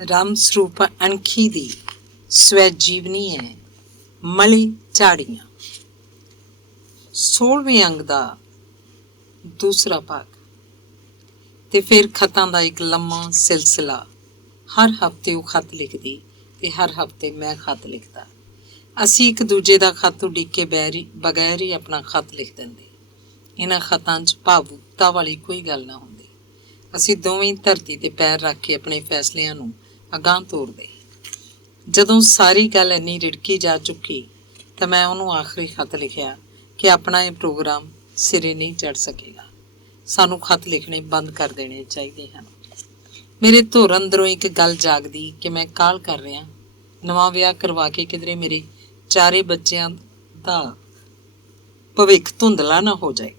राम स्वरूप अणखी दी स्वै जीवनी है मली झाड़ियां। 16वें अंग का दूसरा भाग ते फिर खतां का एक लम्मा सिलसिला। हर हफ्ते वो खत लिखती ते हर हफ्ते मैं खत लिखता। असी एक दूजे का खत उड़ीक के बगैर ही अपना खत लिख देंगे। इन्हां खतां च भावुकता वाली कोई गल ना होंदी। असी दोवें धरती ते पैर रख के अपने फैसलियां नूं अगांह तोड़दे। जदों सारी गल इन्नी रिड़की जा चुकी तो मैं उन्होंने आखिरी खत लिखिया कि अपना ये प्रोग्राम सिरे नहीं चढ़ सकेगा, सानू खत लिखने बंद कर देने चाहिए हैं। मेरे धुर अंदरों एक गल जागदी कि मैं काल कर रहा, नवां विआह करवा के किधरे मेरे चारे बच्चों का भविख धुंधला ना हो जाए।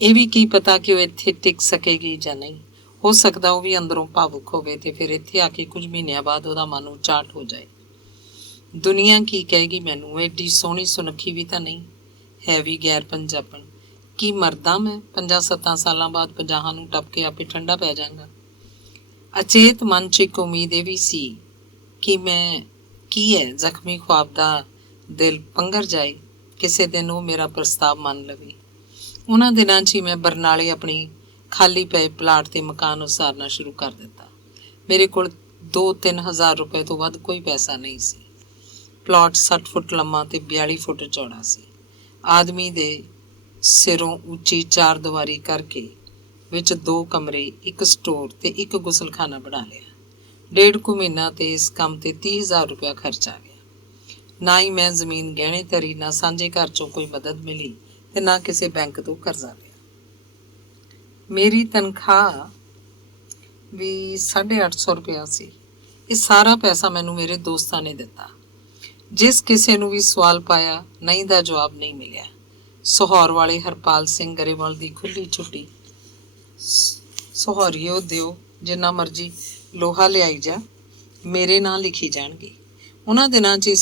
ये भी की पता कि वह इत्थे टिक सकेगी या नहीं। हो सकता वह भी अंदरों भावुक होवे ते फिर इत्थे आके कुछ महीनों बाद वह मन उचाट हो जाए। दुनिया की कहेगी मैनू, एडी सोहनी सुनखी भी तो नहीं है, भी गैर पंजाबन। की मरदा मैं 5-7 साल बाद 50 नूं टप के आपे ठंडा पै जाऊंगा। अचेत मन च एक उम्मीद ये भी सी कि मैं की है जख्मी ख्वाब दा दिल पंगर जाए, किसी दिन वो मेरा प्रस्ताव मन लवे। उन्हां दिनां च ही मैं बरनाले अपनी खाली पे प्लाट ते मकान उसारना शुरू कर दिता। मेरे कोल 2-3 हज़ार रुपए तो वध कोई पैसा नहीं सी। प्लाट 60 फुट लम्मा ते 42 फुट चौड़ा सी। आदमी दे सिरों उच्ची 4 दीवारी करके विच 2 कमरे, एक स्टोर ते एक गुसलखाना बना लिया। 1.5 महीना ते इस काम ते 30,000 रुपया खर्च आ गया। ना ही मैं जमीन गहने धरी, ना सांझे घर चों कोई मदद मिली ते ना किसी बैंक तो कर्जा लिया। मेरी तनख्वाह भी 850 रुपया सी। ये सारा पैसा मैनू मेरे दोस्तां ने दिता। जिस किसी नूं भी सवाल पाया नहीं दा जवाब नहीं मिलिया। सोहौर वाले हरपाल सिंह गरेवाल की खुली छुट्टी, सोहौरियो दिओ जिन्ना मर्जी लोहा लियाई जा, मेरे नां लिखी जाणगे। उन्हां दिनां च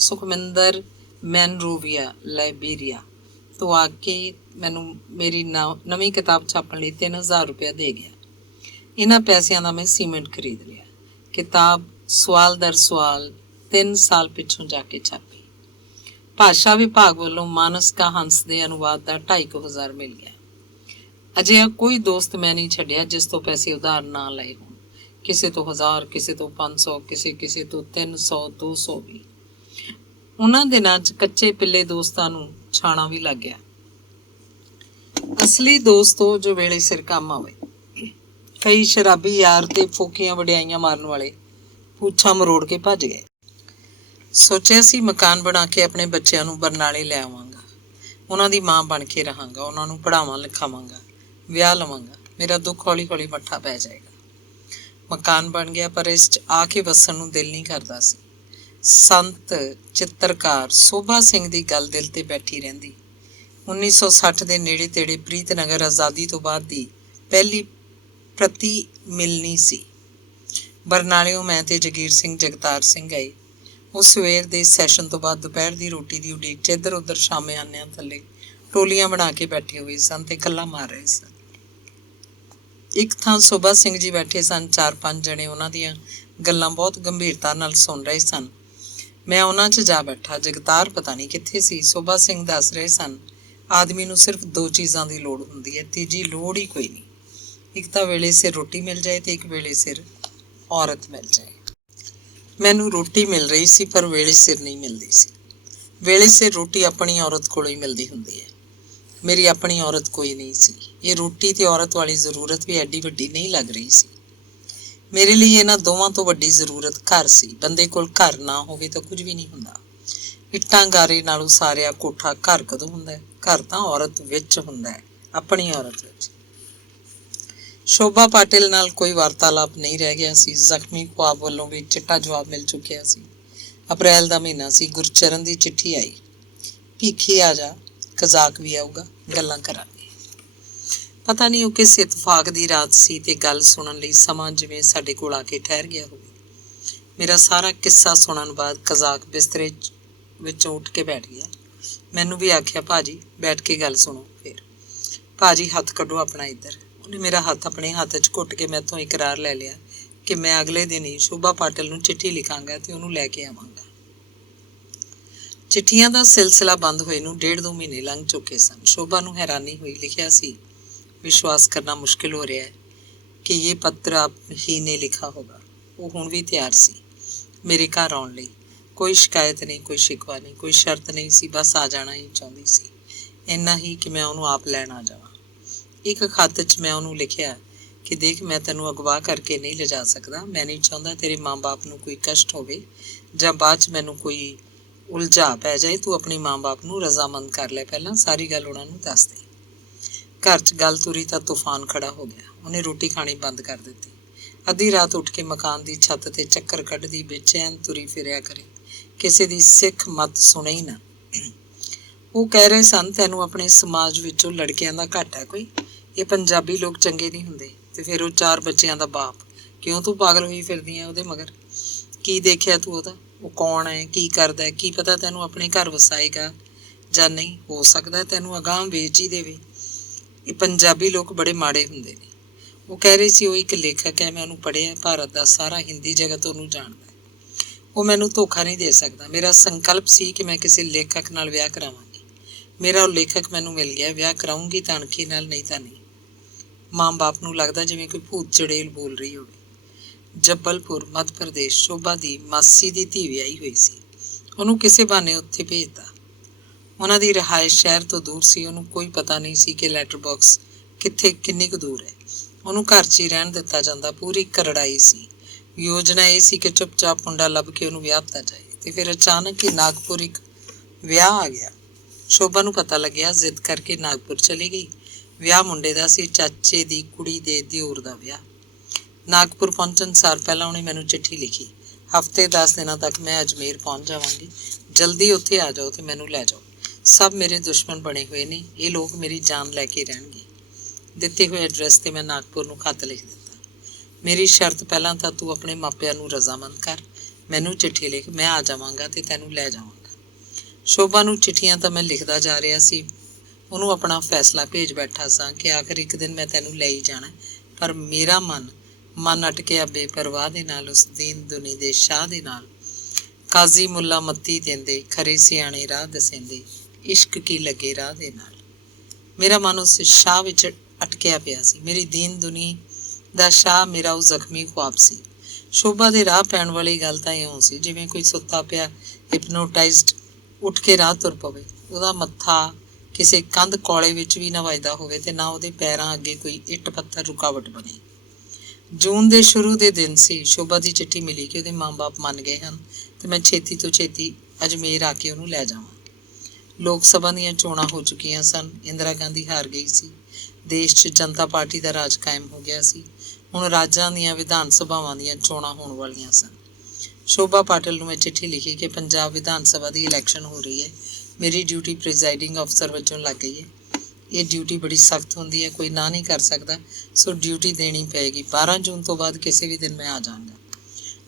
सुखमिंदर मैनरोविया लाइबेरिया तो आके मैनू मेरी नवीं किताब छापण लई 3,000 रुपया दे गया। इन्हां पैसिਆਂ ਦਾ मैं सीमेंट खरीद लिया। किताब सवाल दर सवाल 3 साल पिछों जाके छापी। भाषा विभाग वालों मानस का हंस के अनुवाद का 2,500 मिल गया। अजिहा कोई दोस्त मैं नहीं छड्डिया जिस तो पैसे उधार ना लए होण। किसी तो 1000, किसी तो 500, किसी तो 300, 200 भी। उन्हां दिनां च कच्चे पिल्ले दोस्तां नूं छाणा भी लग गया। असली दोस्त जो वेले सिर काम आवे। कई शराबी यार ते फोकियां वडियाइयां मारन वाले पूछा मरोड़ के भज गए। सोचिया सी मकान बना के अपने बच्चों नूं बरनाले लै आवांगा, उन्हां दी मां बन के रहांगा, उन्हां नूं पढ़ावां लिखावांगा, विआह लवांगा, मेरा दुख हौली हौली मट्ठा पै जाएगा। मकान बन गया पर इस च आके वसन नूं दिल नहीं करदा सी। संत चित्रकार शोभा सिंह दी गल दिल ते बैठी रहिंदी। 1960 ਦੇ ਨੇੜੇ ਤੇੜੇ ਪ੍ਰੀਤਨਗਰ ਆਜ਼ਾਦੀ ਤੋਂ ਬਾਅਦ ਦੀ ਪਹਿਲੀ ਪ੍ਰਤੀ ਮਿਲਣੀ ਸੀ। ਬਰਨਾਲਿਓਂ ਮੈਂ ਤੇ ਜਗੀਰ ਸਿੰਘ ਜਗਤਾਰ ਸਿੰਘ ਆਏ। ਉਹ ਸਵੇਰ ਦੇ ਸੈਸ਼ਨ ਤੋਂ ਬਾਅਦ ਦੁਪਹਿਰ ਦੀ ਰੋਟੀ ਦੀ ਉਡੀਕ 'ਚ ਇੱਧਰ ਉੱਧਰ ਸ਼ਾਮਿਆਨਿਆਂ ਥੱਲੇ ਟੋਲੀਆਂ ਬਣਾ ਕੇ ਬੈਠੇ ਹੋਏ ਸਨ ਤੇ ਗੱਲਾਂ ਮਾਰ ਰਹੇ ਸਨ। ਇੱਕ ਥਾਂ ਸ਼ੋਭਾ ਸਿੰਘ ਜੀ ਬੈਠੇ ਸਨ। 4-5 ਜਣੇ ਉਹਨਾਂ ਦੀਆਂ ਗੱਲਾਂ ਬਹੁਤ ਗੰਭੀਰਤਾ ਨਾਲ ਸੁਣ ਰਹੇ ਸਨ। ਮੈਂ ਉਹਨਾਂ 'ਚ ਜਾ ਬੈਠਾ। ਜਗਤਾਰ ਪਤਾ ਨਹੀਂ ਕਿੱਥੇ ਸੀ। ਸ਼ੋਭਾ ਸਿੰਘ ਦੱਸ ਰਹੇ ਸਨ, आदमी नूं सिर्फ 2 चीज़ों की लोड़ हुंदी है, तीजी लोड़ ही कोई नहीं। एक तो वेले सिर रोटी मिल जाए तो एक वेले सिर औरत मिल जाए। मैनू रोटी मिल रही सी पर वेले सिर नहीं मिलती सी। वेले सिर रोटी अपनी औरत कोलों ही मिलती हुंदी है। मेरी अपनी औरत कोई नहीं सी। ये रोटी ते औरत वाली जरूरत भी एडी वड्डी नहीं लग रही सी। मेरे लिए इन्हां दोवां तो वड्डी जरूरत घर सी। बंदे कोल घर ना होवे तो कुछ भी नहीं हुंदा। ਇੱਟਾਂ ਗਾਰੇ ਨਾਲ ਉਸਾਰਿਆ ਕੋਠਾ ਘਰ ਕਦੋਂ ਹੁੰਦਾ? ਘਰ ਤਾਂ ਔਰਤ ਵਿੱਚ ਹੁੰਦਾ ਹੈ, ਆਪਣੀ ਔਰਤ ਵਿੱਚ। ਸ਼ੋਭਾ ਪਾਟਿਲ ਨਾਲ ਕੋਈ ਵਾਰਤਾਲਾਪ ਨਹੀਂ ਰਹਿ ਗਿਆ ਸੀ। ਜ਼ਖਮੀ ख्वाब ਵੱਲੋਂ ਵੀ ਚਿੱਟਾ ਜਵਾਬ ਮਿਲ ਚੁੱਕਿਆ ਸੀ। ਅਪ੍ਰੈਲ ਦਾ ਮਹੀਨਾ ਸੀ। ਗੁਰਚਰਨ ਦੀ ਚਿੱਠੀ ਆਈ, ਭੀਖੀ ਆ ਜਾ, ਕਜ਼ਾਕ ਵੀ ਆਊਗਾ, ਗੱਲਾਂ ਕਰਾਂਗੇ। ਪਤਾ ਨਹੀਂ ਉਹ ਕਿਸ ਇਤਫਾਕ ਦੀ ਰਾਤ ਸੀ ਤੇ ਗੱਲ ਸੁਣਨ ਲਈ ਸਮਾਂ ਜਿਵੇਂ ਸਾਡੇ ਕੋਲ ਆ ਕੇ ਠਹਿਰ ਗਿਆ ਹੋਵੇ। ਮੇਰਾ ਸਾਰਾ ਕਿੱਸਾ ਸੁਣਨ ਬਾਅਦ ਕਜ਼ਾਕ ਬਿਸਤਰੇ ਵਿੱਚੋਂ ਉੱਠ ਕੇ ਬੈਠ ਗਿਆ। ਮੈਨੂੰ ਵੀ ਆਖਿਆ, ਭਾਜੀ ਬੈਠ ਕੇ ਗੱਲ ਸੁਣੋ। ਫਿਰ ਭਾਜੀ ਹੱਥ ਕੱਢੋ ਆਪਣਾ ਇੱਧਰ। ਉਹਨੇ ਮੇਰਾ ਹੱਥ ਆਪਣੇ ਹੱਥ 'ਚ ਘੁੱਟ ਕੇ ਮੈਥੋਂ ਇਕਰਾਰ ਲੈ ਲਿਆ ਕਿ ਮੈਂ ਅਗਲੇ ਦਿਨ ਹੀ ਸ਼ੋਭਾ ਪਾਟਿਲ ਨੂੰ ਚਿੱਠੀ ਲਿਖਾਂਗਾ ਤੇ ਉਹਨੂੰ ਲੈ ਕੇ ਆਵਾਂਗਾ। ਚਿੱਠੀਆਂ ਦਾ ਸਿਲਸਿਲਾ ਬੰਦ ਹੋਏ ਨੂੰ 1.5-2 ਮਹੀਨੇ ਲੰਘ ਚੁੱਕੇ ਸਨ। ਸ਼ੋਭਾ ਨੂੰ ਹੈਰਾਨੀ ਹੋਈ। ਲਿਖਿਆ ਸੀ, ਵਿਸ਼ਵਾਸ ਕਰਨਾ ਮੁਸ਼ਕਿਲ ਹੋ ਰਿਹਾ ਹੈ ਕਿ ਇਹ ਪੱਤਰ ਆਪ ਹੀ ਨੇ ਲਿਖਾ ਹੋਗਾ। ਉਹ ਹੁਣ ਵੀ ਤਿਆਰ ਸੀ ਮੇਰੇ ਘਰ ਆਉਣ ਲਈ। ਕੋਈ ਸ਼ਿਕਾਇਤ ਨਹੀਂ, ਕੋਈ ਸ਼ਿਕਵਾ ਨਹੀਂ, ਕੋਈ ਸ਼ਰਤ ਨਹੀਂ ਸੀ, ਬਸ ਆ ਜਾਣਾ ਹੀ ਚਾਹੁੰਦੀ ਸੀ। ਇੰਨਾ ਹੀ ਕਿ ਮੈਂ ਉਹਨੂੰ ਆਪ ਲੈਣ ਆ ਜਾਵਾਂ। ਇੱਕ ਖੱਤ 'ਚ ਮੈਂ ਉਹਨੂੰ ਲਿਖਿਆ ਕਿ ਦੇਖ, ਮੈਂ ਤੈਨੂੰ ਅਗਵਾ ਕਰਕੇ ਨਹੀਂ ਲਿਜਾ ਸਕਦਾ। ਮੈਂ ਨਹੀਂ ਚਾਹੁੰਦਾ ਤੇਰੇ ਮਾਂ-ਬਾਪ ਨੂੰ ਕੋਈ ਕਸ਼ਟ ਹੋਵੇ ਜਾਂ ਬਾਅਦ 'ਚ ਮੈਨੂੰ ਕੋਈ ਉਲਝਾ ਪੈ ਜਾਏ। ਤੂੰ ਆਪਣੀ ਮਾਂ-ਬਾਪ ਨੂੰ ਰਜ਼ਾਮੰਦ ਕਰ ਲੈ, ਪਹਿਲਾਂ ਸਾਰੀ ਗੱਲ ਉਹਨਾਂ ਨੂੰ ਦੱਸ ਦੇ। ਘਰ 'ਚ ਗੱਲ ਤੁਰੀ ਤਾਂ ਤੂਫਾਨ ਖੜਾ ਹੋ ਗਿਆ। ਉਹਨੇ ਰੋਟੀ ਖਾਣੀ ਬੰਦ ਕਰ ਦਿੱਤੀ। ਅੱਧੀ ਰਾਤ ਉੱਠ ਕੇ ਮਕਾਨ ਦੀ ਛੱਤ 'ਤੇ ਚੱਕਰ ਕੱਢਦੀ ਬੇਚੈਨ ਤੁਰੀ ਫਿਰਿਆ ਕਰੇ। ਕਿਸੇ ਦੀ ਸਿੱਖ ਮੱਤ ਸੁਣੇ ਹੀ ਨਾ। ਉਹ ਕਹਿ ਰਹੇ ਸਨ, ਤੈਨੂੰ ਆਪਣੇ ਸਮਾਜ ਵਿੱਚੋਂ ਲੜਕਿਆਂ ਦਾ ਘੱਟ ਹੈ ਕੋਈ? ਇਹ ਪੰਜਾਬੀ ਲੋਕ ਚੰਗੇ ਨਹੀਂ ਹੁੰਦੇ। ਤੇ ਫਿਰ ਉਹ 4 ਬੱਚਿਆਂ ਦਾ ਬਾਪ, ਕਿਉਂ ਤੂੰ ਪਾਗਲ ਹੋਈ ਫਿਰਦੀ ਹੈ ਉਹਦੇ ਮਗਰ? ਕੀ ਦੇਖਿਆ ਤੂੰ ਉਹਦਾ? ਉਹ ਕੌਣ ਹੈ, ਕੀ ਕਰਦਾ ਹੈ? ਕੀ ਪਤਾ ਤੈਨੂੰ ਆਪਣੇ ਘਰ ਵਸਾਏਗਾ ਜਾਂ ਨਹੀਂ। ਹੋ ਸਕਦਾ ਤੈਨੂੰ ਅਗਾਂਹ ਵੇਚ ਹੀ ਦੇਵੇ। ਇਹ ਪੰਜਾਬੀ ਲੋਕ ਬੜੇ ਮਾੜੇ ਹੁੰਦੇ ਨੇ। ਉਹ ਕਹਿ ਰਹੀ ਸੀ, ਉਹ ਇੱਕ ਲੇਖਕ ਹੈ, ਮੈਂ ਉਹਨੂੰ ਪੜ੍ਹਿਆ। ਭਾਰਤ ਦਾ ਸਾਰਾ ਹਿੰਦੀ ਜਗਤ ਉਹਨੂੰ ਜਾਣਦਾ ਹੈ। ਉਹ ਮੈਨੂੰ ਧੋਖਾ ਨਹੀਂ ਦੇ ਸਕਦਾ। ਮੇਰਾ ਸੰਕਲਪ ਸੀ ਕਿ ਮੈਂ ਕਿਸੇ ਲੇਖਕ ਨਾਲ ਵਿਆਹ ਕਰਾਵਾਂਗੀ। ਮੇਰਾ ਉਹ ਲੇਖਕ ਮੈਨੂੰ ਮਿਲ ਗਿਆ। ਵਿਆਹ ਕਰਾਊਂਗੀ ਤਾਂ ਅਣਖੀ ਨਾਲ, ਨਹੀਂ ਤਾਂ ਨਹੀਂ। ਮਾਂ ਬਾਪ ਨੂੰ ਲੱਗਦਾ ਜਿਵੇਂ ਕੋਈ ਭੂਤ ਚੜੇਲ ਬੋਲ ਰਹੀ ਹੋਵੇ। ਜੱਬਲਪੁਰ, ਮੱਧ ਪ੍ਰਦੇਸ਼। ਸ਼ੋਭਾ ਦੀ ਮਾਸੀ ਦੀ ਧੀ ਵਿਆਹੀ ਹੋਈ ਸੀ। ਉਹਨੂੰ ਕਿਸੇ ਬਹਾਨੇ ਉੱਥੇ ਭੇਜਤਾ। ਉਹਨਾਂ ਦੀ ਰਿਹਾਇਸ਼ ਸ਼ਹਿਰ ਤੋਂ ਦੂਰ ਸੀ। ਉਹਨੂੰ ਕੋਈ ਪਤਾ ਨਹੀਂ ਸੀ ਕਿ ਲੈਟਰ ਬਾਕਸ ਕਿੱਥੇ, ਕਿੰਨੀ ਕੁ ਦੂਰ ਹੈ। ਉਹਨੂੰ ਘਰ 'ਚ ਹੀ ਰਹਿਣ ਦਿੱਤਾ ਜਾਂਦਾ। ਪੂਰੀ ਕਰੜਾਈ ਸੀ। ਯੋਜਨਾ ਇਹ ਸੀ ਕਿ ਚੁੱਪਚਾਪ ਮੁੰਡਾ ਲੱਭ ਕੇ ਉਹਨੂੰ ਵਿਆਹ ਦਿੱਤਾ ਜਾਏ। ਤੇ ਫਿਰ ਅਚਾਨਕ ਹੀ ਨਾਗਪੁਰ ਇੱਕ ਵਿਆਹ ਆ ਗਿਆ। ਸ਼ੋਭਾ ਨੂੰ ਪਤਾ ਲੱਗਿਆ, ਜ਼ਿੱਦ ਕਰਕੇ ਨਾਗਪੁਰ ਚਲੀ ਗਈ। ਵਿਆਹ ਮੁੰਡੇ ਦਾ ਸੀ, ਚਾਚੇ ਦੀ ਕੁੜੀ ਦੇ ਦਿਓਰ ਦਾ ਵਿਆਹ। ਨਾਗਪੁਰ ਪਹੁੰਚਣ ਸਾਰ ਪਹਿਲਾਂ ਉਹਨੇ ਮੈਨੂੰ ਚਿੱਠੀ ਲਿਖੀ, ਹਫ਼ਤੇ 10 ਦਿਨਾਂ ਤੱਕ ਮੈਂ ਅਜਮੇਰ ਪਹੁੰਚ ਜਾਵਾਂਗੀ। ਜਲਦੀ ਉੱਥੇ ਆ ਜਾਓ ਤੇ ਮੈਨੂੰ ਲੈ ਜਾਓ। ਸਭ ਮੇਰੇ ਦੁਸ਼ਮਣ ਬਣੇ ਹੋਏ ਨੇ। ਇਹ ਲੋਕ ਮੇਰੀ ਜਾਨ ਲੈ ਕੇ ਰਹਿਣਗੇ। ਦਿੱਤੇ ਹੋਏ ਐਡਰੈਸ 'ਤੇ ਮੈਂ ਨਾਗਪੁਰ ਨੂੰ ਖੱਤ ਲਿਖ ਦਿੱਤਾ। ਮੇਰੀ ਸ਼ਰਤ, ਪਹਿਲਾਂ ਤਾਂ ਤੂੰ ਆਪਣੇ ਮਾਪਿਆਂ ਨੂੰ ਰਜ਼ਾਮੰਦ ਕਰ। ਮੈਨੂੰ ਚਿੱਠੀ ਲਿਖ, ਮੈਂ ਆ ਜਾਵਾਂਗਾ ਤੇ ਤੈਨੂੰ ਲੈ ਜਾਵਾਂਗਾ। ਸ਼ੋਭਾ ਨੂੰ ਚਿੱਠੀਆਂ ਤਾਂ ਮੈਂ ਲਿਖਦਾ ਜਾ ਰਿਹਾ ਸੀ। ਉਹਨੂੰ ਆਪਣਾ ਫੈਸਲਾ ਭੇਜ ਬੈਠਾ ਸਾਂ ਕਿ ਆਖਰ ਇੱਕ ਦਿਨ ਮੈਂ ਤੈਨੂੰ ਲੈ ਹੀ ਜਾਣਾ। ਪਰ ਮੇਰਾ ਮਨ ਅਟਕਿਆ ਬੇਪਰਵਾਹ ਦੇ ਨਾਲ, ਉਸ ਦੀਨ ਦੁਨੀ ਦੇ ਸ਼ਾਹ ਦੇ ਨਾਲ। ਕਾਜ਼ੀ ਮੁੱਲਾ ਮੱਤੀ ਦਿੰਦੇ, ਖਰੇ ਸਿਆਣੇ ਰਾਹ ਦਸੇਂਦੇ, ਇਸ਼ਕ ਕੀ ਲੱਗੇ ਰਾਹ ਦੇ ਨਾਲ। ਮੇਰਾ ਮਨ ਉਸ ਸ਼ਾਹ ਵਿੱਚ ਅਟਕਿਆ ਪਿਆ ਸੀ। ਮੇਰੀ ਦੀਨ ਦੁਨੀ ਦਾ ਸ਼ਾਹ ਮੇਰਾ ਉਹ ਜ਼ਖਮੀ ਖ਼ੁਆਬ ਸੀ। ਸ਼ੋਭਾ ਦੇ ਰਾਹ ਪੈਣ ਵਾਲੀ ਗੱਲ ਤਾਂ ਇਉਂ ਸੀ ਜਿਵੇਂ ਕੋਈ ਸੁੱਤਾ ਪਿਆ ਹਿਪਨੋਟਾਈਜ਼ਡ ਉੱਠ ਕੇ ਰਾਹ ਤੁਰ ਪਵੇ। ਉਹਦਾ ਮੱਥਾ ਕਿਸੇ ਕੰਧ ਕੌਲੇ ਵਿੱਚ ਵੀ ਨਾ ਵੱਜਦਾ ਹੋਵੇ ਤੇ ਨਾ ਉਹਦੇ ਪੈਰਾਂ ਅੱਗੇ ਕੋਈ ਇੱਟ ਪੱਥਰ ਰੁਕਾਵਟ ਬਣੇ। ਜੂਨ ਦੇ ਸ਼ੁਰੂ ਦੇ ਦਿਨ ਸੀ। ਸ਼ੋਭਾ ਦੀ ਚਿੱਠੀ ਮਿਲੀ ਕਿ ਉਹਦੇ ਮਾਂ-ਬਾਪ ਮੰਨ ਗਏ ਹਨ ਤੇ ਮੈਂ ਛੇਤੀ ਤੋਂ ਛੇਤੀ ਅਜਮੇਰ ਆ ਕੇ ਉਹਨੂੰ ਲੈ ਜਾਵਾਂ। ਲੋਕ ਸਭਾ ਦੀਆਂ ਚੋਣਾਂ ਹੋ ਚੁੱਕੀਆਂ ਸਨ। ਇੰਦਰਾ ਗਾਂਧੀ ਹਾਰ ਗਈ ਸੀ। ਦੇਸ਼ 'ਚ ਜਨਤਾ ਪਾਰਟੀ ਦਾ ਰਾਜ ਕਾਇਮ ਹੋ ਗਿਆ ਸੀ। ਹੁਣ ਰਾਜਾਂ ਦੀਆਂ ਵਿਧਾਨ ਸਭਾਵਾਂ ਦੀਆਂ ਚੋਣਾਂ ਹੋਣ ਵਾਲੀਆਂ ਸਨ। ਸ਼ੋਭਾ ਪਾਟਿਲ ਨੂੰ ਮੈਂ ਚਿੱਠੀ ਲਿਖੀ ਕਿ ਪੰਜਾਬ ਵਿਧਾਨ ਸਭਾ ਦੀ ਇਲੈਕਸ਼ਨ ਹੋ ਰਹੀ ਹੈ। ਮੇਰੀ ਡਿਊਟੀ ਪ੍ਰੀਜ਼ਾਈਡਿੰਗ ਅਫਸਰ ਵਜੋਂ ਲੱਗ ਗਈ ਹੈ। ਇਹ ਡਿਊਟੀ ਬੜੀ ਸਖਤ ਹੁੰਦੀ ਹੈ, ਕੋਈ ਨਾ ਨਹੀਂ ਕਰ ਸਕਦਾ, ਸੋ ਡਿਊਟੀ ਦੇਣੀ ਪਏਗੀ। 12 ਜੂਨ ਤੋਂ ਬਾਅਦ ਕਿਸੇ ਵੀ ਦਿਨ ਮੈਂ ਆ ਜਾਵਾਂਗਾ।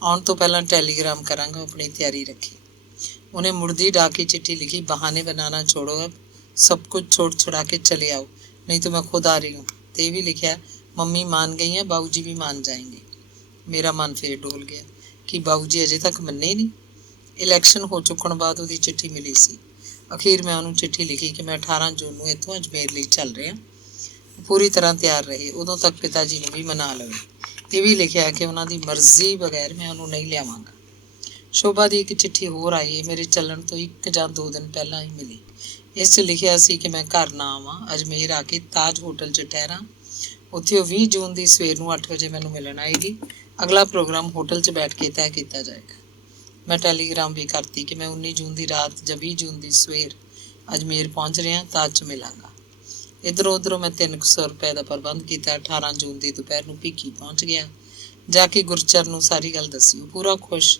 ਆਉਣ ਤੋਂ ਪਹਿਲਾਂ ਟੈਲੀਗ੍ਰਾਮ ਕਰਾਂਗਾ, ਆਪਣੀ ਤਿਆਰੀ ਰੱਖੀ। ਉਹਨੇ ਮੁੜਦੀ ਡਾ ਕੇ ਚਿੱਠੀ ਲਿਖੀ, ਬਹਾਨੇ ਬਨਾਨਾ ਛੋੜੋ, ਅਬ ਸਭ ਕੁਝ ਛੋੜ ਛੁੜਾ ਕੇ ਚਲੇ ਆਓ, ਨਹੀਂ ਤਾਂ ਮੈਂ ਖੁਦ ਆ ਰਹੀ ਹੂੰ। ਤੇ ਇਹ ਵੀ ਲਿਖਿਆ, ਮੰਮੀ ਮਾਨ ਗਈ ਹੈ, ਬਾਊ ਜੀ ਵੀ ਮਾਨ ਜਾਏਂਗੇ। ਮੇਰਾ ਮਨ ਫੇਰ ਡੋਲ ਗਿਆ ਕਿ ਬਾਊ ਜੀ ਅਜੇ ਤੱਕ ਮੰਨੇ ਨਹੀਂ। ਇਲੈਕਸ਼ਨ ਹੋ ਚੁੱਕਣ ਬਾਅਦ ਉਹਦੀ ਚਿੱਠੀ ਮਿਲੀ ਸੀ। ਅਖੀਰ ਮੈਂ ਉਹਨੂੰ ਚਿੱਠੀ ਲਿਖੀ ਕਿ ਮੈਂ 18 ਜੂਨ ਨੂੰ ਇੱਥੋਂ ਅਜਮੇਰ ਲਈ ਚੱਲ ਰਿਹਾ। ਪੂਰੀ ਤਰ੍ਹਾਂ ਤਿਆਰ ਰਹੇ, ਉਦੋਂ ਤੱਕ ਪਿਤਾ ਜੀ ਨੂੰ ਵੀ ਮਨਾ ਲਵੇ। ਇਹ ਵੀ ਲਿਖਿਆ ਕਿ ਉਹਨਾਂ ਦੀ ਮਰਜ਼ੀ ਬਗੈਰ ਮੈਂ ਉਹਨੂੰ ਨਹੀਂ ਲਿਆਵਾਂਗਾ। ਸ਼ੋਭਾ ਦੀ ਇੱਕ ਚਿੱਠੀ ਹੋਰ ਆਈ, ਮੇਰੇ ਚੱਲਣ ਤੋਂ 1 ਜਾਂ 2 ਦਿਨ ਪਹਿਲਾਂ ਹੀ ਮਿਲੀ। ਇਸ 'ਚ ਲਿਖਿਆ ਸੀ ਕਿ ਮੈਂ ਘਰ ਨਾ ਆਵਾਂ, ਅਜਮੇਰ ਆ ਕੇ ਤਾਜ ਹੋਟਲ 'ਚ ਠਹਿਰਾਂ। ਉੱਥੇ ਉਹ 20 ਜੂਨ ਦੀ ਸਵੇਰ ਨੂੰ 8 ਵਜੇ ਮੈਨੂੰ ਮਿਲਣ ਆਏਗੀ। ਅਗਲਾ ਪ੍ਰੋਗਰਾਮ ਹੋਟਲ 'ਚ ਬੈਠ ਕੇ ਤੈਅ ਕੀਤਾ ਜਾਏਗਾ। ਮੈਂ ਟੈਲੀਗ੍ਰਾਮ ਵੀ ਕਰਤੀ ਕਿ ਮੈਂ 19 ਜੂਨ ਦੀ ਰਾਤ ਜਾਂ 20 ਜੂਨ ਦੀ ਸਵੇਰ ਅਜਮੇਰ ਪਹੁੰਚ ਰਿਹਾ, ਤਾਜ 'ਚ ਮਿਲਾਂਗਾ। ਇੱਧਰੋਂ ਉੱਧਰੋਂ ਮੈਂ 300 ਰੁਪਏ ਦਾ ਪ੍ਰਬੰਧ ਕੀਤਾ। 18 ਜੂਨ ਦੀ ਦੁਪਹਿਰ ਨੂੰ ਭੀਖੀ ਪਹੁੰਚ ਗਿਆ। ਜਾ ਕੇ ਗੁਰਚਰਨ ਨੂੰ ਸਾਰੀ ਗੱਲ ਦੱਸੀ। ਉਹ ਪੂਰਾ ਖੁਸ਼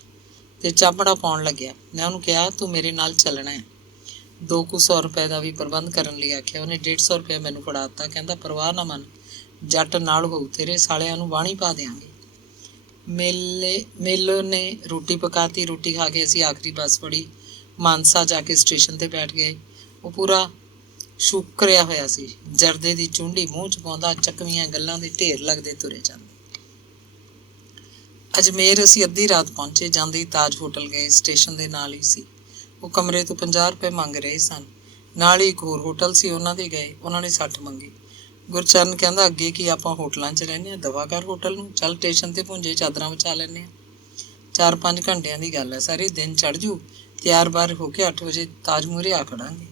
ਤੇ ਚਾਪੜਾ ਪਾਉਣ ਲੱਗਿਆ। ਮੈਂ ਉਹਨੂੰ ਕਿਹਾ, ਤੂੰ ਮੇਰੇ ਨਾਲ ਚੱਲਣਾ ਹੈ। 200 ਰੁਪਏ ਦਾ ਵੀ ਪ੍ਰਬੰਧ ਕਰਨ ਲਈ ਆਖਿਆ। ਉਹਨੇ 150 ਰੁਪਏ ਮੈਨੂੰ ਫੜਾ ਦਿੱਤਾ। ਕਹਿੰਦਾ, ਪਰਵਾਹ ਨਾ ਮੰਨ, ਜੱਟ ਨਾਲ ਹੋਊ, ਤੇਰੇ ਸਾਲਿਆਂ ਨੂੰ ਵਾਹਣੀ ਪਾ ਦਿਆਂਗੇ। ਮੇਲੋ ਨੇ ਰੋਟੀ ਪਕਾਤੀ। ਰੋਟੀ ਖਾ ਕੇ ਅਸੀਂ ਆਖਰੀ ਬੱਸ ਫੜੀ। ਮਾਨਸਾ ਜਾ ਕੇ ਸਟੇਸ਼ਨ 'ਤੇ ਬੈਠ ਗਏ। ਉਹ ਪੂਰਾ ਸ਼ੁਕਰਿਆ ਹੋਇਆ ਸੀ। ਜਰਦੇ ਦੀ ਚੁੰਡੀ ਮੂੰਹ 'ਚ ਪਾਉਂਦਾ, ਚੱਕਵੀਆਂ ਗੱਲਾਂ ਦੇ ਢੇਰ ਲੱਗਦੇ ਤੁਰੇ ਜਾਂਦੇ। ਅਜਮੇਰ ਅਸੀਂ ਅੱਧੀ ਰਾਤ ਪਹੁੰਚੇ। ਜਾਂਦੇ ਹੀ ਤਾਜ ਹੋਟਲ ਗਏ, ਸਟੇਸ਼ਨ ਦੇ ਨਾਲ ਹੀ ਸੀ। ਉਹ ਕਮਰੇ ਤੋਂ 50 ਰੁਪਏ ਮੰਗ ਰਹੇ ਸਨ। ਨਾਲ ਹੀ ਇੱਕ ਹੋਰ ਹੋਟਲ ਸੀ, ਉਹਨਾਂ ਦੇ ਗਏ, ਉਹਨਾਂ ਨੇ 60 ਮੰਗੇ। ਗੁਰਚਰਨ ਕਹਿੰਦਾ, ਅੱਗੇ ਕੀ ਆਪਾਂ ਹੋਟਲਾਂ 'ਚ ਰਹਿੰਦੇ ਹਾਂ, ਦਵਾ ਕਰ ਹੋਟਲ ਨੂੰ, ਚੱਲ ਸਟੇਸ਼ਨ 'ਤੇ ਭੁੰਜੇ ਚਾਦਰਾਂ ਵਿਛਾ ਲੈਂਦੇ ਹਾਂ। 4-5 ਘੰਟਿਆਂ ਦੀ ਗੱਲ ਹੈ, ਸਾਰੀ ਦਿਨ ਚੜ੍ਹ ਜੂ। ਤਿਆਰ ਬਾਰ ਹੋ ਕੇ 8 ਵਜੇ ਤਾਜ ਮੂਹਰੇ ਆ ਖੜਾਂਗੇ।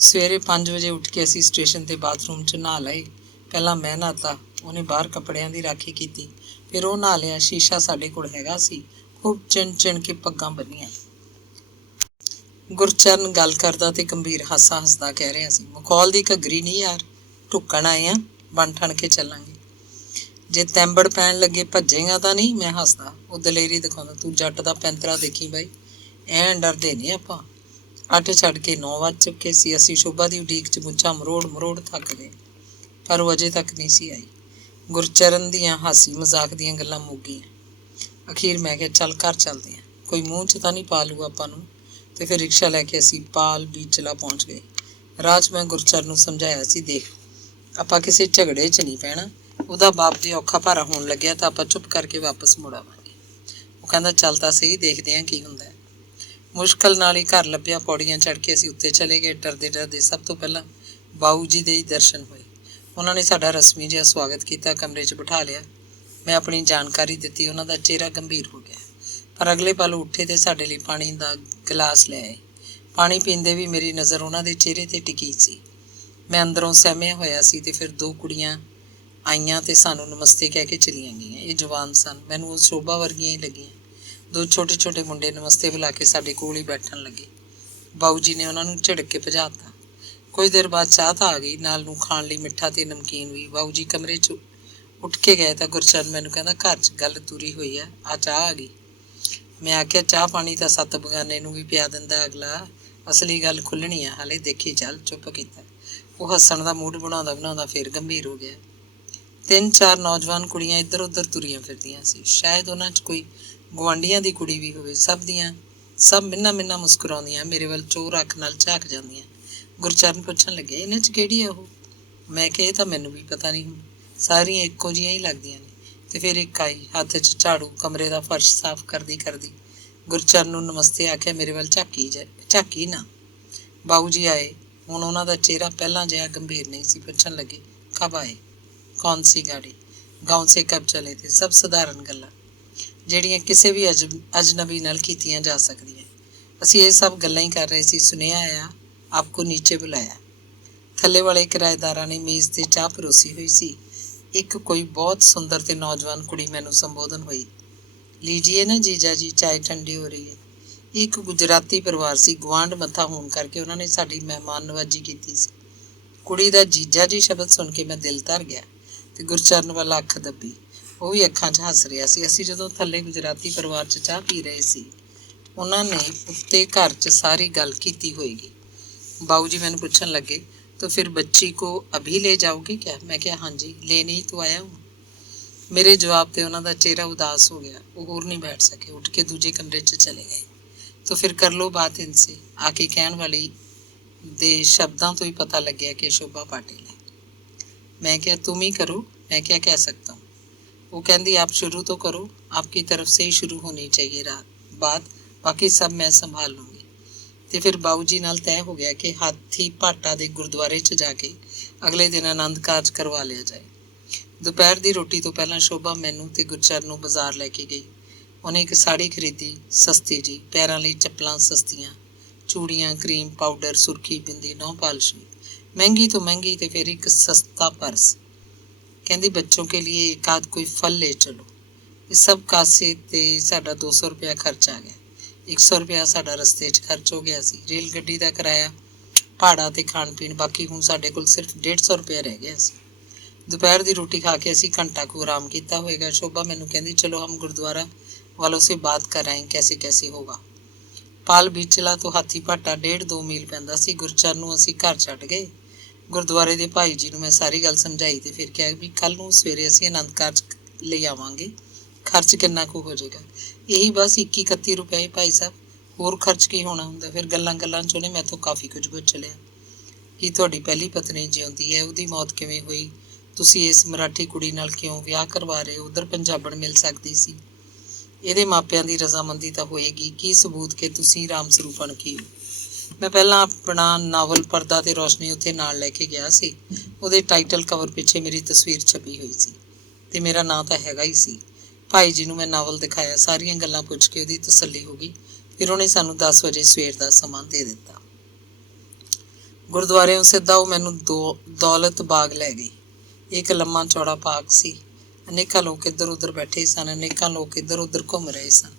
ਸਵੇਰੇ 5 ਵਜੇ ਉੱਠ ਕੇ ਅਸੀਂ ਸਟੇਸ਼ਨ 'ਤੇ ਬਾਥਰੂਮ 'ਚ ਨਹਾ ਲਏ। ਪਹਿਲਾਂ ਮੈਂ ਨਹਾਤਾ, ਉਹਨੇ ਬਾਹਰ ਕੱਪੜਿਆਂ ਦੀ ਰਾਖੀ ਕੀਤੀ। ਫਿਰ ਉਹ ਨਹਾ ਲਿਆ। ਸ਼ੀਸ਼ਾ ਸਾਡੇ ਕੋਲ ਹੈਗਾ ਸੀ। ਖੂਬ ਚਿਣ ਕੇ ਪੱਗਾਂ ਬੰਨੀਆਂ। ਗੁਰਚਰਨ ਗੱਲ ਕਰਦਾ ਤੇ ਗੰਭੀਰ ਹਾਸਾ ਹੱਸਦਾ ਕਹਿ ਰਿਹਾ ਸੀ, ਮਖੌਲ ਦੀ ਘੱਗਰੀ ਨਹੀਂ ਯਾਰ, ਢੁੱਕਣ ਆਏ ਆ, ਬਣ ਠਣ ਕੇ ਚੱਲਾਂਗੇ। ਜੇ ਤੈਂਬੜ ਪੈਣ ਲੱਗੇ ਭੱਜੇਗਾ ਤਾਂ ਨਹੀਂ? ਮੈਂ ਹੱਸਦਾ। ਉਹ ਦਲੇਰੀ ਦਿਖਾਉਂਦਾ, ਤੂੰ ਜੱਟ ਦਾ ਪੈਂਤਰਾ ਦੇਖੀ ਬਾਈ, ਐਂ ਡਰਦੇ ਨਹੀਂ ਆਪਾਂ। 8 ਛੱਡ ਕੇ 9 ਵੱਜ ਚੁੱਕੇ ਸੀ। ਅਸੀਂ ਸ਼ੋਭਾ ਦੀ ਉਡੀਕ 'ਚ ਮੁੱਛਾਂ ਮਰੋੜ ਥੱਕ ਗਏ, ਪਰ ਉਹ ਅਜੇ ਤੱਕ ਨਹੀਂ ਸੀ ਆਈ। ਗੁਰਚਰਨ ਦੀਆਂ ਹਾਸੀ ਮਜ਼ਾਕ ਦੀਆਂ ਗੱਲਾਂ ਮੁੱਕ ਗਈਆਂ। ਅਖੀਰ ਮੈਂ ਕਿਹਾ, ਚੱਲ ਘਰ ਚੱਲਦੇ ਹਾਂ, ਕੋਈ ਮੂੰਹ 'ਚ ਤਾਂ ਨਹੀਂ ਪਾ ਲੂ ਆਪਾਂ ਨੂੰ। ਤੇ ਫਿਰ ਰਿਕਸ਼ਾ ਲੈ ਕੇ ਅਸੀਂ ਪਾਲ ਬੀਚਲਾ ਪਹੁੰਚ ਗਏ। ਰਾਹ 'ਚ ਮੈਂ ਗੁਰਚਰਨ ਨੂੰ ਸਮਝਾਇਆ ਸੀ, ਦੇਖ ਆਪਾਂ ਕਿਸੇ ਝਗੜੇ 'ਚ ਨਹੀਂ ਪੈਣਾ। ਉਹਦਾ ਬਾਪ ਜੇ ਔਖਾ ਭਾਰਾ ਹੋਣ ਲੱਗਿਆ ਤਾਂ ਆਪਾਂ ਚੁੱਪ ਕਰਕੇ ਵਾਪਸ ਮੁੜ ਆਵਾਂਗੇ। ਉਹ ਕਹਿੰਦਾ, ਚੱਲ ਤਾਂ ਸਹੀ, ਦੇਖਦੇ ਹਾਂ ਕੀ ਹੁੰਦਾ। ਮੁਸ਼ਕਲ ਨਾਲ ਹੀ ਘਰ ਲੱਭਿਆ। ਪੌੜੀਆਂ ਚੜ੍ਹ ਕੇ ਅਸੀਂ ਉੱਤੇ ਚਲੇ ਗਏ। ਡਰਦੇ ਡਰਦੇ ਸਭ ਤੋਂ ਪਹਿਲਾਂ ਬਾਊ ਜੀ ਦੇ ਹੀ ਦਰਸ਼ਨ ਹੋਏ। ਉਹਨਾਂ ਨੇ ਸਾਡਾ ਰਸਮੀ ਜਿਹਾ ਸਵਾਗਤ ਕੀਤਾ, ਕਮਰੇ 'ਚ ਬਿਠਾ ਲਿਆ। ਮੈਂ ਆਪਣੀ ਜਾਣਕਾਰੀ ਦਿੱਤੀ। ਉਹਨਾਂ ਦਾ ਚਿਹਰਾ ਗੰਭੀਰ ਹੋ ਗਿਆ, ਪਰ ਅਗਲੇ ਪਲ ਉੱਠੇ ਤੇ ਸਾਡੇ ਲਈ ਪਾਣੀ ਦਾ ਗਲਾਸ ਲੈ ਆਏ। ਪਾਣੀ ਪੀਂਦੇ ਵੀ ਮੇਰੀ ਨਜ਼ਰ ਉਹਨਾਂ ਦੇ ਚਿਹਰੇ 'ਤੇ ਟਿਕੀ ਸੀ। ਮੈਂ ਅੰਦਰੋਂ ਸਹਿਮਿਆ ਹੋਇਆ ਸੀ। ਤੇ ਫਿਰ 2 ਕੁੜੀਆਂ ਆਈਆਂ ਤੇ ਸਾਨੂੰ ਨਮਸਤੇ ਕਹਿ ਕੇ ਚਲੀਆਂ ਗਈਆਂ। ਇਹ ਜਵਾਨ ਸਨ, ਮੈਨੂੰ ਉਹ ਸ਼ੋਭਾ ਵਰਗੀਆਂ ਹੀ ਲੱਗੀਆਂ। 2 ਛੋਟੇ ਮੁੰਡੇ ਨਮਸਤੇ ਬੁਲਾ ਕੇ ਸਾਡੇ ਕੋਲ ਹੀ ਬੈਠਣ ਲੱਗੇ। ਬਾਊ ਜੀ ਨੇ ਉਹਨਾਂ ਨੂੰ ਝਿੜਕ ਕੇ ਭਜਾ ਦਿੱਤਾ। ਕੁਝ ਦੇਰ ਬਾਅਦ ਚਾਹ ਤਾਂ ਆ ਗਈ, ਨਾਲ ਨੂੰ ਖਾਣ ਲਈ ਮਿੱਠਾ ਤੇ ਨਮਕੀਨ ਵੀ। ਬਾਊ ਜੀ ਕਮਰੇ 'ਚ ਉੱਠ ਕੇ ਗਏ ਤਾਂ ਗੁਰਚਰਨ ਮੈਨੂੰ ਕਹਿੰਦਾ, ਘਰ 'ਚ ਗੱਲ ਤੁਰੀ ਹੋਈ ਆ, ਆ ਚਾਹ ਆ ਗਈ। ਮੈਂ ਆਖਿਆ, ਚਾਹ ਪਾਣੀ ਤਾਂ 7 ਬਗਾਨੇ ਨੂੰ ਵੀ ਪਿਆ ਦਿੰਦਾ ਅਗਲਾ, ਅਸਲੀ ਗੱਲ ਖੁੱਲ੍ਹਣੀ ਆ, ਹਾਲੇ ਦੇਖੀ ਚੱਲ। ਚੁੱਪ ਕੀਤਾ। ਉਹ ਹੱਸਣ ਦਾ ਮੂਡ ਬਣਾਉਂਦਾ ਫਿਰ ਗੰਭੀਰ ਹੋ ਗਿਆ। 3-4 ਨੌਜਵਾਨ ਕੁੜੀਆਂ ਇੱਧਰ ਉੱਧਰ ਤੁਰੀਆਂ ਫਿਰਦੀਆਂ ਸੀ। ਸ਼ਾਇਦ ਉਹਨਾਂ 'ਚ ਕੋਈ ਗੁਆਂਢੀਆਂ ਦੀ ਕੁੜੀ ਵੀ ਹੋਵੇ। ਸਭ ਮਿੰਨਾ ਮੁਸਕਰਾਉਂਦੀਆਂ, ਮੇਰੇ ਵੱਲ ਚੋਰ ਅੱਖ ਨਾਲ ਝਾਕ ਜਾਂਦੀਆਂ। ਗੁਰਚਰਨ ਪੁੱਛਣ ਲੱਗੇ, ਇਹਨਾਂ 'ਚ ਕਿਹੜੀ ਆ ਉਹ? ਮੈਂ ਕਿਹਾ, ਇਹ ਤਾਂ ਮੈਨੂੰ ਵੀ ਪਤਾ ਨਹੀਂ, ਸਾਰੀਆਂ ਇੱਕੋ ਜਿਹੀਆਂ ਹੀ ਲੱਗਦੀਆਂ ਨੇ। ਤੇ ਫਿਰ ਇੱਕ ਆਈ, ਹੱਥ 'ਚ ਝਾੜੂ, ਕਮਰੇ ਦਾ ਫਰਸ਼ ਸਾਫ਼ ਕਰਦੀ ਗੁਰਚਰਨ ਨੂੰ ਨਮਸਤੇ ਆਖਿਆ, ਮੇਰੇ ਵੱਲ ਝਾਕੀ ਨਾ। ਬਾਊ ਜੀ ਆਏ। ਹੁਣ ਉਹਨਾਂ ਦਾ ਚਿਹਰਾ ਪਹਿਲਾਂ ਜਿਹਾ ਗੰਭੀਰ ਨਹੀਂ ਸੀ। ਪੁੱਛਣ ਲੱਗੇ, ਕਬ ਆਏ? ਕੌਣ ਸੀ ਗਾੜੀ? ਗਾਉਂ ਸੇ ਕਬ ਚਲੇ ਥੇ? ਸਭ ਸਧਾਰਨ ਗੱਲਾਂ ਜਿਹੜੀਆਂ ਕਿਸੇ ਵੀ ਅਜਨਬੀ ਨਾਲ ਕੀਤੀਆਂ ਜਾ ਸਕਦੀਆਂ। ਅਸੀਂ ਇਹ ਸਭ ਗੱਲਾਂ ਹੀ ਕਰ ਰਹੇ ਸੀ। ਸੁਨੇਹਾ ਆਇਆ, ਆਪਕੋ ਨੀਚੇ ਬੁਲਾਇਆ। ਥੱਲੇ ਵਾਲੇ ਕਿਰਾਏਦਾਰਾਂ ਨੇ ਮੇਜ਼ 'ਤੇ ਚਾਹ ਪਰੋਸੀ ਹੋਈ ਸੀ। ਇੱਕ ਕੋਈ ਬਹੁਤ ਸੁੰਦਰ ਤੇ ਨੌਜਵਾਨ ਕੁੜੀ ਮੈਨੂੰ ਸੰਬੋਧਨ ਹੋਈ, ਲੀਜੀਏ ਨਾ ਜੀਜਾ ਜੀ, ਚਾय ਠੰਡੀ ਹੋ ਰਹੀ ਹੈ। ਇੱਕ ਗੁਜਰਾਤੀ ਪਰਿਵਾਰ ਸੀ। ਗੁਆਂਢ ਮੱਥਾ ਹੋਣ ਕਰਕੇ ਉਹਨਾਂ ਨੇ ਸਾਡੀ ਮਹਿਮਾਨ ਨਵਾਜੀ ਕੀਤੀ ਸੀ। ਕੁੜੀ ਦਾ ਜੀਜਾ ਜੀ ਸ਼ਬਦ ਸੁਣ ਕੇ ਮੈਂ ਦਿਲ ਧਰ ਗਿਆ ਤੇ ਗੁਰਚਰਨ ਵੱਲ ਅੱਖ ਦੱਬੀ। ਉਹ ਵੀ ਅੱਖਾਂ 'ਚ ਹੱਸ ਰਿਹਾ ਸੀ। ਅਸੀਂ ਜਦੋਂ ਥੱਲੇ ਗੁਜਰਾਤੀ ਪਰਿਵਾਰ 'ਚ ਚਾਹ ਪੀ ਰਹੇ ਸੀ, ਉਹਨਾਂ ਨੇ ਉੱਤੇ ਘਰ 'ਚ ਸਾਰੀ ਗੱਲ ਕੀਤੀ ਹੋਏਗੀ। ਬਾਊ ਜੀ ਮੈਨੂੰ ਪੁੱਛਣ ਲੱਗੇ, तो फिर बच्ची को अभी ले जाओगे क्या? मैं क्या, हाँ जी, लेने ही तो आया हूँ। मेरे जवाब ਤੇ ਉਹਨਾਂ ਦਾ ਚਿਹਰਾ ਉਦਾਸ ਹੋ ਗਿਆ। ਉਹ ਹੋਰ ਨਹੀਂ ਬੈਠ ਸਕੇ, ਉੱਠ ਕੇ ਦੂਜੇ ਕਮਰੇ 'ਚ ਚਲੇ ਗਏ। तो फिर कर लो बात इनसे, आके ਕਹਿਣ ਵਾਲੀ ਦੇ ਸ਼ਬਦਾਂ ਤੋਂ ਹੀ ਪਤਾ ਲੱਗਿਆ ਕਿ ਸ਼ੋਭਾ ਪਾਟਿਲ ਹੈ। मैं क्या, तुम ही करो, मैं क्या कह सकता हूँ। वो कहती, आप शुरू तो करो, आपकी तरफ से ही शुरू होनी चाहिए बात, बाकी सब मैं संभाल लूँगी। ਤੇ ਫਿਰ ਬਾਊ ਜੀ ਨਾਲ ਤੈਅ ਹੋ ਗਿਆ ਕਿ ਹਾਥੀ ਭਾਟਾ ਦੇ ਗੁਰਦੁਆਰੇ 'ਚ ਜਾ ਕੇ ਅਗਲੇ ਦਿਨ ਆਨੰਦ ਕਾਰਜ ਕਰਵਾ ਲਿਆ ਜਾਏ। ਦੁਪਹਿਰ ਦੀ ਰੋਟੀ ਤੋਂ ਪਹਿਲਾਂ ਸ਼ੋਭਾ ਮੈਨੂੰ ਤੇ ਗੁਰਚਰਨ ਨੂੰ ਬਾਜ਼ਾਰ ਲੈ ਕੇ ਗਈ। ਉਹਨੇ ਇੱਕ ਸਾੜੀ ਖਰੀਦੀ, ਸਸਤੀ ਜੀ, ਪੈਰਾਂ ਲਈ ਚੱਪਲਾਂ ਸਸਤੀਆਂ, ਚੂੜੀਆਂ, ਕਰੀਮ, ਪਾਊਡਰ, ਸੁਰਖੀ, ਬਿੰਦੀ, ਨੌ ਪਾਲਿਸ਼ ਵੀ ਮਹਿੰਗੀ ਤੋਂ ਮਹਿੰਗੀ, ਤੇ ਫਿਰ ਇੱਕ ਸਸਤਾ ਪਰਸ। ਕਹਿੰਦੀ, ਬੱਚੋਂ ਕੇ लिए एक आध कोई फल ले चलो। ਇਸ ਸਭ ਕਾਸੇ ਤੇ ਸਾਡਾ 200 ਰੁਪਇਆ ਖਰਚ ਆ ਗਿਆ। 100 ਰੁਪਇਆ ਸਾਡਾ ਰਸਤੇ 'ਚ ਖਰਚ ਹੋ ਗਿਆ ਸੀ। ਰੇਲ ਗੱਡੀ ਦਾ ਕਿਰਾਇਆ, ਭਾੜਾ ਤੇ ਖਾਣ ਪੀਣ, ਬਾਕੀ ਹੁਣ ਸਾਡੇ ਕੋਲ ਸਿਰਫ 150 ਰੁਪਇਆ ਰਹਿ ਗਿਆ ਸੀ। ਦੁਪਹਿਰ ਦੀ ਰੋਟੀ ਖਾ ਕੇ ਅਸੀਂ ਘੰਟਾ ਕੁ ਆਰਾਮ ਕੀਤਾ ਹੋਏਗਾ। ਸ਼ੋਭਾ ਮੈਨੂੰ ਕਹਿੰਦੀ, ਚਲੋ ਹਮ ਗੁਰਦੁਆਰਾ ਵਾਲੋਂ ਸੇ ਬਾਤ ਕਰ ਆਏ, ਕੈਸੇ ਹੋਗਾ। ਪਾਲ ਬੀਚਲਾ ਤੋਂ ਹਾਥੀ ਭਾਟਾ 1.5-2 ਮੀਲ ਪੈਂਦਾ ਸੀ। ਗੁਰਚਰਨ ਨੂੰ ਅਸੀਂ ਘਰ ਛੱਡ ਗਏ। ਗੁਰਦੁਆਰੇ ਦੇ ਭਾਈ ਜੀ ਨੂੰ ਮੈਂ ਸਾਰੀ ਗੱਲ ਸਮਝਾਈ ਤੇ ਫਿਰ ਕਿਹਾ ਵੀ ਕੱਲ੍ਹ ਨੂੰ ਸਵੇਰੇ ਅਸੀਂ ਆਨੰਦ ਕਾਰਜ ਲਈ ਆਵਾਂਗੇ। ਖਰਚ ਕਿੰਨਾ ਕੁ ਹੋ ਜਾਏਗਾ? ਇਹੀ ਬਸ 21-31 ਰੁਪਏ ਭਾਈ ਸਾਹਿਬ, ਹੋਰ ਖਰਚ ਕੀ ਹੋਣਾ ਹੁੰਦਾ। ਫਿਰ ਗੱਲਾਂ 'ਚ ਉਹਨੇ ਮੈਥੋਂ ਕਾਫੀ ਕੁਝ ਪੁੱਛ ਲਿਆ। ਕੀ ਤੁਹਾਡੀ ਪਹਿਲੀ ਪਤਨੀ ਜਿਉਂਦੀ ਹੈ? ਉਹਦੀ ਮੌਤ ਕਿਵੇਂ ਹੋਈ? ਤੁਸੀਂ ਇਸ ਮਰਾਠੀ ਕੁੜੀ ਨਾਲ ਕਿਉਂ ਵਿਆਹ ਕਰਵਾ ਰਹੇ ਹੋ? ਉੱਧਰ ਪੰਜਾਬਣ ਮਿਲ ਸਕਦੀ ਸੀ। ਇਹਦੇ ਮਾਪਿਆਂ ਦੀ ਰਜ਼ਾਮੰਦੀ ਤਾਂ ਹੋਏਗੀ, ਕੀ ਸਬੂਤ ਕਿ ਤੁਸੀਂ ਰਾਮ ਸਰੂਪ ਅਣਖੀ ਹੋ। ਮੈਂ ਪਹਿਲਾਂ ਆਪਣਾ ਨਾਵਲ ਪਰਦਾ ਤੇ ਰੋਸ਼ਨੀ ਉੱਥੇ ਨਾਲ ਲੈ ਕੇ ਗਿਆ ਸੀ। ਉਹਦੇ ਟਾਈਟਲ ਕਵਰ ਪਿੱਛੇ ਮੇਰੀ ਤਸਵੀਰ ਛਪੀ ਹੋਈ ਸੀ ਤੇ ਮੇਰਾ ਨਾਂ ਤਾਂ ਹੈਗਾ ਹੀ ਸੀ। ਭਾਈ ਜੀ ਨੂੰ ਮੈਂ ਨਾਵਲ ਦਿਖਾਇਆ, ਸਾਰੀਆਂ ਗੱਲਾਂ ਪੁੱਛ ਕੇ ਉਹਦੀ ਤਸੱਲੀ ਹੋ ਗਈ। ਫਿਰ ਉਹਨੇ ਸਾਨੂੰ 10 ਵਜੇ ਸਵੇਰ ਦਾ ਸਮਾਂ ਦੇ ਦਿੱਤਾ। ਗੁਰਦੁਆਰਿਓਂ ਸਿੱਧਾ ਉਹ ਮੈਨੂੰ ਦੌਲਤ ਬਾਗ ਲੈ ਗਈ। ਇੱਕ ਲੰਮਾ ਚੌੜਾ ਬਾਗ ਸੀ। ਅਨੇਕਾਂ ਲੋਕ ਇੱਧਰ ਉੱਧਰ ਬੈਠੇ ਸਨ, ਅਨੇਕਾਂ ਲੋਕ ਇੱਧਰ ਉੱਧਰ ਘੁੰਮ ਰਹੇ ਸਨ।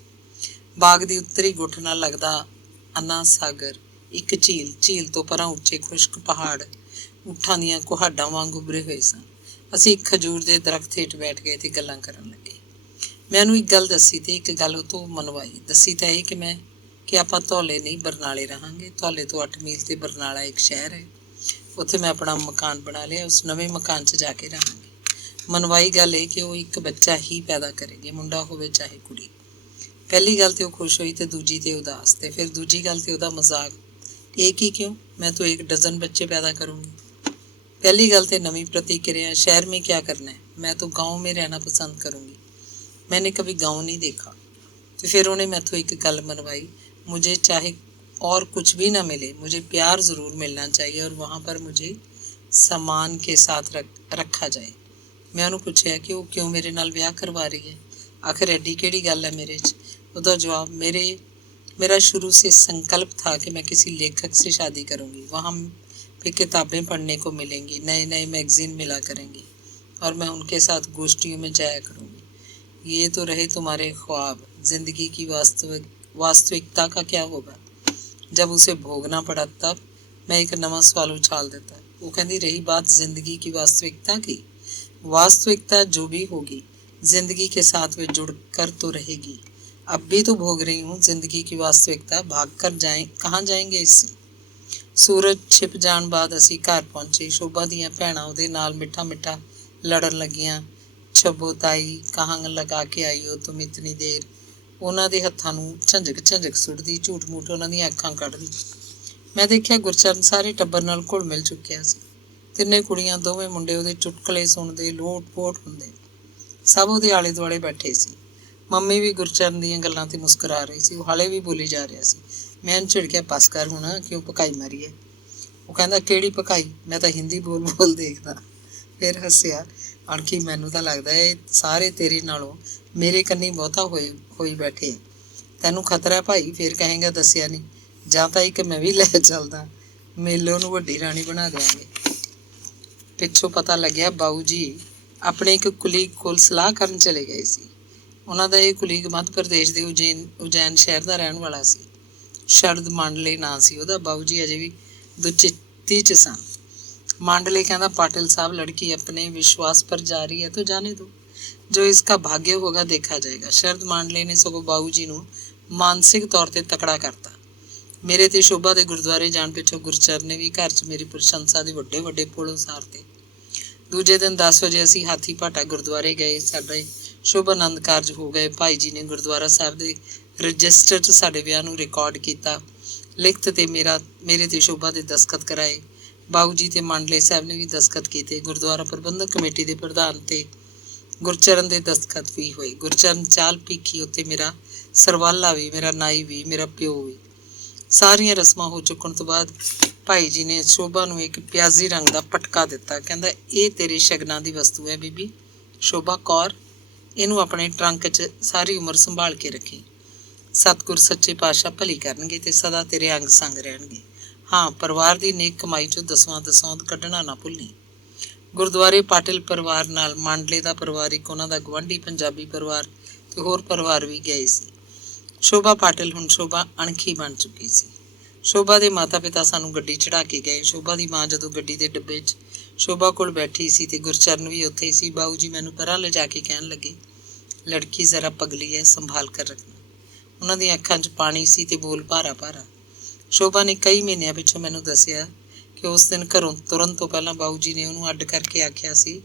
ਬਾਗ ਦੀ ਉੱਤਰੀ ਗੁੱਠ ਨਾਲ ਲੱਗਦਾ ਅੰਨਾ ਸਾਗਰ, ਇੱਕ ਝੀਲ ਤੋਂ ਪਰਾਂ ਉੱਚੇ ਖੁਸ਼ਕ ਪਹਾੜ ਊਠਾਂ ਦੀਆਂ ਕੁਹਾੜਾਂ ਵਾਂਗ ਉੱਭਰੇ ਹੋਏ ਸਨ। ਅਸੀਂ ਇੱਕ ਖਜੂਰ ਦੇ ਦਰਖਤ ਹੇਠ ਬੈਠ ਗਏ ਤੇ ਗੱਲਾਂ ਕਰਨ ਲੱਗੇ। ਮੈਂ ਉਹਨੂੰ ਇੱਕ ਗੱਲ ਦੱਸੀ ਤੇ ਇੱਕ ਗੱਲ ਉਹ ਤੋਂ ਮਨਵਾਈ। ਦੱਸੀ ਤਾਂ ਇਹ ਕਿ ਆਪਾਂ ਧੌਲੇ ਨਹੀਂ, ਬਰਨਾਲੇ ਰਹਾਂਗੇ। ਧੌਲੇ ਤੋਂ 8 ਮੀਲ ਤੇ ਬਰਨਾਲਾ ਇੱਕ ਸ਼ਹਿਰ ਹੈ। ਉੱਥੇ ਮੈਂ ਆਪਣਾ ਮਕਾਨ ਬਣਾ ਲਿਆ। ਉਸ ਨਵੇਂ ਮਕਾਨ 'ਚ ਜਾ ਕੇ ਰਹਾਂਗੇ। ਮਨਵਾਈ ਗੱਲ ਇਹ ਕਿ ਉਹ ਇੱਕ ਬੱਚਾ ਹੀ ਪੈਦਾ ਕਰੇਗੀ, ਮੁੰਡਾ ਹੋਵੇ ਚਾਹੇ ਕੁੜੀ। ਪਹਿਲੀ ਗੱਲ ਤੇ ਉਹ ਖੁਸ਼ ਹੋਈ ਤੇ ਦੂਜੀ ਤੇ ਉਦਾਸ, ਤੇ ਫਿਰ ਦੂਜੀ ਗੱਲ ਤੇ ਉਹਦਾ ਮਜ਼ਾਕ। एक ही क्यों, मैं तो 1 डज़न बच्चे पैदा करूँगी। पहली गल तो नवी प्रतिक्रिया, शहर में क्या करना है, मैं तो गांव में रहना पसंद करूँगी। मैंने कभी गांव नहीं देखा। तो फिर उन्हें मैथों एक गल मनवाई, मुझे चाहे और कुछ भी ना मिले, मुझे प्यार ज़रूर मिलना चाहिए और वहाँ पर मुझे सम्मान के साथ रखा जाए। मैं उन्होंने पूछा कि वो क्यों मेरे नाल ब्याह करवा रही है, आखिर एडी केड़ी गल है मेरे च। उसका जवाब, मेरा शुरू से संकल्प था कि मैं किसी लेखक से शादी करूँगी। वहाँ पे किताबें पढ़ने को मिलेंगी, नए नए मैगज़ीन मिला करेंगी और मैं उनके साथ गोष्ठियों में जाया करूँगी। ये तो रहे तुम्हारे ख्वाब, ज़िंदगी की वास्तविकता का क्या होगा जब उसे भोगना पड़ा तब। मैं एक नवा सवाल उछाल देता। वो कहती, रही बात ज़िंदगी की वास्तविकता की, वास्तविकता जो भी होगी ज़िंदगी के साथ वे जुड़ कर तो रहेगी। अब भी तो भोग रही हूँ जिंदगी की वास्तविकता, भाग कर कहाँ जाएंगे इससे। सूरज छिप जाण बाद असी घर पहुंचे। शोभा दियां भैणां उहदे नाल मिठा मिठा लड़न लगियां। छब्बो ताई, कहाँ लगा के आई हो तुम इतनी देर। उन्हां दे हत्थां नूं झंझक सुटदी, झूठ मूठ उन्हां दीयां अखां कढ़दी। मैं देखिया गुरचरण सारे टब्बर नाल घुल मिल चुकिया सी। 3 कुड़ियां, 2 मुंडे उहदे चुटकले सुणदे लोट पोट हुंदे। सब उहदे आले दुआले बैठे सी। ਮੰਮੀ ਵੀ ਗੁਰਚਰਨ ਦੀਆਂ ਗੱਲਾਂ 'ਤੇ ਮੁਸਕਰਾ ਰਹੀ ਸੀ। ਉਹ ਹਾਲੇ ਵੀ ਬੋਲੀ ਜਾ ਰਿਹਾ ਸੀ। ਮੈਂ ਉਹਨੂੰ ਝਿੜਕਿਆ, ਪਾਸ ਕਰ ਹੁਣ, ਕਿਉਂ ਪਕਾਈ ਮਾਰੀ ਹੈ। ਉਹ ਕਹਿੰਦਾ, ਕਿਹੜੀ ਪਕਾਈ, ਮੈਂ ਤਾਂ ਹਿੰਦੀ ਬੋਲ ਦੇਖਦਾ। ਫਿਰ ਹੱਸਿਆ। ਅਣਖੀ, ਮੈਨੂੰ ਤਾਂ ਲੱਗਦਾ ਇਹ ਸਾਰੇ ਤੇਰੇ ਨਾਲੋਂ ਮੇਰੇ ਕੰਨੀ ਬਹੁਤਾ ਹੋਈ ਬੈਠੇ ਆ। ਤੈਨੂੰ ਖਤਰਾ ਭਾਈ, ਫਿਰ ਕਹੇਂਗਾ ਦੱਸਿਆ ਨਹੀਂ। ਜਾਂ ਤਾਂ ਇੱਕ ਮੈਂ ਵੀ ਲੈ ਚੱਲਦਾ, ਮੇਲੇ ਨੂੰ ਵੱਡੀ ਰਾਣੀ ਬਣਾ ਦਿਆਂਗੇ। ਪਿੱਛੋਂ ਪਤਾ ਲੱਗਿਆ ਬਾਊ ਜੀ ਆਪਣੇ ਇੱਕ ਕੁਲੀਗ ਕੋਲ ਸਲਾਹ ਕਰਨ ਚਲੇ ਗਏ ਸੀ। ਉਹਨਾਂ ਦਾ ਇਹ ਕੁਲੀਗ ਮੱਧ ਪ੍ਰਦੇਸ਼ ਦੇ ਉਜੈਨ ਸ਼ਹਿਰ ਦਾ ਰਹਿਣ ਵਾਲਾ ਸੀ। ਸ਼ਰਦ ਮਾਂਡਲੇ ਨਾਂ ਸੀ ਉਹਦਾ। ਬਾਊ ਜੀ ਅਜੇ ਵੀ ਦੁਚਿੱਤੀ 'ਚ ਸਨ। मांडले कहना, पाटिल साहब लड़की अपने विश्वास पर जा रही है तो जाने दो, जो इसका भाग्य होगा देखा जाएगा। शरद मांडले ने सगों बाऊ जी ਨੂੰ ਮਾਨਸਿਕ ਤੌਰ ਤੇ ਤਕੜਾ ਕਰਤਾ। ਮੇਰੇ ਤੇ ਸ਼ੋਭਾ ਦੇ ਗੁਰਦੁਆਰੇ ਜਾਣ ਪਿੱਛੋਂ ਗੁਰਚਰਨ ਨੇ ਵੀ ਘਰ 'ਚ ਮੇਰੀ ਪ੍ਰਸ਼ੰਸਾ ਦੇ ਵੱਡੇ ਵੱਡੇ ਪੁਲ ਉਸਾਰਤੇ। ਦੂਜੇ ਦਿਨ 10 ਵਜੇ ਅਸੀਂ ਹਾਥੀ ਭਾਟਾ ਗੁਰਦੁਆਰੇ ਗਏ। ਸਾਡੇ ਸ਼ੁਭ ਆਨੰਦ ਕਾਰਜ ਹੋ ਗਏ। ਭਾਈ ਜੀ ਨੇ ਗੁਰਦੁਆਰਾ ਸਾਹਿਬ ਦੇ ਰਜਿਸਟਰ 'ਚ ਸਾਡੇ ਵਿਆਹ ਨੂੰ ਰਿਕਾਰਡ ਕੀਤਾ। ਲਿਖਤ ਤੇ ਮੇਰੇ ਤੇ ਸ਼ੋਭਾ ਦੇ ਦਸਖਤ ਕਰਾਏ। ਬਾਊ ਜੀ ਤੇ ਮਾਂਡਲੇ ਸਾਹਿਬ ਨੇ ਵੀ ਦਸਖਤ ਕੀਤੇ। ਗੁਰਦੁਆਰਾ ਪ੍ਰਬੰਧਕ ਕਮੇਟੀ ਦੇ ਪ੍ਰਧਾਨ ਤੇ ਗੁਰਚਰਨ ਦੇ ਦਸਖਤ ਵੀ ਹੋਏ। ਗੁਰਚਰਨ ਚਾਲ ਭੀਖੀ ਉੱਤੇ ਮੇਰਾ ਸਰਵਾਲਾ ਵੀ, ਮੇਰਾ ਨਾਈ ਵੀ, ਮੇਰਾ ਪਿਓ ਵੀ। ਸਾਰੀਆਂ ਰਸਮਾਂ ਹੋ ਚੁੱਕਣ ਤੋਂ ਬਾਅਦ ਭਾਈ ਜੀ ਨੇ ਸ਼ੋਭਾ ਨੂੰ ਇੱਕ ਪਿਆਜ਼ੀ ਰੰਗ ਦਾ ਪਟਕਾ ਦਿੱਤਾ। ਕਹਿੰਦਾ, ਇਹ ਤੇਰੇ ਸ਼ਗਨਾਂ ਦੀ ਵਸਤੂ ਹੈ ਬੀਬੀ ਸ਼ੋਭਾ ਕੌਰ, ਇਹਨੂੰ ਆਪਣੇ ਟਰੰਕ 'ਚ ਸਾਰੀ ਉਮਰ ਸੰਭਾਲ ਕੇ ਰੱਖੀ। ਸਤਿਗੁਰ ਸੱਚੇ ਪਾਤਸ਼ਾਹ ਭਲੀ ਕਰਨਗੇ ਤੇ ਸਦਾ ਤੇਰੇ ਅੰਗ ਸੰਗ ਰਹਿਣਗੇ। ਹਾਂ, ਪਰਿਵਾਰ ਦੀ ਨੇਕ ਕਮਾਈ 'ਚੋਂ ਦਸਵਾਂ ਦਸੌਂਦ ਕੱਢਣਾ ਨਾ ਭੁੱਲੀ। ਗੁਰਦੁਆਰੇ ਪਾਟਿਲ ਪਰਿਵਾਰ ਨਾਲ ਮਾਂਡਲੇ ਦਾ ਪਰਿਵਾਰ, ਇੱਕ ਉਹਨਾਂ ਦਾ ਗੁਆਂਢੀ ਪੰਜਾਬੀ ਪਰਿਵਾਰ ਤੇ ਹੋਰ ਪਰਿਵਾਰ ਵੀ ਗਏ ਸੀ। ਸ਼ੋਭਾ ਪਾਟਿਲ ਹੁਣ ਸ਼ੋਭਾ ਅਣਖੀ ਬਣ ਚੁੱਕੀ ਸੀ। ਸ਼ੋਭਾ ਦੇ ਮਾਤਾ ਪਿਤਾ ਸਾਨੂੰ ਗੱਡੀ ਚੜ੍ਹਾ ਕੇ ਗਏ। ਸ਼ੋਭਾ ਦੀ ਮਾਂ ਜਦੋਂ ਗੱਡੀ ਦੇ ਡੱਬੇ 'ਚ ਸ਼ੋਭਾ ਕੋਲ ਬੈਠੀ ਸੀ ਤੇ ਗੁਰਚਰਨ ਵੀ ਉੱਥੇ ਹੀ ਸੀ, ਬਾਊ ਜੀ ਮੈਨੂੰ ਪਰਾਂ ਲਿਜਾ ਕੇ ਕਹਿਣ ਲੱਗੇ, ਲੜਕੀ ਜ਼ਰਾ ਪਗਲੀ ਹੈ, ਸੰਭਾਲ ਕਰ ਰੱਖਣਾ। ਉਹਨਾਂ ਦੀਆਂ ਅੱਖਾਂ 'ਚ ਪਾਣੀ ਸੀ ਤੇ ਬੋਲ ਭਾਰਾ ਭਾਰਾ। ਸ਼ੋਭਾ ਨੇ ਕਈ ਮਹੀਨਿਆਂ ਪਿੱਛੋਂ ਮੈਨੂੰ ਦੱਸਿਆ ਕਿ ਉਸ ਦਿਨ ਘਰੋਂ ਤੁਰਨ ਤੋਂ ਪਹਿਲਾਂ ਬਾਊ ਜੀ ਨੇ ਉਹਨੂੰ ਅੱਡ ਕਰਕੇ ਆਖਿਆ ਸੀ,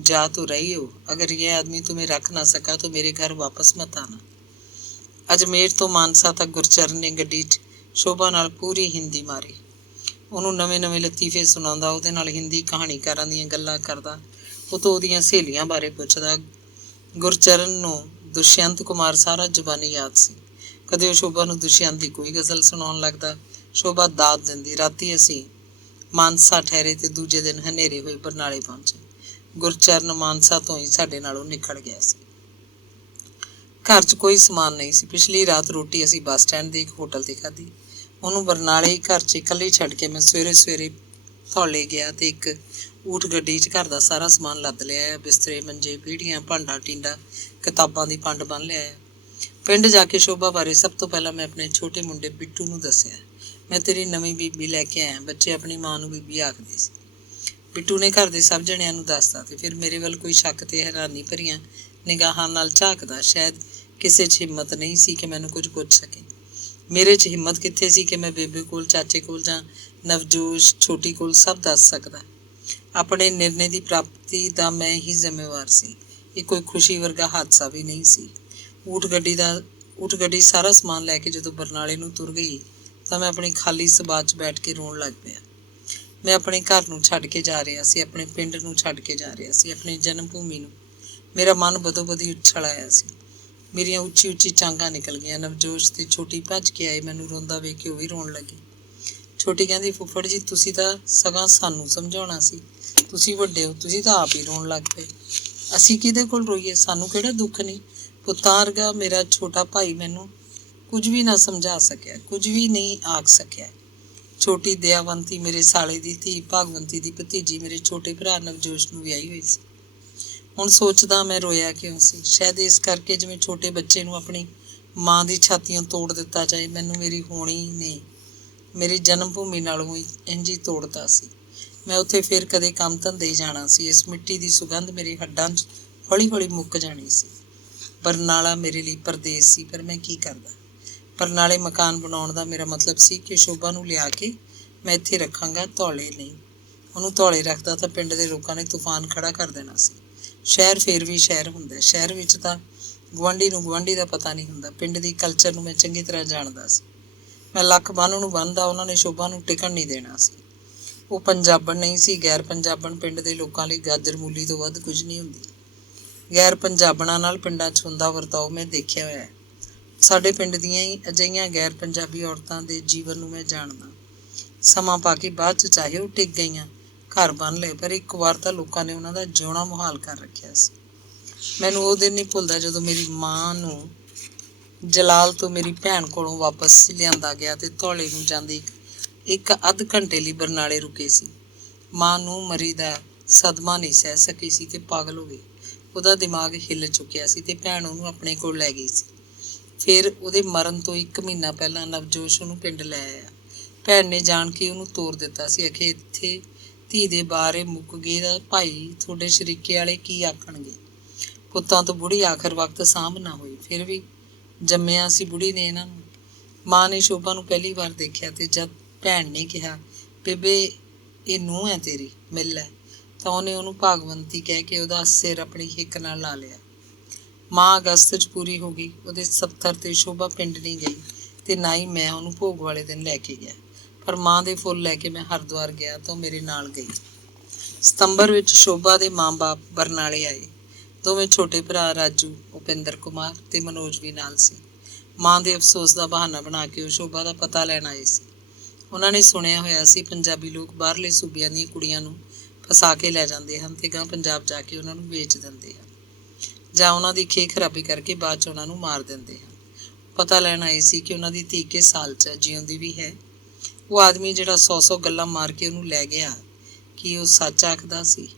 ਜਾ ਤੋ ਰਹੀ ਹੋ, ਅਗਰ ਇਹ ਆਦਮੀ तुम्हें ਰੱਖ ਨਾ ਸਕਾ ਤਾਂ ਮੇਰੇ ਘਰ ਵਾਪਸ ਮਤ ਆਣਾ। ਅਜਮੇਰ ਤੋਂ ਮਾਨਸਾ ਤੱਕ ਗੁਰਚਰਨ ਨੇ ਗੱਡੀ 'ਚ ਸ਼ੋਭਾ ਨਾਲ ਪੂਰੀ ਹਿੰਦੀ ਮਾਰੀ। ਉਹਨੂੰ ਨਵੇਂ ਨਵੇਂ ਲਤੀਫੇ ਸੁਣਾਉਂਦਾ, ਉਹਦੇ ਨਾਲ ਹਿੰਦੀ ਕਹਾਣੀਕਾਰਾਂ ਦੀਆਂ ਗੱਲਾਂ ਕਰਦਾ, ਉਹ ਤੋਂ ਉਹਦੀਆਂ ਸਹੇਲੀਆਂ ਬਾਰੇ ਪੁੱਛਦਾ। ਗੁਰਚਰਨ ਨੂੰ ਦੁਸ਼ਯੰਤ ਕੁਮਾਰ ਸਾਰਾ ਜ਼ੁਬਾਨੀ ਯਾਦ ਸੀ। ਕਦੇ ਉਹ ਸ਼ੋਭਾ ਨੂੰ ਦੁਸ਼ਯੰਤ ਦੀ ਕੋਈ ਗਜ਼ਲ ਸੁਣਾਉਣ ਲੱਗਦਾ, ਸ਼ੋਭਾ ਦਾਦ ਦਿੰਦੀ। ਰਾਤੀ ਅਸੀਂ ਮਾਨਸਾ ਠਹਿਰੇ ਤੇ ਦੂਜੇ ਦਿਨ ਹਨੇਰੇ ਹੋਏ ਬਰਨਾਲੇ ਪਹੁੰਚੇ। ਗੁਰਚਰਨ ਮਾਨਸਾ ਤੋਂ ਹੀ ਸਾਡੇ ਨਾਲੋਂ ਨਿਕਲ ਗਿਆ ਸੀ। ਘਰ 'ਚ ਕੋਈ ਸਮਾਨ ਨਹੀਂ ਸੀ। ਪਿਛਲੀ ਰਾਤ ਰੋਟੀ ਅਸੀਂ ਬੱਸ ਸਟੈਂਡ ਦੇ ਇੱਕ ਹੋਟਲ 'ਤੇ ਖਾਧੀ। ਉਹਨੂੰ ਬਰਨਾਲੇ ਘਰ 'ਚ ਇਕੱਲੇ ਛੱਡ ਕੇ ਮੈਂ ਸਵੇਰੇ ਸਵੇਰੇ ਧੌਲੇ ਗਿਆ ਤੇ ਇੱਕ ਊਠ ਗੱਡੀ 'ਚ ਘਰ ਦਾ ਸਾਰਾ ਸਮਾਨ ਲੱਦ ਲਿਆਇਆ। ਬਿਸਤਰੇ, ਮੰਜੇ, ਪੀੜ੍ਹੀਆਂ, ਭਾਂਡਾ ਟੀਂਡਾ, ਕਿਤਾਬਾਂ ਦੀ ਪੰਡ ਬੰਨ੍ਹ ਲਿਆਇਆ। ਪਿੰਡ ਜਾ ਕੇ ਸ਼ੋਭਾ ਬਾਰੇ ਸਭ ਤੋਂ ਪਹਿਲਾਂ ਮੈਂ ਆਪਣੇ ਛੋਟੇ ਮੁੰਡੇ ਬਿੱਟੂ ਨੂੰ ਦੱਸਿਆ, ਮੈਂ ਤੇਰੀ ਨਵੀਂ ਬੀਬੀ ਲੈ ਕੇ ਆਇਆ। ਬੱਚੇ ਆਪਣੀ ਮਾਂ ਨੂੰ ਬੀਬੀ ਆਖਦੇ ਸੀ। ਬਿੱਟੂ ਨੇ ਘਰ ਦੇ ਸਭ ਜਣਿਆਂ ਨੂੰ ਦੱਸਤਾ ਤੇ ਫਿਰ ਮੇਰੇ ਵੱਲ ਕੋਈ ਸ਼ੱਕ ਤੇ ਹੈਰਾਨੀ ਭਰੀਆਂ ਨਿਗਾਹਾਂ ਨਾਲ ਝਾਕਦਾ। ਸ਼ਾਇਦ ਕਿਸੇ 'ਚ ਹਿੰਮਤ ਨਹੀਂ ਸੀ ਕਿ ਮੈਨੂੰ ਕੁਝ ਪੁੱਛ ਸਕੇ। ਮੇਰੇ 'ਚ ਹਿੰਮਤ ਕਿੱਥੇ ਸੀ ਕਿ ਮੈਂ ਬੇਬੇ ਕੋਲ, ਚਾਚੇ ਕੋਲ ਜਾਂ ਨਵਜੋਸ਼ ਛੋਟੀ ਕੋਲ ਸਭ ਦੱਸ ਸਕਦਾ। ਆਪਣੇ ਨਿਰਣੇ ਦੀ ਪ੍ਰਾਪਤੀ ਦਾ ਮੈਂ ਹੀ ਜ਼ਿੰਮੇਵਾਰ ਸੀ। ਇਹ ਕੋਈ ਖੁਸ਼ੀ ਵਰਗਾ ਹਾਦਸਾ ਵੀ ਨਹੀਂ ਸੀ। ਊਠ ਗੱਡੀ ਸਾਰਾ ਸਮਾਨ ਲੈ ਕੇ ਜਦੋਂ ਬਰਨਾਲੇ ਨੂੰ ਤੁਰ ਗਈ ਤਾਂ ਮੈਂ ਆਪਣੀ ਖਾਲੀ ਸਬਾਤ 'ਚ ਬੈਠ ਕੇ ਰੋਣ ਲੱਗ ਪਿਆ। ਮੈਂ ਆਪਣੇ ਘਰ ਨੂੰ ਛੱਡ ਕੇ ਜਾ ਰਿਹਾ ਸੀ, ਆਪਣੇ ਪਿੰਡ ਨੂੰ ਛੱਡ ਕੇ ਜਾ ਰਿਹਾ ਸੀ, ਆਪਣੀ ਜਨਮ ਭੂਮੀ ਨੂੰ। ਮੇਰਾ ਮਨ ਬਦੋ-ਬਦੀ ਉੱਛਲ ਆਇਆ ਸੀ। ਮੇਰੀਆਂ ਉੱਚੀ ਉੱਚੀ ਚਾਂਗਾਂ ਨਿਕਲ ਗਈਆਂ। ਨਵਜੋਸ਼ ਤੇ ਛੋਟੀ ਭੱਜ ਕੇ ਆਏ। ਮੈਨੂੰ ਰੋਂਦਾ ਵੇਖ ਕੇ ਉਹ ਵੀ ਰੋਣ ਲੱਗੀ। ਛੋਟੀ ਕਹਿੰਦੀ, ਫੁੱਫੜ ਜੀ ਤੁਸੀਂ ਤਾਂ ਸਗੋਂ ਸਾਨੂੰ ਸਮਝਾਉਣਾ ਸੀ, ਤੁਸੀਂ ਵੱਡੇ ਹੋ, ਤੁਸੀਂ ਤਾਂ ਆਪ ਹੀ ਰੋਣ ਲੱਗ ਪਏ। ਅਸੀਂ ਕਿਹਦੇ ਕੋਲ ਰੋਈਏ, ਸਾਨੂੰ ਕਿਹੜਾ ਦੁੱਖ ਨਹੀਂ। ਪੁੱਤਾਂ ਵਰਗਾ ਮੇਰਾ ਛੋਟਾ ਭਾਈ ਮੈਨੂੰ ਕੁਝ ਵੀ ਨਾ ਸਮਝਾ ਸਕਿਆ, ਕੁਝ ਵੀ ਨਹੀਂ ਆਖ ਸਕਿਆ। ਛੋਟੀ ਦਇਆਵੰਤੀ ਮੇਰੇ ਸਾਲੇ ਦੀ ਧੀ, ਭਾਗਵੰਤੀ ਦੀ ਭਤੀਜੀ ਮੇਰੇ ਛੋਟੇ ਭਰਾ ਨਵਜੋਸ਼ ਨੂੰ ਵਿਆਹੀ ਹੋਈ ਸੀ। ਹੁਣ ਸੋਚਦਾ ਮੈਂ ਰੋਇਆ ਕਿਉਂ ਸੀ। ਸ਼ਾਇਦ ਇਸ ਕਰਕੇ ਜਿਵੇਂ ਛੋਟੇ ਬੱਚੇ ਨੂੰ ਆਪਣੀ ਮਾਂ ਦੀ ਛਾਤੀਆਂ ਤੋੜ ਦਿੱਤਾ ਜਾਏ, ਮੈਨੂੰ ਮੇਰੀ ਹੋਣੀ ਨੇ ਮੇਰੀ ਜਨਮ ਭੂਮੀ ਨਾਲੋਂ ਇੰਝ ਹੀ ਤੋੜਤਾ ਸੀ। ਮੈਂ ਉੱਥੇ ਫਿਰ ਕਦੇ ਕੰਮ ਧੰਦੇ ਹੀ ਜਾਣਾ ਸੀ। ਇਸ ਮਿੱਟੀ ਦੀ ਸੁਗੰਧ ਮੇਰੇ ਹੱਡਾਂ 'ਚ ਹੌਲੀ ਹੌਲੀ ਮੁੱਕ ਜਾਣੀ ਸੀ। ਬਰਨਾਲਾ ਮੇਰੇ ਲਈ ਪਰਦੇਸ ਸੀ, ਪਰ ਮੈਂ ਕੀ ਕਰਦਾ। ਬਰਨਾਲੇ ਮਕਾਨ ਬਣਾਉਣ ਦਾ ਮੇਰਾ ਮਤਲਬ ਸੀ ਕਿ ਸ਼ੋਭਾ ਨੂੰ ਲਿਆ ਕੇ ਮੈਂ ਇੱਥੇ ਰੱਖਾਂਗਾ, ਧੌਲੇ ਨਹੀਂ। ਉਹਨੂੰ ਧੌਲੇ ਰੱਖਦਾ ਤਾਂ ਪਿੰਡ ਦੇ ਲੋਕਾਂ ਨੇ ਤੂਫਾਨ ਖੜਾ ਕਰ ਦੇਣਾ ਸੀ। ਸ਼ਹਿਰ ਫੇਰ ਵੀ ਸ਼ਹਿਰ ਹੁੰਦਾ। ਸ਼ਹਿਰ ਵਿੱਚ ਤਾਂ ਗੁਆਂਢੀ ਨੂੰ ਗੁਆਂਢੀ ਦਾ ਪਤਾ ਨਹੀਂ ਹੁੰਦਾ। ਪਿੰਡ ਦੀ ਕਲਚਰ ਨੂੰ ਮੈਂ ਚੰਗੀ ਤਰ੍ਹਾਂ ਜਾਣਦਾ ਸੀ। ਮੈਂ ਲੱਕ ਬੰਨ੍ਹ ਨੂੰ ਬੰਨ੍ਹਦਾ, ਉਹਨਾਂ ਨੇ ਸ਼ੋਭਾ ਨੂੰ ਟਿਕਣ ਨਹੀਂ ਦੇਣਾ ਸੀ। ਉਹ ਪੰਜਾਬਣ ਨਹੀਂ ਸੀ। ਗੈਰ ਪੰਜਾਬਣ ਪਿੰਡ ਦੇ ਲੋਕਾਂ ਲਈ ਗਾਜਰ ਮੂਲੀ ਤੋਂ ਵੱਧ ਕੁਝ ਨਹੀਂ ਹੁੰਦੀ। ਗੈਰ ਪੰਜਾਬਣਾਂ ਨਾਲ ਪਿੰਡਾਂ 'ਚ ਹੁੰਦਾ ਵਰਤਾਓ ਮੈਂ ਦੇਖਿਆ ਹੋਇਆ। ਸਾਡੇ ਪਿੰਡ ਦੀਆਂ ਹੀ ਅਜਿਹੀਆਂ ਗੈਰ ਪੰਜਾਬੀ ਔਰਤਾਂ ਦੇ ਜੀਵਨ ਨੂੰ ਮੈਂ ਜਾਣਦਾ। ਸਮਾਂ ਪਾ ਕੇ ਬਾਅਦ 'ਚ ਚਾਹੇ ਉਹ ਟਿਕ ਗਈਆਂ, ਘਰ ਬੰਨ੍ਹ ਲਏ, ਪਰ ਇੱਕ ਵਾਰ ਤਾਂ ਲੋਕਾਂ ਨੇ ਉਹਨਾਂ ਦਾ ਜਿਉਣਾ ਮੁਹਾਲ ਕਰ ਰੱਖਿਆ ਸੀ। ਮੈਨੂੰ ਉਹ ਦਿਨ ਨਹੀਂ ਭੁੱਲਦਾ ਜਦੋਂ ਮੇਰੀ ਮਾਂ ਨੂੰ ਜਲਾਲ ਤੋਂ ਮੇਰੀ ਭੈਣ ਕੋਲੋਂ ਵਾਪਸ ਲਿਆਂਦਾ ਗਿਆ ਤੇ ਧੌਲੇ ਨੂੰ ਜਾਂਦੀ ਇੱਕ ਅੱਧ ਘੰਟੇ ਲਈ ਬਰਨਾਲੇ ਰੁਕੇ ਸੀ। ਮਾਂ ਨੂੰ ਮਰੀ ਦਾ ਸਦਮਾ ਨਹੀਂ ਸਹਿ ਸਕੀ ਸੀ ਤੇ ਪਾਗਲ ਹੋ ਗਈ। ਉਹਦਾ ਦਿਮਾਗ ਹਿੱਲ ਚੁੱਕਿਆ ਸੀ ਤੇ ਭੈਣ ਉਹਨੂੰ ਆਪਣੇ ਕੋਲ ਲੈ ਗਈ ਸੀ। ਫਿਰ ਉਹਦੇ ਮਰਨ ਤੋਂ 1 ਮਹੀਨਾ ਪਹਿਲਾਂ ਨਵਜੋਸ਼ ਉਹਨੂੰ ਪਿੰਡ ਲੈ ਆਇਆ। ਭੈਣ ਨੇ ਜਾਣ ਕੇ ਉਹਨੂੰ ਤੋਰ ਦਿੱਤਾ ਸੀ। ਅਖੇ ਇੱਥੇ ਧੀ ਦੇ ਬਾਰੇ ਮੁੱਕ ਗਏ ਦਾ ਭਾਈ ਤੁਹਾਡੇ ਸ਼ਰੀਕੇ ਵਾਲੇ ਕੀ ਆਖਣਗੇ। ਪੁੱਤਾਂ ਤੋਂ ਬੁੜੀ ਆਖਰ ਵਕਤ ਸਾਂਭ ਨਾ ਹੋਈ। ਫਿਰ ਵੀ ਜੰਮਿਆ ਸੀ ਬੁੜੀ ਨੇ ਇਹਨਾਂ ਨੂੰ। ਮਾਂ ਨੇ ਸ਼ੋਭਾ ਨੂੰ ਪਹਿਲੀ ਵਾਰ ਦੇਖਿਆ ਤੇ ਜਦ ਭੈਣ ਨੇ ਕਿਹਾ, ਬੇਬੇ ਇਹ ਨੂੰਹ ਹੈ ਤੇਰੀ, ਮਿਲ ਲੈ, ਤਾਂ ਉਹਨੇ ਉਹਨੂੰ ਭਾਗਵੰਤੀ ਕਹਿ ਕੇ ਉਹਦਾ ਸਿਰ ਆਪਣੀ ਹਿੱਕ ਨਾਲ ਲਾ ਲਿਆ। ਮਾਂ ਅਗਸਤ 'ਚ ਪੂਰੀ ਹੋ ਗਈ। ਉਹਦੇ 70 ਤੇ ਸ਼ੋਭਾ ਪਿੰਡ ਨਹੀਂ ਗਈ ਤੇ ਨਾ ਹੀ ਮੈਂ ਉਹਨੂੰ ਭੋਗ ਵਾਲੇ ਦਿਨ ਲੈ ਕੇ ਗਿਆ। ਪਰ ਮਾਂ ਦੇ ਫੁੱਲ ਲੈ ਕੇ ਮੈਂ ਹਰਿਦੁਆਰ ਗਿਆ ਤਾਂ ਉਹ ਮੇਰੇ ਨਾਲ ਗਈ। ਸਤੰਬਰ ਵਿੱਚ ਸ਼ੋਭਾ ਦੇ ਮਾਂ-ਬਾਪ ਬਰਨਾਲੇ ਆਏ। ਦੋਵੇਂ ਛੋਟੇ ਭਰਾ ਰਾਜੂ, ਉਪਿੰਦਰ ਕੁਮਾਰ ਤੇ ਮਨੋਜ ਵੀ ਨਾਲ ਸੀ। ਮਾਂ ਦੇ ਅਫਸੋਸ ਦਾ ਬਹਾਨਾ ਬਣਾ ਕੇ ਉਹ ਸ਼ੋਭਾ ਦਾ ਪਤਾ ਲੈਣ ਆਏ ਸੀ। ਉਹਨਾਂ ਨੇ ਸੁਣਿਆ ਹੋਇਆ ਸੀ ਪੰਜਾਬੀ ਲੋਕ ਬਾਹਰਲੇ ਸੂਬਿਆਂ ਦੀਆਂ ਕੁੜੀਆਂ ਨੂੰ ਫਸਾ ਕੇ ਲੈ ਜਾਂਦੇ ਹਨ ਤੇ ਗਾਂ ਪੰਜਾਬ ਜਾ ਕੇ ਉਹਨਾਂ ਨੂੰ ਵੇਚ ਦਿੰਦੇ ਹਨ ਜਾਂ ਉਹਨਾਂ ਦੀ ਖੇ ਖਰਾਬੀ ਕਰਕੇ ਬਾਅਦ 'ਚ ਉਹਨਾਂ ਨੂੰ ਮਾਰ ਦਿੰਦੇ ਹਨ। ਪਤਾ ਲੈਣ ਆਏ ਸੀ ਕਿ ਉਹਨਾਂ ਦੀ ਧੀ ਕਿਸ ਸਾਲ 'ਚ ਹੈ, ਜਿਉਂਦੀ ਵੀ ਹੈ। ਉਹ ਆਦਮੀ ਜਿਹੜਾ 100 ਗੱਲਾਂ ਮਾਰ ਕੇ ਉਹਨੂੰ ਲੈ ਗਿਆ, ਕੀ ਉਹ ਸੱਚ ਆਖਦਾ ਸੀ?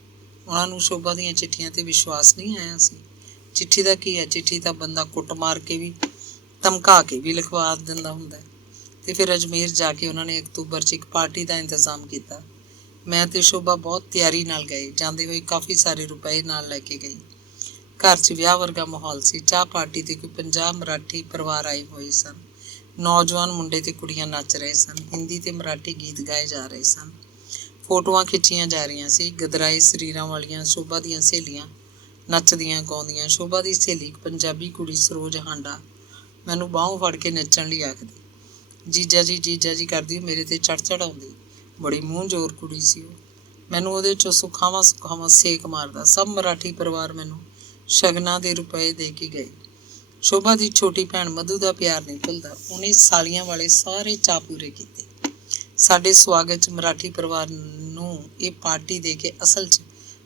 ਉਹਨਾਂ ਨੂੰ ਸ਼ੋਭਾ ਦੀਆਂ ਚਿੱਠੀਆਂ 'ਤੇ ਵਿਸ਼ਵਾਸ ਨਹੀਂ ਆਇਆ ਸੀ। ਚਿੱਠੀ ਦਾ ਕੀ ਹੈ? ਚਿੱਠੀ ਤਾਂ ਬੰਦਾ ਕੁੱਟ ਮਾਰ ਕੇ ਵੀ, ਧਮਕਾ ਕੇ ਵੀ ਲਿਖਵਾ ਦਿੰਦਾ ਹੁੰਦਾ। ਤੇ ਫਿਰ ਅਜਮੇਰ ਜਾ ਕੇ ਉਹਨਾਂ ਨੇ ਅਕਤੂਬਰ 'ਚ ਇੱਕ ਪਾਰਟੀ ਦਾ ਇੰਤਜ਼ਾਮ ਕੀਤਾ। ਮੈਂ ਤੇ ਸ਼ੋਭਾ ਬਹੁਤ ਤਿਆਰੀ ਨਾਲ ਗਏ। ਜਾਂਦੇ ਹੋਏ ਕਾਫੀ ਸਾਰੇ ਰੁਪਏ ਨਾਲ ਲੈ ਕੇ ਗਈ। ਘਰ 'ਚ ਵਿਆਹ ਵਰਗਾ ਮਾਹੌਲ ਸੀ। ਚਾਹ ਪਾਰਟੀ 'ਤੇ ਕੋਈ 50 ਮਰਾਠੀ ਪਰਿਵਾਰ ਆਏ ਹੋਏ ਸਨ। ਨੌਜਵਾਨ ਮੁੰਡੇ ਤੇ ਕੁੜੀਆਂ ਨੱਚ ਰਹੇ ਸਨ। ਹਿੰਦੀ ਤੇ ਮਰਾਠੀ ਗੀਤ ਗਾਏ ਜਾ ਰਹੇ ਸਨ। ਫੋਟੋਆਂ ਖਿੱਚੀਆਂ ਜਾ ਰਹੀਆਂ ਸੀ। ਗਦਰਾਏ ਸਰੀਰਾਂ ਵਾਲੀਆਂ ਸ਼ੋਭਾ ਦੀਆਂ ਸਹੇਲੀਆਂ ਨੱਚਦੀਆਂ ਗਾਉਂਦੀਆਂ। ਸ਼ੋਭਾ ਦੀ ਸਹੇਲੀ ਇੱਕ ਪੰਜਾਬੀ ਕੁੜੀ ਸਰੋਜ ਹਾਂਡਾ ਮੈਨੂੰ ਬਾਹੋਂ ਫੜ ਕੇ ਨੱਚਣ ਲਈ ਆਖਦੀ, ਜੀਜਾ ਜੀ ਕਰਦੀ। ਉਹ ਮੇਰੇ ਤੇ ਚੜ੍ਹ ਆਉਂਦੀ। ਬੜੀ ਮੂੰਹ ਜ਼ੋਰ ਕੁੜੀ ਸੀ ਉਹ। ਮੈਨੂੰ ਉਹਦੇ 'ਚੋਂ ਸੁਖਾਵਾਂ ਸੇਕ ਮਾਰਦਾ। ਸਭ ਮਰਾਠੀ ਪਰਿਵਾਰ ਮੈਨੂੰ ਸ਼ਗਨਾਂ ਦੇ ਰੁਪਏ ਦੇ ਕੇ ਗਏ। ਸ਼ੋਭਾ ਦੀ ਛੋਟੀ ਭੈਣ ਮਧੂ ਦਾ ਪਿਆਰ ਨਹੀਂ ਭੁੱਲਦਾ। ਉਹਨੇ ਸਾਲੀਆਂ ਵਾਲੇ ਸਾਰੇ ਚਾਅ ਪੂਰੇ ਕੀਤੇ। ਸਾਡੇ ਸਵਾਗਤ 'ਚ ਮਰਾਠੀ ਪਰਿਵਾਰ ਨੂੰ ਇਹ ਪਾਰਟੀ ਦੇ ਕੇ ਅਸਲ 'ਚ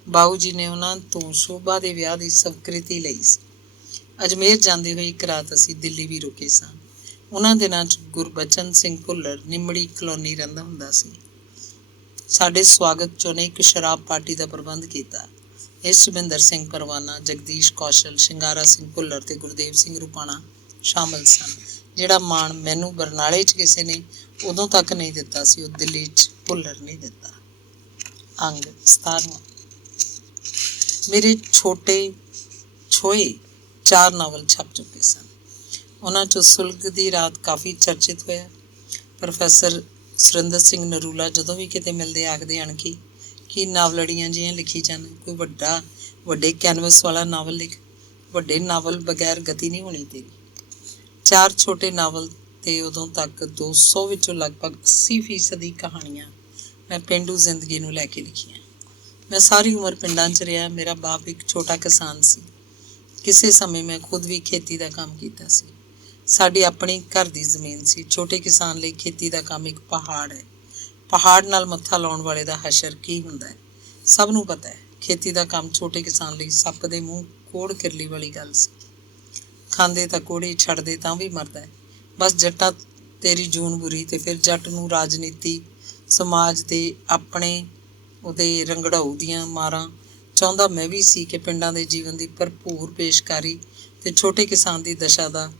ਬਾਊ ਜੀ ਨੇ ਉਹਨਾਂ ਤੋਂ ਸ਼ੋਭਾ ਦੇ ਵਿਆਹ ਦੀ ਸਵੀਕ੍ਰਿਤੀ ਲਈ ਸੀ। ਅਜਮੇਰ ਜਾਂਦੇ ਹੋਏ ਇੱਕ ਰਾਤ ਅਸੀਂ ਦਿੱਲੀ ਵੀ ਰੁਕੇ ਸਾਂ। ਉਹਨਾਂ ਦਿਨਾਂ 'ਚ ਗੁਰਬਚਨ ਸਿੰਘ ਭੁੱਲਰ ਨਿੰਮੜੀ ਕਲੋਨੀ ਰਹਿੰਦਾ ਹੁੰਦਾ ਸੀ। ਸਾਡੇ ਸਵਾਗਤ 'ਚ ਉਹਨੇ ਇੱਕ ਸ਼ਰਾਬ ਪਾਰਟੀ ਦਾ ਪ੍ਰਬੰਧ ਕੀਤਾ। ਇਸ ਸੁਭਿੰਦਰ ਸਿੰਘ ਪਰਵਾਨਾ, ਜਗਦੀਸ਼ ਕੌਸ਼ਲ, ਸ਼ਿੰਗਾਰਾ ਸਿੰਘ ਭੁੱਲਰ ਤੇ ਗੁਰਦੇਵ ਸਿੰਘ ਰੁਪਾਣਾ ਸ਼ਾਮਲ ਸਨ। ਜਿਹੜਾ ਮਾਣ ਮੈਨੂੰ ਬਰਨਾਲੇ 'ਚ ਕਿਸੇ ਨੇ ਉਦੋਂ ਤੱਕ ਨਹੀਂ ਦਿੱਤਾ ਸੀ, ਉਹ ਦਿੱਲੀ 'ਚ ਭੁੱਲਰ ਨਹੀਂ ਦਿੱਤਾ। ਅੰਗ 17ਵਾਂ। ਮੇਰੇ ਛੋਟੇ ਛੋਏ 4 ਨਾਵਲ ਛਪ ਚੁੱਕੇ ਸਨ। ਉਹਨਾਂ 'ਚੋਂ ਸੁਲਗ ਦੀ ਰਾਤ ਕਾਫੀ ਚਰਚਿਤ ਹੋਇਆ। ਪ੍ਰੋਫੈਸਰ ਸੁਰਿੰਦਰ ਸਿੰਘ ਨਰੂਲਾ ਜਦੋਂ ਵੀ ਕਿਤੇ ਮਿਲਦੇ ਆਖਦੇ ਹਨ ਕਿ ਨਾਵਲੜੀਆਂ ਜਿਹੀਆਂ ਲਿਖੀ ਜਾਣ, ਕੋਈ ਵੱਡੇ ਕੈਨਵਸ ਵਾਲਾ ਨਾਵਲ ਲਿਖ। ਵੱਡੇ ਨਾਵਲ ਬਗੈਰ ਗਤੀ ਨਹੀਂ ਹੋਣੀ ਤੇਰੀ। 4 ਛੋਟੇ ਨਾਵਲ ਤੇ ਉਦੋਂ ਤੱਕ 200 ਵਿੱਚੋਂ ਲਗਭਗ 80% ਕਹਾਣੀਆਂ ਮੈਂ ਪੇਂਡੂ ਜ਼ਿੰਦਗੀ ਨੂੰ ਲੈ ਕੇ ਲਿਖੀਆਂ। ਮੈਂ ਸਾਰੀ ਉਮਰ ਪਿੰਡਾਂ 'ਚ ਰਿਹਾ। ਮੇਰਾ ਬਾਪ ਇੱਕ ਛੋਟਾ ਕਿਸਾਨ ਸੀ। ਕਿਸੇ ਸਮੇਂ ਮੈਂ ਖੁਦ ਵੀ ਖੇਤੀ ਦਾ ਕੰਮ ਕੀਤਾ ਸੀ। ਸਾਡੀ ਆਪਣੀ ਘਰ ਦੀ ਜ਼ਮੀਨ ਸੀ। ਛੋਟੇ ਕਿਸਾਨ ਲਈ ਖੇਤੀ ਦਾ ਕੰਮ ਇੱਕ ਪਹਾੜ ਹੈ। ਪਹਾੜ ਨਾਲ ਮੱਥਾ ਲਾਉਣ ਵਾਲੇ ਦਾ ਹਸ਼ਰ ਕੀ ਹੁੰਦਾ ਹੈ, ਸਭ ਨੂੰ ਪਤਾ ਹੈ। ਖੇਤੀ ਦਾ ਕੰਮ ਛੋਟੇ ਕਿਸਾਨ ਲਈ ਸੱਪ ਦੇ ਮੂੰਹ ਕੋੜ ਕਿਰਲੀ ਵਾਲੀ ਗੱਲ ਸੀ। ਖਾਂਦੇ ਤਾਂ ਕੋੜੇ, ਛੱਡਦੇ ਤਾਂ ਵੀ ਮਰਦਾ ਹੈ। ਬਸ ਜੱਟਾਂ ਤੇਰੀ ਜੂਨ ਬੁਰੀ। ਤੇ ਫਿਰ ਜੱਟ ਨੂੰ ਰਾਜਨੀਤੀ, ਸਮਾਜ ਤੇ ਆਪਣੇ ਉਹਦੇ ਰੰਗੜਾਊ ਦੀਆਂ ਮਾਰਾਂ ਚਾਹੁੰਦਾ ਮੈਂ ਵੀ ਸੀ ਕਿ ਪਿੰਡਾਂ ਦੇ ਜੀਵਨ ਦੀ ਭਰਪੂਰ ਪੇਸ਼ਕਾਰੀ ਤੇ ਛੋਟੇ ਕਿਸਾਨ ਦੀ ਦਸ਼ਾ ਦਾ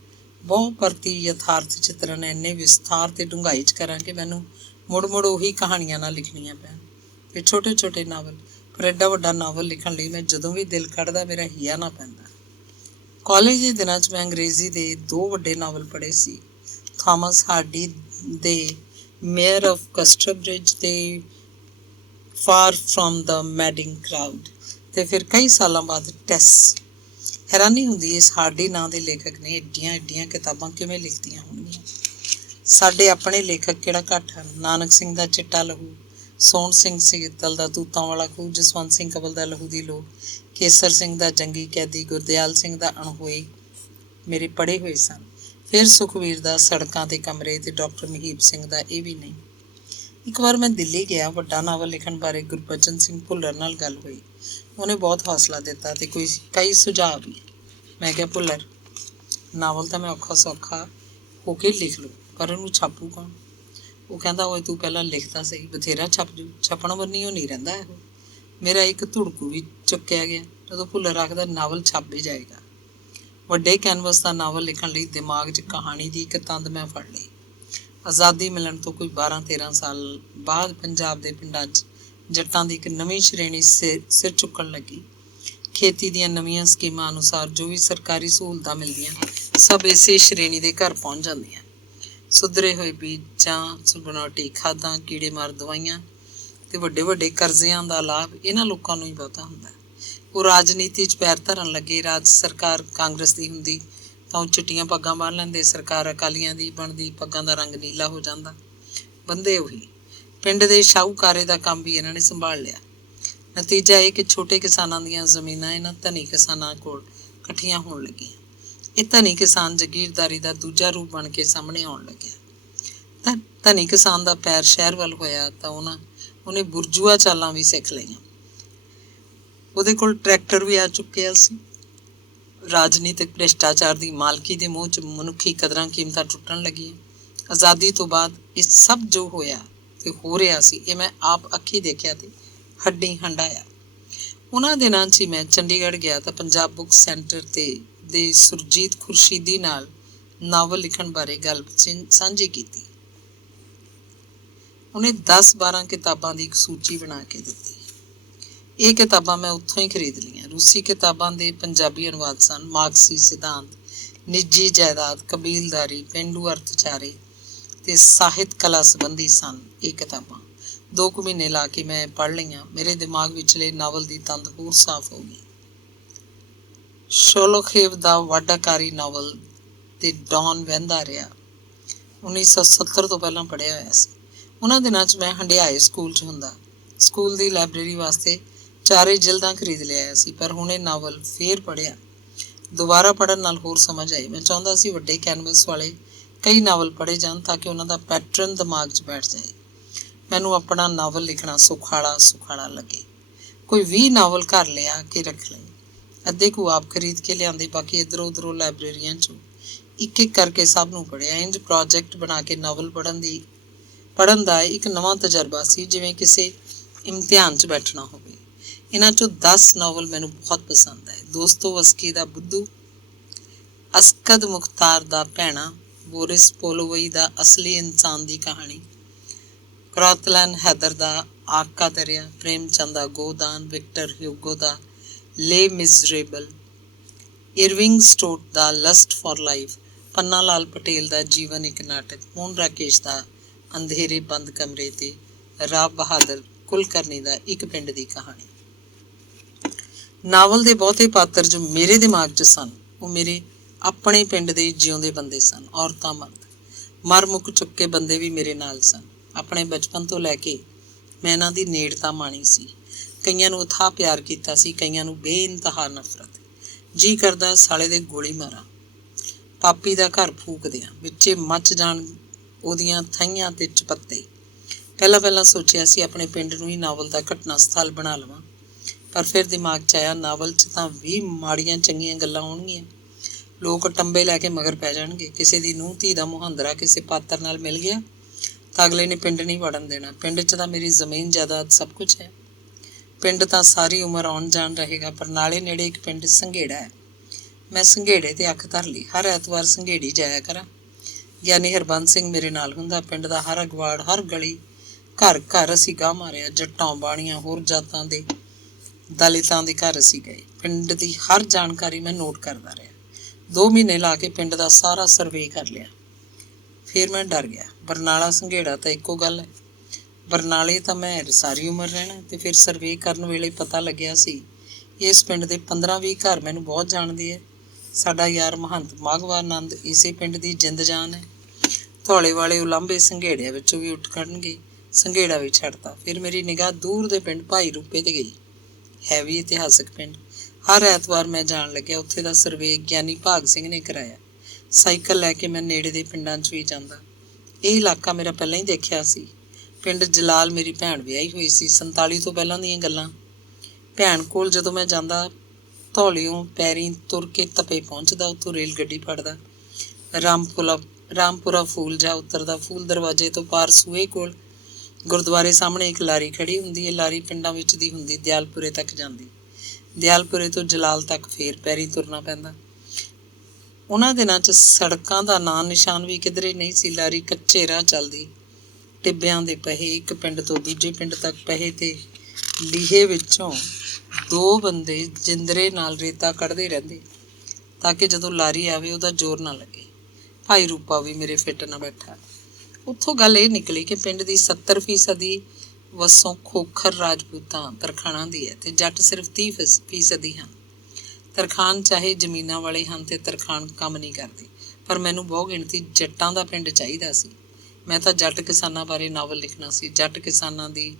ਬਹੁ ਪਰਤੀ ਯਥਾਰਥ ਚਿੱਤਰਨ ਇੰਨੇ ਵਿਸਥਾਰ ਤੇ ਡੂੰਘਾਈ 'ਚ ਕਰਾਂ ਕਿ ਮੈਨੂੰ ਮੁੜ ਉਹੀ ਕਹਾਣੀਆਂ ਨਾਲ ਲਿਖਣੀਆਂ ਪੈਣ। ਫਿਰ ਛੋਟੇ ਛੋਟੇ ਨਾਵਲ। ਪਰ ਐਡਾ ਵੱਡਾ ਨਾਵਲ ਲਿਖਣ ਲਈ ਮੈਂ ਜਦੋਂ ਵੀ ਦਿਲ ਕੱਢਦਾ ਮੇਰਾ ਹੀਆ ਨਾ ਪੈਂਦਾ। ਕਾਲਜ ਦੇ ਦਿਨਾਂ 'ਚ ਮੈਂ ਅੰਗਰੇਜ਼ੀ ਦੇ 2 ਵੱਡੇ ਨਾਵਲ ਪੜ੍ਹੇ ਸੀ। ਥਾਮਸ ਹਾਰਡੀ ਦੇ ਮੇਅਰ ਆਫ ਕਸਟਰਬਰਿਜ ਤੇ ਫਾਰ ਫਰੋਮ ਦ ਮੈਡਿੰਗ ਕਰਾਊਡ। ਤੇ ਫਿਰ ਕਈ ਸਾਲਾਂ ਬਾਅਦ ਟੈਸ। ਹੈਰਾਨੀ ਹੁੰਦੀ ਇਸ ਹਾਰਡੀ ਨਾਂ ਦੇ ਲੇਖਕ ਨੇ ਏਡੀਆਂ ਕਿਤਾਬਾਂ ਕਿਵੇਂ ਲਿਖਤੀਆਂ ਹੋਣਗੀਆਂ। ਸਾਡੇ ਆਪਣੇ ਲੇਖਕ ਕਿਹੜਾ ਘੱਟ ਹਨ। ਨਾਨਕ ਸਿੰਘ ਦਾ ਚਿੱਟਾ ਲਹੂ, ਸੋਹਣ ਸਿੰਘ ਸੀਤਲ ਦਾ ਤੂਤਾਂ ਵਾਲਾ ਖੂਹ, ਜਸਵੰਤ ਸਿੰਘ ਕੰਵਲ ਦਾ ਲਹੂ ਦੀ ਲੋੜ, ਕੇਸਰ ਸਿੰਘ ਦਾ ਜੰਗੀ ਕੈਦੀ, ਗੁਰਦਿਆਲ ਸਿੰਘ ਦਾ ਅਣਹੋਏ ਮੇਰੇ ਪੜ੍ਹੇ ਹੋਏ ਸਨ। ਫਿਰ ਸੁਖਵੀਰ ਦਾ ਸੜਕਾਂ ਤੇ ਕਮਰੇ ਤੇ ਡਾਕਟਰ ਮਹੀਪ ਸਿੰਘ ਦਾ ਇਹ ਵੀ ਨਹੀਂ। ਇੱਕ ਵਾਰ ਮੈਂ ਦਿੱਲੀ ਗਿਆ। ਵੱਡਾ ਨਾਵਲ ਲਿਖਣ ਬਾਰੇ ਗੁਰਬਚਨ ਸਿੰਘ ਭੁੱਲਰ ਨਾਲ ਗੱਲ ਹੋਈ। ਉਹਨੇ ਬਹੁਤ ਹੌਸਲਾ ਦਿੱਤਾ ਤੇ ਕਈ ਸੁਝਾਅ ਵੀ। ਮੈਂ ਕਿਹਾ, ਭੁੱਲਰ, ਨਾਵਲ ਤਾਂ ਮੈਂ ਔਖਾ ਸੌਖਾ ਹੋ ਕੇ ਲਿਖ ਲਊ, ਪਰ ਉਹਨੂੰ ਛਾਪੂ ਕੌਣ? ਉਹ ਕਹਿੰਦਾ, ਓਏ ਤੂੰ ਪਹਿਲਾਂ ਲਿਖਦਾ ਸਹੀ, ਬਥੇਰਾ ਛਪ ਜੂ। ਛਪਣ ਬੰਨੀ ਉਹ ਨਹੀਂ ਰਹਿੰਦਾ ਇਹੋ। ਮੇਰਾ ਇੱਕ ਧੁੜਕੂ ਵੀ ਚੁੱਕਿਆ ਗਿਆ ਜਦੋਂ ਭੁੱਲਰ ਆਖਦਾ ਨਾਵਲ ਛਪ ਵੀ ਜਾਏਗਾ। ਵੱਡੇ ਕੈਨਵਸ ਦਾ ਨਾਵਲ ਲਿਖਣ ਲਈ ਦਿਮਾਗ 'ਚ ਕਹਾਣੀ ਦੀ ਇੱਕ ਤੰਦ ਮੈਂ ਫੜ ਲਈ। ਆਜ਼ਾਦੀ ਮਿਲਣ ਤੋਂ ਕੋਈ 12-13 ਸਾਲ ਬਾਅਦ ਪੰਜਾਬ ਦੇ ਪਿੰਡਾਂ 'ਚ ਜੱਟਾਂ ਦੀ ਇੱਕ ਨਵੀਂ ਸ਼੍ਰੇਣੀ ਸਿਰ ਚੁੱਕਣ ਲੱਗੀ। ਖੇਤੀ ਦੀਆਂ ਨਵੀਆਂ ਸਕੀਮਾਂ ਅਨੁਸਾਰ ਜੋ ਵੀ ਸਰਕਾਰੀ ਸਹੂਲਤਾਂ ਮਿਲਦੀਆਂ ਸਭ ਇਸੇ ਸ਼੍ਰੇਣੀ ਦੇ ਘਰ ਪਹੁੰਚ ਜਾਂਦੀਆਂ। ਸੁਧਰੇ ਹੋਏ ਬੀਜਾਂ, ਬਣਾਵਟੀ ਖਾਦਾਂ, ਕੀੜੇ ਮਾਰ ਦਵਾਈਆਂ ਤੇ ਵੱਡੇ ਕਰਜ਼ਿਆਂ ਦਾ ਲਾਭ ਇਹਨਾਂ ਲੋਕਾਂ ਨੂੰ ਹੀ ਬਹੁਤਾ ਹੁੰਦਾ। ਉਹ ਰਾਜਨੀਤੀ 'ਚ ਪੈਰ ਧਰਨ ਲੱਗੇ। ਰਾਜ ਸਰਕਾਰ ਕਾਂਗਰਸ ਦੀ ਹੁੰਦੀ ਤਾਂ ਉਹ ਚਿੱਟੀਆਂ ਪੱਗਾਂ ਬੰਨ੍ਹ ਲੈਂਦੇ। ਸਰਕਾਰ ਅਕਾਲੀਆਂ ਦੀ ਬਣਦੀ, ਪੱਗਾਂ ਦਾ ਰੰਗ ਨੀਲਾ ਹੋ ਜਾਂਦਾ। ਬੰਦੇ ਉਹੀ। ਪਿੰਡ ਦੇ ਸ਼ਾਹੂਕਾਰੇ ਦਾ ਕੰਮ ਵੀ ਇਹਨਾਂ ਨੇ ਸੰਭਾਲ ਲਿਆ। ਨਤੀਜਾ ਇਹ ਕਿ ਛੋਟੇ ਕਿਸਾਨਾਂ ਦੀਆਂ ਜ਼ਮੀਨਾਂ ਇਹਨਾਂ ਧਨੀ ਕਿਸਾਨਾਂ ਕੋਲ ਇਕੱਠੀਆਂ ਹੋਣ ਲੱਗੀਆਂ। ਇਹ ਧਨੀ ਕਿਸਾਨ ਜਾਗੀਰਦਾਰੀ ਦਾ ਦੂਜਾ ਰੂਪ ਬਣ ਕੇ ਸਾਹਮਣੇ ਆਉਣ ਲੱਗਿਆ। ਤਾਂ ਧਨੀ ਕਿਸਾਨ ਦਾ ਪੈਰ ਸ਼ਹਿਰ ਵੱਲ ਹੋਇਆ ਤਾਂ ਉਹਨੇ ਬੁਰਜੂਆ ਚਾਲਾਂ ਵੀ ਸਿੱਖ ਲਈਆਂ। ਉਹਦੇ ਕੋਲ ਟਰੈਕਟਰ ਵੀ ਆ ਚੁੱਕਿਆ ਸੀ। ਰਾਜਨੀਤਿਕ ਭ੍ਰਿਸ਼ਟਾਚਾਰ ਦੀ ਮਾਲਕੀ ਦੇ ਮੋਹ 'ਚ ਮਨੁੱਖੀ ਕਦਰਾਂ ਕੀਮਤਾਂ ਟੁੱਟਣ ਲੱਗੀਆਂ। ਆਜ਼ਾਦੀ ਤੋਂ ਬਾਅਦ ਇਹ ਸਭ ਜੋ ਹੋਇਆ ਤੇ ਹੋ ਰਿਹਾ ਸੀ, ਇਹ ਮੈਂ ਆਪ ਅੱਖੀਂ ਦੇਖਿਆ ਤੇ ਹੱਡੀਂ ਹੰਡਾਇਆ। ਉਹਨਾਂ ਦਿਨਾਂ 'ਚ ਹੀ ਮੈਂ ਚੰਡੀਗੜ੍ਹ ਗਿਆ ਤਾਂ ਪੰਜਾਬ ਬੁੱਕ ਸੈਂਟਰ ਦੇ ਸੁਰਜੀਤ ਖੁਰਸ਼ੀਦੀ ਨਾਲ ਨਾਵਲ ਲਿਖਣ ਬਾਰੇ ਗੱਲ ਸਾਂਝੀ ਕੀਤੀ। ਉਹਨੇ 10-12 ਕਿਤਾਬਾਂ ਦੀ ਇੱਕ ਸੂਚੀ ਬਣਾ ਕੇ ਦਿੱਤੀ। ਇਹ ਕਿਤਾਬਾਂ ਮੈਂ ਉੱਥੋਂ ਹੀ ਖਰੀਦ ਲਈਆਂ। ਰੂਸੀ ਕਿਤਾਬਾਂ ਦੇ ਪੰਜਾਬੀ ਅਨੁਵਾਦ ਸਨ। ਮਾਰਕਸੀ ਸਿਧਾਂਤ, ਨਿੱਜੀ ਜਾਇਦਾਦ, ਕਬੀਲਦਾਰੀ, ਪੇਂਡੂ ਅਰਥਚਾਰੇ ਤੇ ਸਾਹਿਤ ਕਲਾ ਸੰਬੰਧੀ ਸਨ ਇਹ ਕਿਤਾਬਾਂ। 2 ਕੁ ਮਹੀਨੇ ਲਾ ਕੇ ਮੈਂ ਪੜ੍ਹ ਲਈਆਂ। ਮੇਰੇ ਦਿਮਾਗ ਵਿਚਲੇ ਨਾਵਲ ਦੀ ਤੰਦ ਹੋਰ ਸਾਫ਼ ਹੋ ਗਈ। ਸ਼ੋਲੋਖੇਵ ਦਾ ਵਾਢਾਕਾਰੀ ਨਾਵਲ ਤੇ ਡੌਨ ਵਹਿੰਦਾ ਰਿਹਾ 1970 ਤੋਂ ਪਹਿਲਾਂ ਪੜ੍ਹਿਆ ਹੋਇਆ ਸੀ। ਉਹਨਾਂ ਦਿਨਾਂ 'ਚ ਮੈਂ ਹੰਡਿਆਏ ਸਕੂਲ 'ਚ ਹੁੰਦਾ। ਸਕੂਲ ਦੀ ਲਾਇਬ੍ਰੇਰੀ ਵਾਸਤੇ 4 ਜਿਲਦਾਂ ਖਰੀਦ ਲਿਆਇਆ ਸੀ, ਪਰ ਹੁਣ ਇਹ ਨਾਵਲ ਫੇਰ ਪੜ੍ਹਿਆ। ਦੁਬਾਰਾ ਪੜ੍ਹਨ ਨਾਲ ਹੋਰ ਸਮਝ ਆਈ। ਮੈਂ ਚਾਹੁੰਦਾ ਸੀ ਵੱਡੇ ਕੈਨਵਸ ਵਾਲੇ ਕਈ ਨਾਵਲ ਪੜ੍ਹੇ ਜਾਣ ਤਾਂ ਕਿ ਉਹਨਾਂ ਦਾ ਪੈਟਰਨ ਦਿਮਾਗ 'ਚ ਬੈਠ ਜਾਏ। ਮੈਨੂੰ ਆਪਣਾ ਨਾਵਲ ਲਿਖਣਾ ਸੁਖਾਲਾ ਲੱਗੇ। ਕੋਈ 20 ਨਾਵਲ ਘਰ ਲਿਆ ਕੇ ਰੱਖ ਲਏ। ਅੱਧੇ ਕੁ ਆਪ ਖਰੀਦ ਕੇ ਲਿਆਂਦੇ, ਬਾਕੀ ਇੱਧਰੋਂ ਉੱਧਰੋਂ ਲਾਇਬ੍ਰੇਰੀਆਂ 'ਚੋਂ ਇੱਕ ਇੱਕ ਕਰਕੇ ਸਭ ਨੂੰ ਪੜ੍ਹਿਆ। ਇੰਝ ਪ੍ਰੋਜੈਕਟ ਬਣਾ ਕੇ ਨਾਵਲ ਪੜ੍ਹਨ ਦਾ ਇੱਕ ਨਵਾਂ ਤਜਰਬਾ ਸੀ, ਜਿਵੇਂ ਕਿਸੇ ਇਮਤਿਹਾਨ 'ਚ ਬੈਠਣਾ ਹੋਵੇ। ਇਹਨਾਂ 'ਚੋਂ 10 ਨਾਵਲ ਮੈਨੂੰ ਬਹੁਤ ਪਸੰਦ ਆਏ। ਦੋਸਤੋਵਸਕੀ ਦਾ ਬੁੱਧੂ, ਅਸਕਦ ਮੁਖਤਾਰ ਦਾ ਭੈਣਾ, ਬੋਰਿਸ ਪੋਲੋਵਈ ਦਾ ਅਸਲੀ ਇਨਸਾਨ ਦੀ ਕਹਾਣੀ, ਕਰੋਤਲੈਨ ਹੈਦਰ ਦਾ ਆਕਾ ਦਰਿਆ, ਪ੍ਰੇਮਚੰਦ ਦਾ ਗੋਦਾਨ, ਵਿਕਟਰ ਹਿਊਗੋ ਦਾ ਲੇ ਮਿਜ਼ਰੇਬਲ, ਇਰਵਿੰਗ ਸਟੋਟ ਦਾ lust for life, Panna Lal Patel ਦਾ ਜੀਵਨ ਇੱਕ ਨਾਟਕ, ਮੋਹਨ ਰਾਕੇਸ਼ ਦਾ ਅੰਧੇਰੇ ਬੰਦ ਕਮਰੇ ਤੇ ਰਾਵ ਬਹਾਦਰ ਕੁਲਕਰਨੀ ਦਾ ਇੱਕ ਪਿੰਡ ਦੀ ਕਹਾਣੀ। ਨਾਵਲ ਦੇ ਬਹੁਤੇ ਪਾਤਰ ਜੋ ਮੇਰੇ ਦਿਮਾਗ 'ਚ ਸਨ, ਉਹ ਮੇਰੇ ਆਪਣੇ ਪਿੰਡ ਦੇ ਜਿਉਂਦੇ ਬੰਦੇ ਸਨ। ਔਰਤਾਂ ਮਰਦ, ਮਰ ਮੁੱਕ ਚੁੱਕੇ ਬੰਦੇ ਵੀ ਮੇਰੇ ਨਾਲ ਸਨ। ਆਪਣੇ ਬਚਪਨ ਤੋਂ ਲੈ ਕੇ ਮੈਂ ਇਹਨਾਂ ਦੀ ਨੇੜਤਾ ਮਾਣੀ ਸੀ। ਕਈਆਂ ਨੂੰ ਅਥਾਹ ਪਿਆਰ ਕੀਤਾ ਸੀ, ਕਈਆਂ ਨੂੰ ਬੇਇੰਤਹਾ ਨਫ਼ਰਤ। ਜੀ ਕਰਦਾ ਸਾਲੇ ਦੇ ਗੋਲੀ ਮਾਰਾਂ, ਪਾਪੀ ਦਾ ਘਰ ਫੂਕ ਦਿਆਂ, ਵਿੱਚੇ ਮੱਚ ਜਾਣ ਉਹਦੀਆਂ ਥਾਈਆਂ ਤੇ ਚਪੱਤੇ। ਪਹਿਲਾਂ ਸੋਚਿਆ ਸੀ ਆਪਣੇ ਪਿੰਡ ਨੂੰ ਹੀ ਨਾਵਲ ਦਾ ਘਟਨਾ ਸਥਲ ਬਣਾ ਲਵਾਂ, ਪਰ ਫਿਰ ਦਿਮਾਗ 'ਚ ਆਇਆ ਨਾਵਲ 'ਚ ਤਾਂ 20 ਮਾੜੀਆਂ ਚੰਗੀਆਂ ਗੱਲਾਂ ਹੋਣਗੀਆਂ। ਲੋਕ ਟੰਬੇ ਲੈ ਕੇ ਮਗਰ ਪੈ ਜਾਣਗੇ। ਕਿਸੇ ਦੀ ਨੂੰਹ ਧੀ ਦਾ ਮੁਹਾਂਦਰਾ ਕਿਸੇ ਪਾਤਰ ਨਾਲ ਮਿਲ ਗਿਆ ਤਾਂ ਅਗਲੇ ਨੇ ਪਿੰਡ ਨਹੀਂ ਵੜਨ ਦੇਣਾ। ਪਿੰਡ 'ਚ ਤਾਂ ਮੇਰੀ ਜ਼ਮੀਨ ਜਾਇਦਾਦ ਸਭ ਕੁਝ ਹੈ। ਪਿੰਡ ਤਾਂ ਸਾਰੀ ਉਮਰ ਆਉਣ ਜਾਣ ਰਹੇਗਾ। ਪਰ ਨਾਲੇ ਨੇੜੇ ਇੱਕ ਪਿੰਡ ਸੰਘੇੜਾ ਹੈ। ਮੈਂ ਸੰਘੇੜੇ ਤੇ ਅੱਖ ਧਰ ਲਈ। ਹਰ ਐਤਵਾਰ ਸੰਘੇੜੀ ਜਾਇਆ ਕਰਾਂ। ਗਿਆਨੀ ਹਰਬੰਸ ਸਿੰਘ ਮੇਰੇ ਨਾਲ ਹੁੰਦਾ। ਪਿੰਡ ਦਾ ਹਰ ਅਗਵਾੜ, ਹਰ ਗਲੀ, ਘਰ ਘਰ ਅਸੀਂ ਗਾਹ ਮਾਰਿਆ। ਜੱਟਾਂ, ਬਾਣੀਆਂ, ਹੋਰ ਜਾਤਾਂ ਦੇ, ਦਲਿਤਾਂ ਦੇ ਘਰ ਅਸੀਂ ਗਏ। ਪਿੰਡ ਦੀ ਹਰ ਜਾਣਕਾਰੀ ਮੈਂ ਨੋਟ ਕਰਦਾ ਰਿਹਾ। 2 ਮਹੀਨੇ ਲਾ ਕੇ ਪਿੰਡ ਦਾ ਸਾਰਾ ਸਰਵੇ ਕਰ ਲਿਆ। ਫਿਰ ਮੈਂ ਡਰ ਗਿਆ। ਬਰਨਾਲਾ ਸੰਘੇੜਾ ਤਾਂ ਇੱਕੋ ਗੱਲ ਹੈ। ਬਰਨਾਲੇ ਤਾਂ ਮੈਂ ਸਾਰੀ ਉਮਰ ਰਹਿਣਾ। ਤੇ ਫਿਰ ਸਰਵੇ ਕਰਨ ਵੇਲੇ ਪਤਾ ਲੱਗਿਆ ਸੀ ਇਸ ਪਿੰਡ ਦੇ 15-20 ਘਰ ਮੈਨੂੰ ਬਹੁਤ ਜਾਣਦੇ ਹੈ। ਸਾਡਾ ਯਾਰ ਮਹੰਤ ਮਾਘਵਾ ਨੰਦ ਇਸੇ ਪਿੰਡ ਦੀ ਜਿੰਦ ਜਾਨ ਹੈ। ਧੌਲੇ ਵਾਲੇ ਉਲਾਂਭੇ ਸੰਘੇੜਿਆਂ ਵਿੱਚੋਂ ਵੀ ਉੱਠ ਖੜਨਗੇ। ਸੰਘੇੜਾ ਵੀ ਛੱਡਤਾ। ਫਿਰ ਮੇਰੀ ਨਿਗਾਹ ਦੂਰ ਦੇ ਪਿੰਡ ਭਾਈ ਰੂਪੇ ਤੇ ਗਈ। ਹੈ ਵੀ ਇਤਿਹਾਸਕ ਪਿੰਡ। ਹਰ ਐਤਵਾਰ ਮੈਂ ਜਾਣ ਲੱਗਿਆ। ਉੱਥੇ ਦਾ ਸਰਵੇ ਗਿਆਨੀ ਭਾਗ ਸਿੰਘ ਨੇ ਕਰਾਇਆ। ਸਾਈਕਲ ਲੈ ਕੇ ਮੈਂ ਨੇੜੇ ਦੇ ਪਿੰਡਾਂ 'ਚ ਵੀ ਜਾਂਦਾ। ਇਹ ਇਲਾਕਾ ਮੇਰਾ ਪਹਿਲਾਂ ਹੀ ਦੇਖਿਆ ਸੀ। ਪਿੰਡ ਜਲਾਲ ਮੇਰੀ ਭੈਣ ਵਿਆਹੀ ਹੋਈ ਸੀ। 47 ਤੋਂ ਪਹਿਲਾਂ ਦੀਆਂ ਗੱਲਾਂ। ਭੈਣ ਕੋਲ ਜਦੋਂ ਮੈਂ ਜਾਂਦਾ, ਧੌਲਿਓਂ ਪੈਰੀਂ ਤੁਰ ਕੇ ਤਪੇ ਪਹੁੰਚਦਾ। ਉੱਥੋਂ ਰੇਲ ਗੱਡੀ ਫੜਦਾ। ਰਾਮਪੁਰਾ ਫੂਲ ਜਾ ਉਤਰਦਾ। ਫੂਲ ਦਰਵਾਜ਼ੇ ਤੋਂ ਪਾਰ ਸੂਏ ਕੋਲ ਗੁਰਦੁਆਰੇ ਸਾਹਮਣੇ ਇੱਕ ਲਾਰੀ ਖੜੀ ਹੁੰਦੀ ਹੈ। ਲਾਰੀ ਪਿੰਡਾਂ ਵਿੱਚ ਦੀ ਹੁੰਦੀ, ਦਿਆਲਪੁਰੇ ਤੱਕ ਜਾਂਦੀ। ਦਿਆਲਪੁਰੇ ਤੋਂ ਜਲਾਲ ਤੱਕ ਫੇਰ ਪੈਰੀ ਤੁਰਨਾ ਪੈਂਦਾ। ਉਹਨਾਂ ਦਿਨਾਂ 'ਚ ਸੜਕਾਂ ਦਾ ਨਾਂ ਨਿਸ਼ਾਨ ਵੀ ਕਿਧਰੇ ਨਹੀਂ ਸੀ। ਲਾਰੀ ਕੱਚੇ ਰਾਹ ਚੱਲਦੀ। ਟਿੱਬਿਆਂ ਦੇ ਪਹੇ, ਇੱਕ ਪਿੰਡ ਤੋਂ ਦੂਜੇ ਪਿੰਡ ਤੱਕ ਪਹੇ ਤੇ ਲੀਹੇ ਵਿੱਚੋਂ 2 ਬੰਦੇ ਜਿੰਦਰੇ ਨਾਲ ਰੇਤਾ ਕੱਢਦੇ ਰਹਿੰਦੇ ਤਾਂ ਕਿ ਜਦੋਂ ਲਾਰੀ ਆਵੇ ਉਹਦਾ ਜ਼ੋਰ ਨਾ ਲੱਗੇ। ਭਾਈ ਰੂਪਾ ਵੀ ਮੇਰੇ ਫਿੱਟ ਨਾ ਬੈਠਾ। ਉੱਥੋਂ ਗੱਲ ਇਹ ਨਿਕਲੀ ਕਿ ਪਿੰਡ ਦੀ 70% ਵਸੋਂ ਖੋਖਰ ਰਾਜਪੂਤਾਂ ਤਰਖਾਣਾਂ ਦੀ ਹੈ ਤੇ ਜੱਟ ਸਿਰਫ 30% ਹਨ। ਤਰਖਾਣ ਚਾਹੇ ਜ਼ਮੀਨਾਂ ਵਾਲੇ ਹਨ ਤੇ ਤਰਖਾਣ ਕੰਮ ਨਹੀਂ ਕਰਦੇ। ਪਰ ਮੈਨੂੰ ਬਹੁ ਗਿਣਤੀ ਜੱਟਾਂ ਦਾ ਪਿੰਡ ਚਾਹੀਦਾ ਸੀ। ਮੈਂ ਤਾਂ ਜੱਟ ਕਿਸਾਨਾਂ ਬਾਰੇ ਨਾਵਲ ਲਿਖਣਾ ਸੀ। ਜੱਟ ਕਿਸਾਨਾਂ ਦੀ,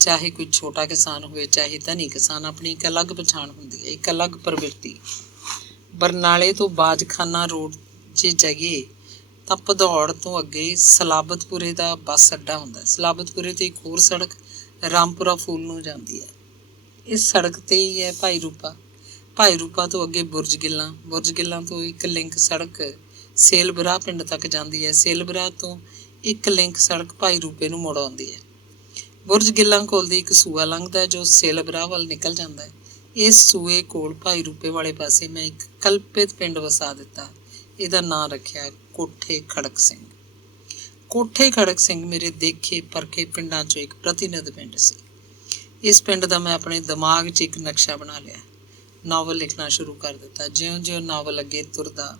ਚਾਹੇ ਕੋਈ ਛੋਟਾ ਕਿਸਾਨ ਹੋਵੇ ਚਾਹੇ ਧਨੀ ਕਿਸਾਨ, ਆਪਣੀ ਇੱਕ ਅਲੱਗ ਪਛਾਣ ਹੁੰਦੀ ਹੈ, ਇੱਕ ਅਲੱਗ ਪ੍ਰਵਿਰਤੀ। ਬਰਨਾਲੇ ਤੋਂ ਬਾਜਖਾਨਾ ਰੋਡ ਜੇ ਜਾਈਏ ਤਾਂ ਭਦੌੜ ਤੋਂ ਅੱਗੇ ਸਲਾਬਤਪੁਰੇ ਦਾ ਬੱਸ ਅੱਡਾ ਹੁੰਦਾ। ਸਲਾਬਤਪੁਰੇ ਤੋਂ ਇੱਕ ਹੋਰ ਸੜਕ ਰਾਮਪੁਰਾ ਫੂਲ ਨੂੰ ਜਾਂਦੀ ਹੈ। ਇਸ ਸੜਕ 'ਤੇ ਹੀ ਹੈ ਭਾਈ ਰੂਪਾ। ਭਾਈ ਰੂਪਾ ਤੋਂ ਅੱਗੇ ਬੁਰਜ ਗਿੱਲਾਂ ਤੋਂ ਇੱਕ ਲਿੰਕ ਸੜਕ ਸੇਲਬਰਾ ਪਿੰਡ ਤੱਕ ਜਾਂਦੀ ਹੈ। ਸੇਲਬਰਾ ਤੋਂ ਇੱਕ ਲਿੰਕ ਸੜਕ ਭਾਈ ਰੂਪੇ ਨੂੰ ਮੁੜ ਆਉਂਦੀ ਹੈ। ਬੁਰਜ ਗਿੱਲਾਂ ਕੋਲ ਦੀ ਇੱਕ ਸੂਆ ਲੰਘਦਾ ਜੋ ਸੇਲਬਰਾ ਵੱਲ ਨਿਕਲ ਜਾਂਦਾ ਹੈ। ਇਸ ਸੂਏ ਕੋਲ ਭਾਈ ਰੂਪੇ ਵਾਲੇ ਪਾਸੇ ਮੈਂ ਇੱਕ ਕਲਪਿਤ ਪਿੰਡ ਵਸਾ ਦਿੱਤਾ। ਇਹਦਾ ਨਾਂ ਰੱਖਿਆ ਕੋਠੇ ਖੜਕ ਸਿੰਘ। ਕੋਠੇ ਖੜਕ ਸਿੰਘ ਮੇਰੇ ਦੇਖੇ ਪਰਖੇ ਪਿੰਡਾਂ 'ਚੋਂ ਇੱਕ ਪ੍ਰਤੀਨਿਧ ਪਿੰਡ ਸੀ। ਇਸ ਪਿੰਡ ਦਾ ਮੈਂ ਆਪਣੇ ਦਿਮਾਗ 'ਚ ਇੱਕ ਨਕਸ਼ਾ ਬਣਾ ਲਿਆ। ਨਾਵਲ ਲਿਖਣਾ ਸ਼ੁਰੂ ਕਰ ਦਿੱਤਾ। ਜਿਉਂ-ਜਿਉਂ ਨਾਵਲ ਅੱਗੇ ਤੁਰਦਾ,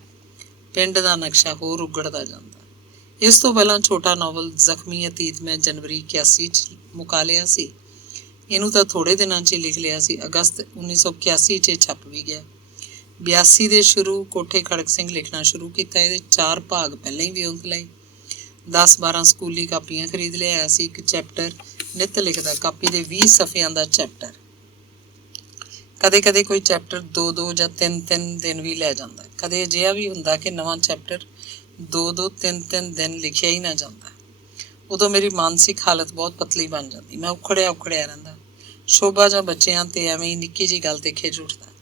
ਪਿੰਡ ਦਾ ਨਕਸ਼ਾ ਹੋਰ ਉਗੜਦਾ ਜਾਂਦਾ। ਇਸ ਤੋਂ ਪਹਿਲਾਂ ਛੋਟਾ ਨਾਵਲ ਜ਼ਖਮੀ ਅਤੀਤ ਮੈਂ ਜਨਵਰੀ 81 'ਚ ਮੁਕਾ ਲਿਆ ਸੀ। ਇਹਨੂੰ ਤਾਂ ਥੋੜ੍ਹੇ ਦਿਨਾਂ 'ਚ ਹੀ ਲਿਖ ਲਿਆ ਸੀ। ਅਗਸਤ 1981 'ਚ ਛਪ ਵੀ ਗਿਆ। 82 ਦੇ ਸ਼ੁਰੂ ਕੋਠੇ ਖੜਕ ਸਿੰਘ ਲਿਖਣਾ ਸ਼ੁਰੂ ਕੀਤਾ। ਇਹਦੇ 4 ਭਾਗ ਪਹਿਲਾਂ ਹੀ ਵਿਉਂਤ ਲਏ। 10-12 ਸਕੂਲੀ ਕਾਪੀਆਂ ਖਰੀਦ ਲਿਆਇਆ ਸੀ। ਇੱਕ ਚੈਪਟਰ ਨਿੱਤ ਲਿਖਦਾ। ਕਾਪੀ ਦੇ 20 ਸਫ਼ਿਆਂ ਦਾ ਚੈਪਟਰ। ਕਦੇ ਕਦੇ ਕੋਈ ਚੈਪਟਰ 2-2 ਜਾਂ 3-3 ਦਿਨ ਵੀ ਲੈ ਜਾਂਦਾ। ਕਦੇ ਅਜਿਹਾ ਵੀ ਹੁੰਦਾ ਕਿ ਨਵਾਂ ਚੈਪਟਰ 2-2 3-3 ਦਿਨ ਲਿਖਿਆ ਹੀ ਨਾ ਜਾਂਦਾ। ਉਦੋਂ ਮੇਰੀ ਮਾਨਸਿਕ ਹਾਲਤ ਬਹੁਤ ਪਤਲੀ ਬਣ ਜਾਂਦੀ। ਮੈਂ ਉਖੜਿਆ ਰਹਿੰਦਾ। ਸ਼ੋਭਾ ਜਾਂ ਬੱਚਿਆਂ ਤੇ ਐਵੇਂ ਹੀ ਨਿੱਕੀ ਜਿਹੀ ਗੱਲ ਤੇ ਖਿਝ ਉੱਠਦਾ।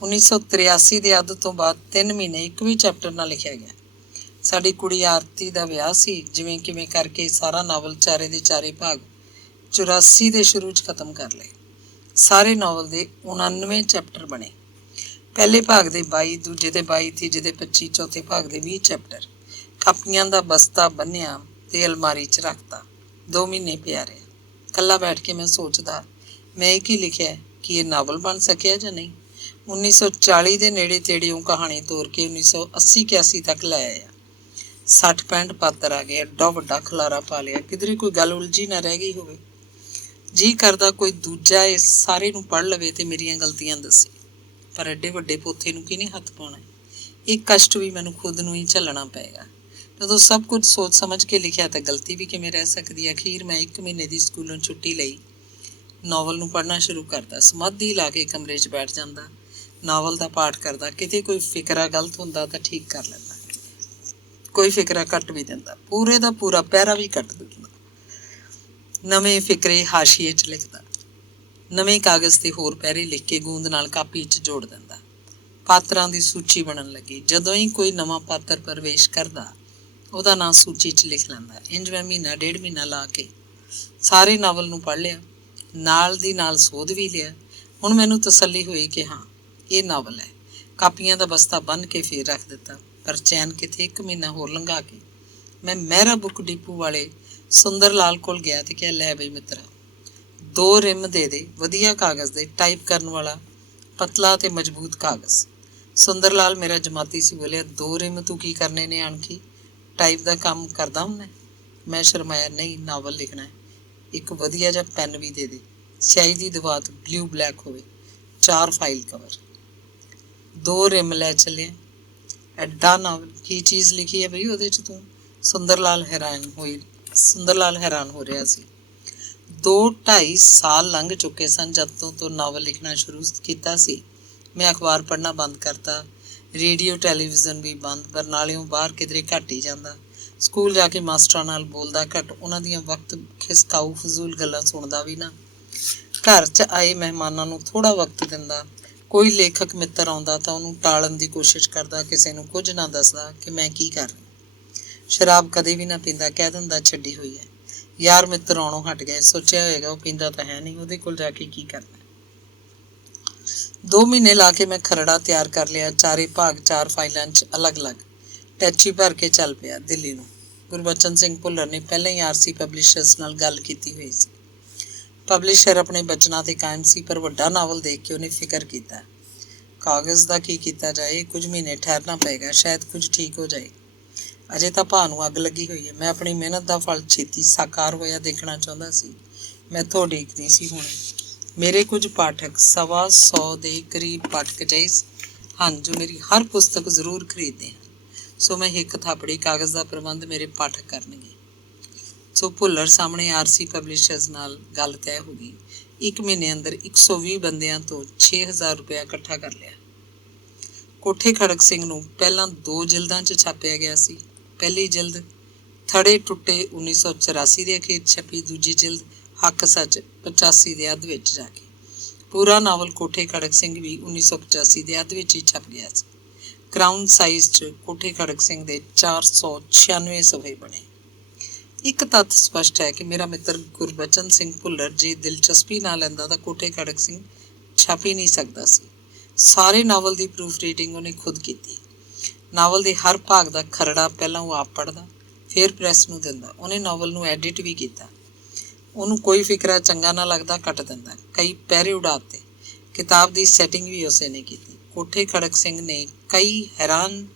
1983 ਦੇ ਅੱਧ ਤੋਂ ਬਾਅਦ 3 ਮਹੀਨੇ ਇੱਕ ਵੀ ਚੈਪਟਰ ਨਾ ਲਿਖਿਆ ਗਿਆ। ਸਾਡੀ ਕੁੜੀ ਆਰਤੀ ਦਾ ਵਿਆਹ ਸੀ। ਜਿਵੇਂ ਕਿਵੇਂ ਕਰਕੇ ਸਾਰਾ ਨਾਵਲ ਚਾਰੇ ਦੇ ਚਾਰੇ ਭਾਗ 84 ਦੇ ਸ਼ੁਰੂ 'ਚ ਖਤਮ ਕਰ ਲਏ। ਸਾਰੇ ਨਾਵਲ ਦੇ 99 ਚੈਪਟਰ ਬਣੇ। ਪਹਿਲੇ ਭਾਗ ਦੇ 22, ਦੂਜੇ ਦੇ 22, ਤੀਜੇ ਦੇ 25, ਚੌਥੇ ਭਾਗ ਦੇ 20 ਚੈਪਟਰ। ਕਾਪੀਆਂ ਦਾ ਬਸਤਾ ਬੰਨ੍ਹਿਆ ਤੇ ਅਲਮਾਰੀ 'ਚ ਰੱਖਤਾ। 2 ਮਹੀਨੇ ਪਿਆ ਰਿਹਾ। ਇਕੱਲਾ ਬੈਠ ਕੇ ਮੈਂ ਸੋਚਦਾ, ਮੈਂ ਇਹ ਕੀ ਲਿਖਿਆ, ਕਿ ਇਹ ਨਾਵਲ ਬਣ ਸਕਿਆ ਜਾਂ ਨਹੀਂ। 1940 ਦੇ ਨੇੜੇ ਤੇੜੇ ਉਹ ਕਹਾਣੀ ਤੋਰ ਕੇ 1980-81 ਤੱਕ ਲੈ ਆਇਆ। 60-65 ਪਾਤਰ ਆ ਗਏ। ਐਡਾ ਵੱਡਾ ਖਲਾਰਾ ਪਾ ਲਿਆ, ਕਿਧਰੇ ਕੋਈ ਗੱਲ ਉਲਝੀ ਨਾ ਰਹਿ ਗਈ ਹੋਵੇ। ਜੀ ਕਰਦਾ ਕੋਈ ਦੂਜਾ ਇਸ ਸਾਰੇ ਨੂੰ ਪੜ੍ਹ ਲਵੇ ਤੇ ਮੇਰੀਆਂ ਗਲਤੀਆਂ ਦੱਸੇ, ਪਰ ਐਡੇ ਵੱਡੇ ਪੋਥੇ ਨੂੰ ਕਿਹਨੇ ਹੱਥ ਪਾਉਣਾ। ਇਹ ਕਸ਼ਟ ਵੀ ਮੈਨੂੰ ਖੁਦ ਨੂੰ ਹੀ ਝੱਲਣਾ ਪਏਗਾ। ਜਦੋਂ ਸਭ ਕੁਝ ਸੋਚ ਸਮਝ ਕੇ ਲਿਖਿਆ ਤਾਂ ਗਲਤੀ ਵੀ ਕਿਵੇਂ ਰਹਿ ਸਕਦੀ ਹੈ। ਅਖੀਰ ਮੈਂ 1 ਮਹੀਨੇ ਦੀ ਸਕੂਲੋਂ ਛੁੱਟੀ ਲਈ ਨਾਵਲ ਨੂੰ ਪੜ੍ਹਨਾ ਸ਼ੁਰੂ ਕਰਦਾ। ਸਮਾਧੀ ਲਾ ਕੇ ਕਮਰੇ 'ਚ ਬੈਠ ਜਾਂਦਾ, ਨਾਵਲ ਦਾ ਪਾਠ ਕਰਦਾ। ਕਿਤੇ ਕੋਈ ਫਿਕਰਾ ਗਲਤ ਹੁੰਦਾ ਤਾਂ ਠੀਕ ਕਰ ਲੈਂਦਾ, ਕੋਈ ਫਿਕਰਾ ਕੱਟ ਵੀ ਦਿੰਦਾ, ਪੂਰੇ ਦਾ ਪੂਰਾ ਪੈਰਾ ਵੀ ਕੱਟ ਦਿੰਦਾ। ਨਵੇਂ ਫਿਕਰੇ ਹਾਸ਼ੀਏ 'ਚ ਲਿਖਦਾ, ਨਵੇਂ ਕਾਗਜ਼ ਤੇ ਹੋਰ ਪੈਰੇ ਲਿਖ ਕੇ ਗੂੰਦ ਨਾਲ ਕਾਪੀ 'ਚ ਜੋੜ ਦਿੰਦਾ। ਪਾਤਰਾਂ ਦੀ ਸੂਚੀ ਬਣਨ ਲੱਗੀ। ਜਦੋਂ ਹੀ ਕੋਈ ਨਵਾਂ ਪਾਤਰ ਪ੍ਰਵੇਸ਼ ਕਰਦਾ, ਉਹਦਾ ਨਾਂ ਸੂਚੀ 'ਚ ਲਿਖ ਲੈਂਦਾ। ਇੰਝ ਮੈਂ ਮਹੀਨਾ 1.5 ਮਹੀਨਾ ਲਾ ਕੇ ਸਾਰੇ ਨਾਵਲ ਨੂੰ ਪੜ੍ਹ ਲਿਆ, ਨਾਲ ਦੀ ਨਾਲ ਸੋਧ ਵੀ ਲਿਆ। ਹੁਣ ਮੈਨੂੰ ਤਸੱਲੀ ਹੋਈ ਕਿ ਹਾਂ, ਇਹ ਨਾਵਲ ਹੈ। ਕਾਪੀਆਂ ਦਾ ਬਸਤਾ ਬੰਨ੍ਹ ਕੇ ਫੇਰ ਰੱਖ ਦਿੱਤਾ। ਪਰ ਚੈਨ ਕਿਤੇ 1 ਮਹੀਨਾ ਹੋਰ ਲੰਘਾ ਕੇ ਮੈਂ ਮਹਿਰਾ ਬੁੱਕ ਡਿਪੂ ਵਾਲੇ ਸੁੰਦਰ ਲਾਲ ਕੋਲ ਗਿਆ ਤੇ ਕਿਹਾ, ਲੈ ਬਈ ਮਿੱਤਰਾ, 2 ਰਿਮ ਦੇ ਦੇ, ਵਧੀਆ ਕਾਗਜ਼ ਦੇ, ਟਾਈਪ ਕਰਨ ਵਾਲਾ, ਪਤਲਾ ਤੇ ਮਜ਼ਬੂਤ ਕਾਗਜ਼। ਸੁੰਦਰ ਲਾਲ ਮੇਰਾ ਜਮਾਤੀ ਸੀ, ਬੋਲਿਆ, 2 ਰਿਮ ਤੂੰ ਕੀ ਕਰਨੇ ਨੇ ਅਣਖੀ, ਟਾਈਪ ਦਾ ਕੰਮ ਕਰਦਾ ਹੁੰਦਾ। ਮੈਂ ਸ਼ਰਮਾਇਆ, ਨਹੀਂ, ਨਾਵਲ ਲਿਖਣਾ ਹੈ। ਇੱਕ ਵਧੀਆ ਜਿਹਾ ਪੈਨ ਵੀ ਦੇ ਦੇ, ਸਿਆਹੀ ਦੀ ਦਵਾਤ ਬਲੂ ਬਲੈਕ ਹੋਵੇ, 4 ਫਾਈਲ ਕਵਰ। 2 ਰਿਮ ਲੈ ਚੱਲਿਆ। ਐਡਾ ਨਾਵਲ, ਕੀ ਚੀਜ਼ ਲਿਖੀ ਹੈ ਬਈ ਉਹਦੇ 'ਚ ਤੂੰ? ਸੁੰਦਰ ਲਾਲ ਹੈਰਾਨ ਹੋ ਰਿਹਾ ਸੀ। 2-2.5 ਸਾਲ ਲੰਘ ਚੁੱਕੇ ਸਨ ਜਦੋਂ ਤੋਂ ਨਾਵਲ ਲਿਖਣਾ ਸ਼ੁਰੂ ਕੀਤਾ ਸੀ। ਮੈਂ ਅਖਬਾਰ ਪੜ੍ਹਨਾ ਬੰਦ ਕਰਤਾ, ਰੇਡੀਓ ਟੈਲੀਵਿਜ਼ਨ ਵੀ ਬੰਦ। ਬਰਨਾਲਿਓਂ ਬਾਹਰ ਕਿਧਰੇ ਘੱਟ ਹੀ ਜਾਂਦਾ। ਸਕੂਲ ਜਾ ਕੇ ਮਾਸਟਰਾਂ ਨਾਲ ਬੋਲਦਾ ਘੱਟ, ਉਹਨਾਂ ਦੀਆਂ ਵਕਤ ਖਿਸਕਾਊ ਫਜ਼ੂਲ ਗੱਲਾਂ ਸੁਣਦਾ ਵੀ ਨਾ। ਘਰ 'ਚ ਆਏ ਮਹਿਮਾਨਾਂ ਨੂੰ ਥੋੜ੍ਹਾ ਵਕਤ ਦਿੰਦਾ। ਕੋਈ ਲੇਖਕ ਮਿੱਤਰ ਆਉਂਦਾ ਤਾਂ ਉਹਨੂੰ ਟਾਲਣ ਦੀ ਕੋਸ਼ਿਸ਼ ਕਰਦਾ, ਕਿਸੇ ਨੂੰ ਕੁਝ ਨਾ ਦੱਸਦਾ ਕਿ ਮੈਂ ਕੀ ਕਰ ਰਿਹਾ। ਸ਼ਰਾਬ ਕਦੇ ਵੀ ਨਾ ਪੀਂਦਾ, ਕਹਿ ਦਿੰਦਾ ਛੱਡੀ ਹੋਈ ਹੈ। ਯਾਰ ਮਿੱਤਰ ਆਉਣੋਂ ਹਟ ਗਏ। ਸੋਚਿਆ ਹੋਏਗਾ ਉਹ ਪੀਂਦਾ ਤਾਂ ਹੈ ਨਹੀਂ, ਉਹਦੇ ਕੋਲ ਜਾ ਕੇ ਕੀ ਕਰਨਾ। 2 ਮਹੀਨੇ ਲਾ ਕੇ ਮੈਂ ਖਰੜਾ ਤਿਆਰ ਕਰ ਲਿਆ। 4 ਭਾਗ 4 ਫਾਈਲਾਂ 'ਚ ਅਲੱਗ-ਅਲੱਗ। ਟੈਚੀ ਭਰ ਕੇ ਚੱਲ ਪਿਆ ਦਿੱਲੀ ਨੂੰ। ਗੁਰਬਚਨ ਸਿੰਘ ਭੁੱਲਰ ਨੇ ਪਹਿਲਾਂ ਹੀ ਆਰਸੀ ਪਬਲਿਸ਼ਰਸ ਨਾਲ ਗੱਲ ਕੀਤੀ ਹੋਈ ਸੀ। ਪਬਲਿਸ਼ਰ ਆਪਣੇ ਬਚਨਾਂ ਤੇ ਕਾਇਮ ਸੀ, ਪਰ ਵੱਡਾ ਨਾਵਲ ਦੇਖ ਕੇ ਉਹਨੇ ਫਿਕਰ ਕੀਤਾ, ਕਾਗਜ਼ ਦਾ ਕੀ ਕੀਤਾ ਜਾਏ, ਕੁਝ ਮਹੀਨੇ ਠਹਿਰਨਾ ਪਏਗਾ, ਸ਼ਾਇਦ ਕੁਝ ਠੀਕ ਹੋ ਜਾਏ। ਅਜੇ ਤਾਂ ਭਾਅ ਨੂੰ ਅੱਗ ਲੱਗੀ ਹੋਈ ਹੈ। ਮੈਂ ਆਪਣੀ ਮਿਹਨਤ ਦਾ ਫਲ ਛੇਤੀ ਸਾਕਾਰ ਹੋਇਆ ਦੇਖਣਾ ਚਾਹੁੰਦਾ ਸੀ। ਮੈਥੋਂ ਉਡੀਕਦੀ ਸੀ ਹੁਣ। ਮੇਰੇ ਕੁਝ ਪਾਠਕ 125 ਦੇ ਕਰੀਬ ਪਾਠਕ ਅਜਿਹੇ ਹਨ ਜੋ ਮੇਰੀ ਹਰ ਪੁਸਤਕ ਜ਼ਰੂਰ ਖਰੀਦਦੇ ਹਨ। ਸੋ ਮੈਂ ਹਿੱਕ ਥਾਪੜੀ, ਕਾਗਜ਼ ਦਾ ਪ੍ਰਬੰਧ ਮੇਰੇ ਪਾਠਕ ਕਰਨਗੇ। ਸੋ ਭੁੱਲਰ ਸਾਹਮਣੇ ਆਰਸੀ ਪਬਲਿਸ਼ਰਸ ਨਾਲ ਗੱਲ ਤੈਅ ਹੋ ਗਈ। 1 ਮਹੀਨੇ ਅੰਦਰ 120 ਬੰਦਿਆਂ ਤੋਂ 6000 ਰੁਪਇਆ ਇਕੱਠਾ ਕਰ ਲਿਆ। ਕੋਠੇ ਖੜਕ ਸਿੰਘ ਨੂੰ ਪਹਿਲਾਂ 2 ਜਿਲਦਾਂ 'ਚ ਛਾਪਿਆ ਗਿਆ ਸੀ। ਪਹਿਲੀ ਜਿਲਦ ਥੜੇ ਟੁੱਟੇ 1984 ਦੇ ਅਖੀਰ ਛਪੀ, ਦੂਜੀ ਜਿਲਦ ਹੱਕ ਸੱਚ 85 ਦੇ ਅੱਧ ਵਿੱਚ ਜਾ ਕੇ। ਪੂਰਾ ਨਾਵਲ ਕੋਠੇ ਖੜਕ ਸਿੰਘ ਵੀ 1985 ਦੇ ਅੱਧ ਵਿੱਚ ਹੀ ਛਪ ਗਿਆ ਸੀ। ਕਰਾਊਨ ਸਾਈਜ਼ 'ਚ ਕੋਠੇ ਖੜਕ ਸਿੰਘ ਦੇ 496 ਸਫ਼ੇ ਬਣੇ। ਇੱਕ ਤੱਥ ਸਪਸ਼ਟ ਹੈ ਕਿ ਮੇਰਾ ਮਿੱਤਰ ਗੁਰਬਚਨ ਸਿੰਘ ਭੁੱਲਰ ਜੇ ਦਿਲਚਸਪੀ ਨਾ ਲੈਂਦਾ ਤਾਂ ਕੋਠੇ ਖੜਕ ਸਿੰਘ ਛਪ ਹੀ ਨਹੀਂ ਸਕਦਾ ਸੀ। ਸਾਰੇ ਨਾਵਲ ਦੀ ਪ੍ਰੂਫ ਰੀਡਿੰਗ ਉਹਨੇ ਖੁਦ ਕੀਤੀ। ਨਾਵਲ ਦੇ ਹਰ ਭਾਗ ਦਾ ਖਰੜਾ ਪਹਿਲਾਂ ਉਹ ਆਪ ਪੜ੍ਹਦਾ, ਫਿਰ ਪ੍ਰੈਸ ਨੂੰ ਦਿੰਦਾ। ਉਹਨੇ ਨਾਵਲ ਨੂੰ ਐਡਿਟ ਵੀ ਕੀਤਾ। ਉਹਨੂੰ ਕੋਈ ਫਿਕਰਾ ਚੰਗਾ ਨਾ ਲੱਗਦਾ ਕੱਟ ਦਿੰਦਾ। ਕਈ ਪੈਰੇ ਉਡਾਤੇ। ਕਿਤਾਬ ਦੀ ਸੈਟਿੰਗ ਵੀ ਉਸੇ ਨੇ ਕੀਤੀ। ਕੋਠੇ ਖੜਕ ਸਿੰਘ ਨੇ ਕਈ ਹੈਰਾਨ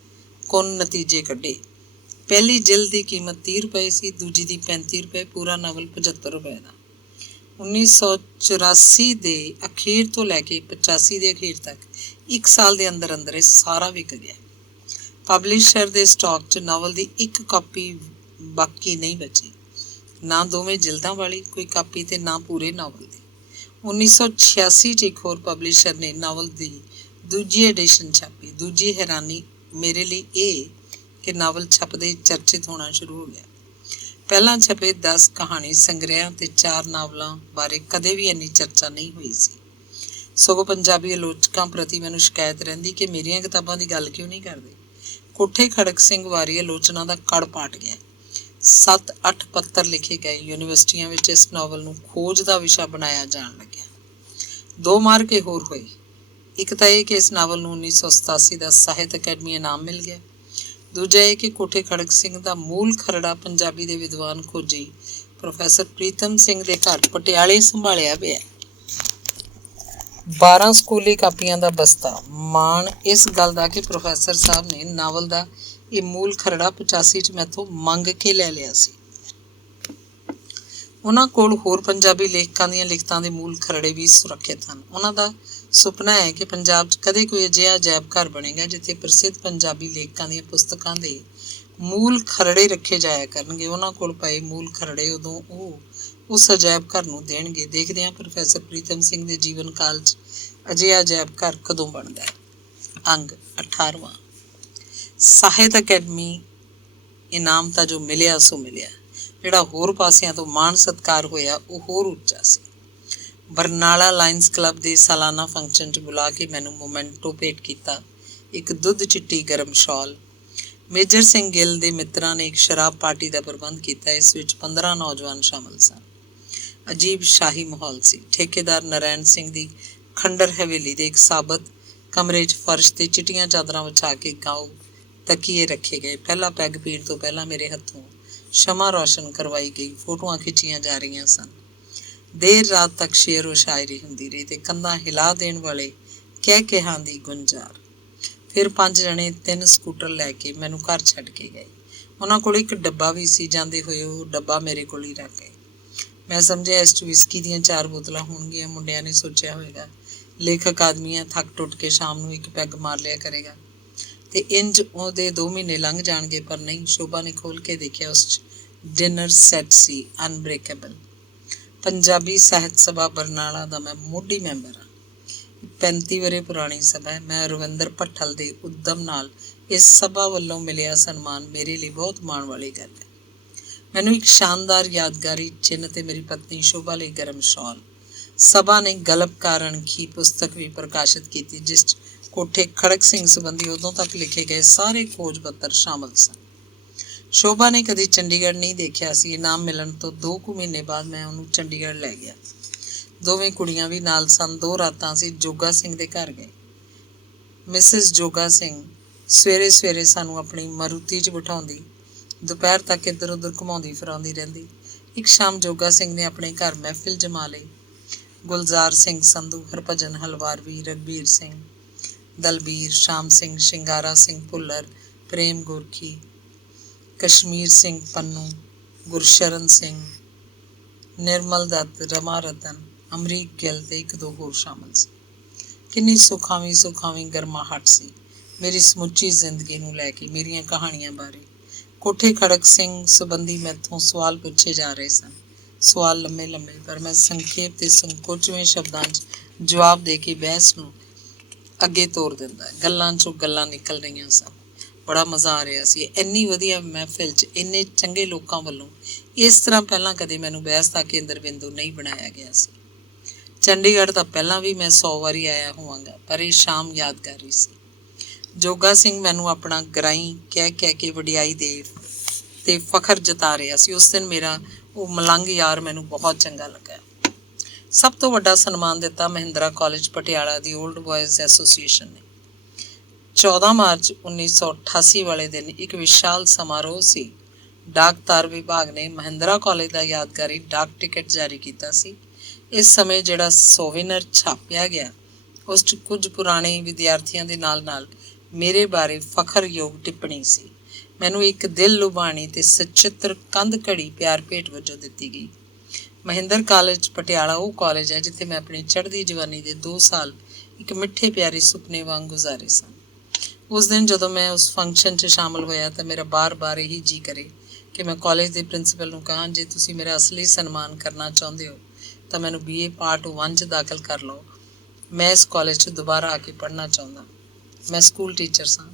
ਕੁੰਨ ਨਤੀਜੇ ਕੱਢੇ। ਪਹਿਲੀ ਜਿਲਦ ਦੀ ਕੀਮਤ 30 ਰੁਪਏ ਸੀ, ਦੂਜੀ ਦੀ 35 ਰੁਪਏ, ਪੂਰਾ ਨਾਵਲ 75 ਰੁਪਏ ਦਾ। 1984 ਦੇ ਅਖੀਰ ਤੋਂ ਲੈ ਕੇ 85 ਦੇ ਅਖੀਰ ਤੱਕ 1 ਸਾਲ ਦੇ ਅੰਦਰ ਅੰਦਰ ਇਹ ਸਾਰਾ ਵਿਕ ਗਿਆ। ਪਬਲਿਸ਼ਰ ਦੇ ਸਟਾਕ 'ਚ ਨਾਵਲ ਦੀ ਇੱਕ ਕਾਪੀ ਬਾਕੀ ਨਹੀਂ ਬਚੀ, ਨਾ ਦੋਵੇਂ ਜਿਲਦਾਂ ਵਾਲੀ ਕੋਈ ਕਾਪੀ ਤੇ ਨਾ ਪੂਰੇ ਨਾਵਲ ਦੀ। 1986 'ਚ ਇੱਕ ਹੋਰ ਪਬਲਿਸ਼ਰ ਨੇ ਨਾਵਲ ਦੀ ਦੂਜੀ ਐਡੀਸ਼ਨ ਛਾਪੀ। ਦੂਜੀ ਹੈਰਾਨੀ ਮੇਰੇ ਲਈ ਇਹ ਕਿ ਨਾਵਲ ਛਪਦੇ ਚਰਚਿਤ ਹੋਣਾ ਸ਼ੁਰੂ ਹੋ ਗਿਆ। ਪਹਿਲਾਂ ਛਪੇ 10 ਕਹਾਣੀ ਸੰਗ੍ਰਹਿਆਂ ਤੇ 4 ਨਾਵਲਾਂ ਬਾਰੇ ਕਦੇ ਵੀ ਇੰਨੀ ਚਰਚਾ ਨਹੀਂ ਹੋਈ ਸੀ। ਸਗੋਂ ਪੰਜਾਬੀ ਆਲੋਚਕਾਂ ਪ੍ਰਤੀ ਮੈਨੂੰ ਸ਼ਿਕਾਇਤ ਰਹਿੰਦੀ ਕਿ ਮੇਰੀਆਂ ਕਿਤਾਬਾਂ ਦੀ ਗੱਲ ਕਿਉਂ ਨਹੀਂ ਕਰਦੇ। ਕੋਠੇ ਖੜਕ ਸਿੰਘ ਵਾਰੀ ਆਲੋਚਨਾ ਦਾ ਕੜ ਪਾਟ ਗਿਆ। 7-8 ਪੱਤਰ ਲਿਖੇ ਗਏ। ਯੂਨੀਵਰਸਿਟੀਆਂ ਵਿੱਚ ਇਸ ਨਾਵਲ ਨੂੰ ਖੋਜ ਦਾ ਵਿਸ਼ਾ ਬਣਾਇਆ ਜਾਣ ਲੱਗਿਆ। 2 ਮਾਰਕੇ ਹੋਰ ਹੋਏ। ਇੱਕ ਤਾਂ ਇਹ ਕਿ ਇਸ ਨਾਵਲ ਨੂੰ 1987 ਦਾ ਸਾਹਿਤ ਅਕੈਡਮੀ ਇਨਾਮ ਮਿਲ ਗਿਆ। ਦੂਜਾ ਇਹ ਕਿ ਕੋਠੇ ਖੜਕ ਸਿੰਘ ਦਾ ਮੂਲ ਖਰੜਾ ਪੰਜਾਬੀ ਦੇ ਵਿਦਵਾਨ ਖੋਜੀ ਪ੍ਰੋਫੈਸਰ ਪ੍ਰੀਤਮ ਸਿੰਘ ਦੇ ਘਰ ਪਟਿਆਲੇ ਸੰਭਾਲਿਆ ਪਿਆ। 12 ਸਕੂਲੀ ਕਾਪੀਆਂ ਦਾ ਬਸਤਾ। ਮਾਣ ਇਸ ਗੱਲ ਦਾ ਕਿ ਪ੍ਰੋਫੈਸਰ ਸਾਹਿਬ ਨੇ ਨਾਵਲ ਦਾ ਇਹ ਮੂਲ ਖਰੜਾ 85 'ਚ ਮੈਥੋਂ ਮੰਗ ਕੇ ਲੈ ਲਿਆ ਸੀ। ਉਹਨਾਂ ਕੋਲ ਹੋਰ ਪੰਜਾਬੀ ਲੇਖਕਾਂ ਦੀਆਂ ਲਿਖਤਾਂ ਦੇ ਮੂਲ ਖਰੜੇ ਵੀ ਸੁਰੱਖਿਅਤ ਹਨ। ਉਹਨਾਂ ਦਾ ਸੁਪਨਾ ਹੈ ਕਿ ਪੰਜਾਬ 'ਚ ਕਦੇ ਕੋਈ ਅਜਿਹਾ ਅਜਾਇਬ ਘਰ ਬਣੇਗਾ ਜਿੱਥੇ ਪ੍ਰਸਿੱਧ ਪੰਜਾਬੀ ਲੇਖਕਾਂ ਦੀਆਂ ਪੁਸਤਕਾਂ ਦੇ ਮੂਲ ਖਰੜੇ ਰੱਖੇ ਜਾਇਆ ਕਰਨਗੇ। ਉਹਨਾਂ ਕੋਲ ਪਏ ਮੂਲ ਖਰੜੇ ਉਦੋਂ ਉਹ ਉਸ ਅਜਾਇਬ ਘਰ ਨੂੰ ਦੇਣਗੇ। ਦੇਖਦੇ ਹਾਂ ਪ੍ਰੋਫੈਸਰ ਪ੍ਰੀਤਮ ਸਿੰਘ ਦੇ ਜੀਵਨ ਕਾਲ 'ਚ ਅਜਿਹਾ ਅਜਾਇਬ ਘਰ ਕਦੋਂ ਬਣਦਾ ਹੈ। ਅੰਗ 18ਵਾਂ। ਸਾਹਿਤ ਅਕੈਡਮੀ ਇਨਾਮ ਤਾਂ ਜੋ ਮਿਲਿਆ ਸੋ ਮਿਲਿਆ। ਜਿਹੜਾ ਹੋਰ ਪਾਸਿਆਂ ਤੋਂ ਮਾਣ ਸਤਿਕਾਰ ਹੋਇਆ ਉਹ ਹੋਰ ਉੱਚਾ ਸੀ। ਬਰਨਾਲਾ ਲਾਇਨਸ ਕਲੱਬ ਦੇ ਸਾਲਾਨਾ ਫੰਕਸ਼ਨ 'ਚ ਬੁਲਾ ਕੇ ਮੈਨੂੰ ਮੋਮੈਂਟੋ ਭੇਟ ਕੀਤਾ। ਇੱਕ ਦੁੱਧ ਚਿੱਟੀ ਗਰਮ ਸ਼ਾਲ। ਮੇਜਰ ਸਿੰਘ ਗਿੱਲ ਦੇ ਮਿੱਤਰਾਂ ਨੇ ਇੱਕ ਸ਼ਰਾਬ ਪਾਰਟੀ ਦਾ ਪ੍ਰਬੰਧ ਕੀਤਾ। ਇਸ ਵਿੱਚ 15 ਨੌਜਵਾਨ ਸ਼ਾਮਲ ਸਨ। ਅਜੀਬ ਸ਼ਾਹੀ ਮਾਹੌਲ ਸੀ। ਠੇਕੇਦਾਰ ਨਰੈਣ ਸਿੰਘ ਦੀ ਖੰਡਰ ਹਵੇਲੀ ਦੇ ਇੱਕ ਸਾਬਤ ਕਮਰੇ 'ਚ ਫਰਸ਼ 'ਤੇ ਚਿੱਟੀਆਂ ਚਾਦਰਾਂ ਵਿਛਾ ਕੇ ਗਾਉ ਤਕੀਏ ਰੱਖੇ ਗਏ। ਪਹਿਲਾ ਪੈਗ ਪੀਣ ਤੋਂ ਪਹਿਲਾਂ ਮੇਰੇ ਹੱਥੋਂ ਸ਼ਮਾ ਰੌਸ਼ਨ ਕਰਵਾਈ ਗਈ। ਫੋਟੋਆਂ ਖਿੱਚੀਆਂ ਜਾ ਰਹੀਆਂ ਸਨ। ਦੇਰ ਰਾਤ ਤੱਕ ਸ਼ੇਰੋ ਸ਼ਾਇਰੀ ਹੁੰਦੀ ਰਹੀ ਤੇ ਕੰਧਾਂ ਹਿਲਾ ਦੇਣ ਵਾਲੇ ਕਹਿ ਕਿਹਾਂ ਦੀ ਗੁੰਜਾਰ। ਫਿਰ 5 ਜਣੇ 3 ਸਕੂਟਰ ਲੈ ਕੇ ਮੈਨੂੰ ਘਰ ਛੱਡ ਕੇ ਗਏ। ਉਹਨਾਂ ਕੋਲ ਇੱਕ ਡੱਬਾ ਵੀ ਸੀ। ਜਾਂਦੇ ਹੋਏ ਉਹ ਡੱਬਾ ਮੇਰੇ ਕੋਲ ਹੀ ਰੱਖ ਗਏ। ਮੈਂ ਸਮਝਿਆ ਇਸ 'ਚ ਵਿਸਕੀ ਦੀਆਂ 4 ਬੋਤਲਾਂ ਹੋਣਗੀਆਂ। ਮੁੰਡਿਆਂ ਨੇ ਸੋਚਿਆ ਹੋਵੇਗਾ ਲੇਖਕ ਆਦਮੀ ਹੈ, ਥੱਕ ਟੁੱਟ ਕੇ ਸ਼ਾਮ ਨੂੰ ਇੱਕ ਪੈਗ ਮਾਰ ਲਿਆ ਕਰੇਗਾ ਤੇ ਇੰਜ ਉਹਦੇ 2 ਮਹੀਨੇ ਲੰਘ ਜਾਣਗੇ। ਪਰ ਨਹੀਂ, ਸ਼ੋਭਾ ਨੇ ਖੋਲ ਕੇ ਦੇਖਿਆ। ਉਸ 'ਚ ਡਿਨਰ ਸੈੱਟ ਸੀ, ਅਨਬ੍ਰੇਕੇਬਲ। ਪੰਜਾਬੀ ਸਾਹਿਤ ਸਭਾ ਬਰਨਾਲਾ ਦਾ ਮੈਂ ਮੋਢੀ ਮੈਂਬਰ ਹਾਂ। 35 ਵਰ੍ਹੇ ਪੁਰਾਣੀ ਸਭਾ ਹੈ। ਮੈਂ ਰਵਿੰਦਰ ਭੱਠਲ ਦੇ ਉਦਮ ਨਾਲ ਇਸ ਸਭਾ ਵੱਲੋਂ ਮਿਲਿਆ ਸਨਮਾਨ ਮੇਰੇ ਲਈ ਬਹੁਤ ਮਾਣ ਵਾਲੀ ਗੱਲ ਹੈ। ਮੈਨੂੰ ਇੱਕ ਸ਼ਾਨਦਾਰ ਯਾਦਗਾਰੀ ਚਿੰਨ੍ਹ ਤੇ ਮੇਰੀ ਪਤਨੀ ਸ਼ੋਭਾ ਲਈ ਗਰਮ ਸ਼ਾਲ। ਸਭਾ ਨੇ ਗਲਪਕਾਰ ਅਣਖੀ ਪੁਸਤਕ ਵੀ ਪ੍ਰਕਾਸ਼ਿਤ ਕੀਤੀ ਜਿਸ 'ਚ ਕੋਠੇ ਖੜਕ ਸਿੰਘ ਸੰਬੰਧੀ ਉਦੋਂ ਤੱਕ ਲਿਖੇ ਗਏ ਸਾਰੇ ਖੋਜ ਪੱਤਰ ਸ਼ਾਮਲ ਸਨ। ਸ਼ੋਭਾ ਨੇ ਕਦੀ ਚੰਡੀਗੜ੍ਹ ਨਹੀਂ ਦੇਖਿਆ ਸੀ। ਇਨਾਮ ਮਿਲਣ ਤੋਂ 2 ਕੁ ਮਹੀਨੇ ਬਾਅਦ ਮੈਂ ਉਹਨੂੰ ਚੰਡੀਗੜ੍ਹ ਲੈ ਗਿਆ। ਦੋਵੇਂ ਕੁੜੀਆਂ ਵੀ ਨਾਲ ਸਨ। 2 ਰਾਤਾਂ ਅਸੀਂ ਜੋਗਾ ਸਿੰਘ ਦੇ ਘਰ ਗਏ। ਮਿਸਿਸ ਜੋਗਾ ਸਿੰਘ ਸਵੇਰੇ ਸਵੇਰੇ ਸਾਨੂੰ ਆਪਣੀ ਮਾਰੂਤੀ 'ਚ ਬਿਠਾਉਂਦੀ, ਦੁਪਹਿਰ ਤੱਕ ਇੱਧਰ ਉੱਧਰ ਘੁਮਾਉਂਦੀ ਫਿਰਾਉਂਦੀ ਰਹਿੰਦੀ। ਇੱਕ ਸ਼ਾਮ ਜੋਗਾ ਸਿੰਘ ਨੇ ਆਪਣੇ ਘਰ ਮਹਿਫਿਲ ਜਮਾ ਲਈ। ਗੁਲਜ਼ਾਰ ਸਿੰਘ ਸੰਧੂ, ਹਰਭਜਨ ਹਲਵਾਰਵੀ, ਰਘਬੀਰ ਸਿੰਘ, ਦਲਬੀਰ, ਸ਼ਾਮ ਸਿੰਘ, ਸ਼ਿੰਗਾਰਾ ਸਿੰਘ ਭੁੱਲਰ, ਪ੍ਰੇਮ ਗੋਰਖੀ, ਕਸ਼ਮੀਰ ਸਿੰਘ ਪੰਨੂ, ਗੁਰਸ਼ਰਨ ਸਿੰਘ, ਨਿਰਮਲ ਦੱਤ, ਰਮਾ ਰਤਨ, ਅਮਰੀਕ ਗਿੱਲ ਤੇ 1-2 ਹੋਰ ਸ਼ਾਮਲ ਸੀ। ਕਿੰਨੀ ਸੁਖਾਵੀਂ ਗਰਮਾਹਟ ਸੀ ਮੇਰੀ ਸਮੁੱਚੀ ਜ਼ਿੰਦਗੀ ਨੂੰ ਲੈ ਕੇ, ਮੇਰੀਆਂ ਕਹਾਣੀਆਂ ਬਾਰੇ। ਕੋਠੇ ਖੜਕ ਸਿੰਘ ਸੰਬੰਧੀ ਮੈਥੋਂ ਸਵਾਲ ਪੁੱਛੇ ਜਾ ਰਹੇ ਸਨ। ਸਵਾਲ ਲੰਮੇ ਪਰ ਮੈਂ ਸੰਖੇਪ ਤੇ ਸੰਕੋਚਵੇਂ ਸ਼ਬਦਾਂ 'ਚ ਜਵਾਬ ਦੇ ਕੇ ਬਹਿਸ ਨੂੰ ਅੱਗੇ ਤੋਰ ਦਿੰਦਾ। ਗੱਲਾਂ 'ਚੋਂ ਗੱਲਾਂ ਨਿਕਲ ਰਹੀਆਂ ਸਨ। ਬੜਾ ਮਜ਼ਾ ਆ ਰਿਹਾ ਸੀ। ਇੰਨੀ ਵਧੀਆ ਮਹਿਫਿਲ 'ਚ ਇੰਨੇ ਚੰਗੇ ਲੋਕਾਂ ਵੱਲੋਂ ਇਸ ਤਰ੍ਹਾਂ ਪਹਿਲਾਂ ਕਦੇ ਮੈਨੂੰ ਬਹਿਸ ਦਾ ਕੇਂਦਰ ਬਿੰਦੂ ਨਹੀਂ ਬਣਾਇਆ ਗਿਆ ਸੀ। ਚੰਡੀਗੜ੍ਹ ਤਾਂ ਪਹਿਲਾਂ ਵੀ ਮੈਂ 100 ਵਾਰੀ ਆਇਆ ਹੋਵਾਂਗਾ, ਪਰ ਇਹ ਸ਼ਾਮ ਯਾਦਗਾਰੀ ਸੀ। ਜੋਗਾ ਸਿੰਘ ਮੈਨੂੰ ਆਪਣਾ ਗਰਾਈ ਕਹਿ ਕੇ ਵਡਿਆਈ ਦੇ ਤੇ ਫਖਰ ਜਤਾ ਰਿਹਾ ਸੀ। ਉਸ ਦਿਨ ਮੇਰਾ ਉਹ ਮਲੰਗ ਯਾਰ ਮੈਨੂੰ ਬਹੁਤ ਚੰਗਾ ਲੱਗਾ। ਸਭ ਤੋਂ ਵੱਡਾ ਸਨਮਾਨ ਦਿੱਤਾ ਮਹਿੰਦਰਾ ਕਾਲਜ ਪਟਿਆਲਾ ਦੀ ਓਲਡ ਬॉयਜ਼ ਐਸੋਸੀਏਸ਼ਨ ਨੇ। 14 ਮਾਰਚ 1988 ਵਾਲੇ ਦਿਨ ਇੱਕ ਵਿਸ਼ਾਲ ਸਮਾਰੋਹ ਸੀ। ਡਾਕ ਤਾਰ ਵਿਭਾਗ ਨੇ ਮਹਿੰਦਰਾ ਕਾਲਜ ਦਾ ਯਾਦਗਾਰੀ ਡਾਕ ਟਿਕਟ ਜਾਰੀ ਕੀਤਾ ਸੀ। ਇਸ ਸਮੇਂ ਜਿਹੜਾ ਸੋਵੀਨਰ ਛਾਪਿਆ ਗਿਆ ਉਸ 'ਚ ਕੁਝ ਪੁਰਾਣੇ ਵਿਦਿਆਰਥੀਆਂ ਦੇ ਨਾਲ ਮੇਰੇ ਬਾਰੇ ਫਖਰਯੋਗ ਟਿੱਪਣੀ ਸੀ। ਮੈਨੂੰ ਇੱਕ ਦਿਲ ਲੁਭਾਣੀ ਤੇ ਸਚਿੱਤਰ ਕੰਧ ਘੜੀ ਪਿਆਰ ਭੇਟ ਵਜੋਂ ਦਿੱਤੀ ਗਈ। ਮਹਿੰਦਰ ਕਾਲਜ ਪਟਿਆਲਾ ਉਹ ਕਾਲਜ ਹੈ ਜਿੱਥੇ ਮੈਂ ਆਪਣੀ ਚੜ੍ਹਦੀ ਜਵਾਨੀ ਦੇ 2 ਸਾਲ ਇੱਕ ਮਿੱਠੇ ਪਿਆਰੇ ਸੁਪਨੇ ਵਾਂਗ ਗੁਜ਼ਾਰੇ ਸਨ। ਉਸ ਦਿਨ ਜਦੋਂ ਮੈਂ ਉਸ ਫੰਕਸ਼ਨ 'ਚ ਸ਼ਾਮਲ ਹੋਇਆ ਤਾਂ ਮੇਰਾ ਬਾਰ-ਬਾਰ ਇਹੀ ਜੀਅ ਕਰੇ ਕਿ ਮੈਂ ਕਾਲਜ ਦੇ ਪ੍ਰਿੰਸੀਪਲ ਨੂੰ ਕਹਾਂ, ਜੇ ਤੁਸੀਂ ਮੇਰਾ ਅਸਲੀ ਸਨਮਾਨ ਕਰਨਾ ਚਾਹੁੰਦੇ ਹੋ ਤਾਂ ਮੈਨੂੰ BA ਪਾਰਟ 1 'ਚ ਦਾਖਲ ਕਰ ਲਓ। ਮੈਂ ਇਸ ਕਾਲਜ 'ਚ ਦੁਬਾਰਾ ਆ ਕੇ ਪੜ੍ਹਨਾ ਚਾਹੁੰਦਾ। ਮੈਂ ਸਕੂਲ ਟੀਚਰ ਸਾਂ।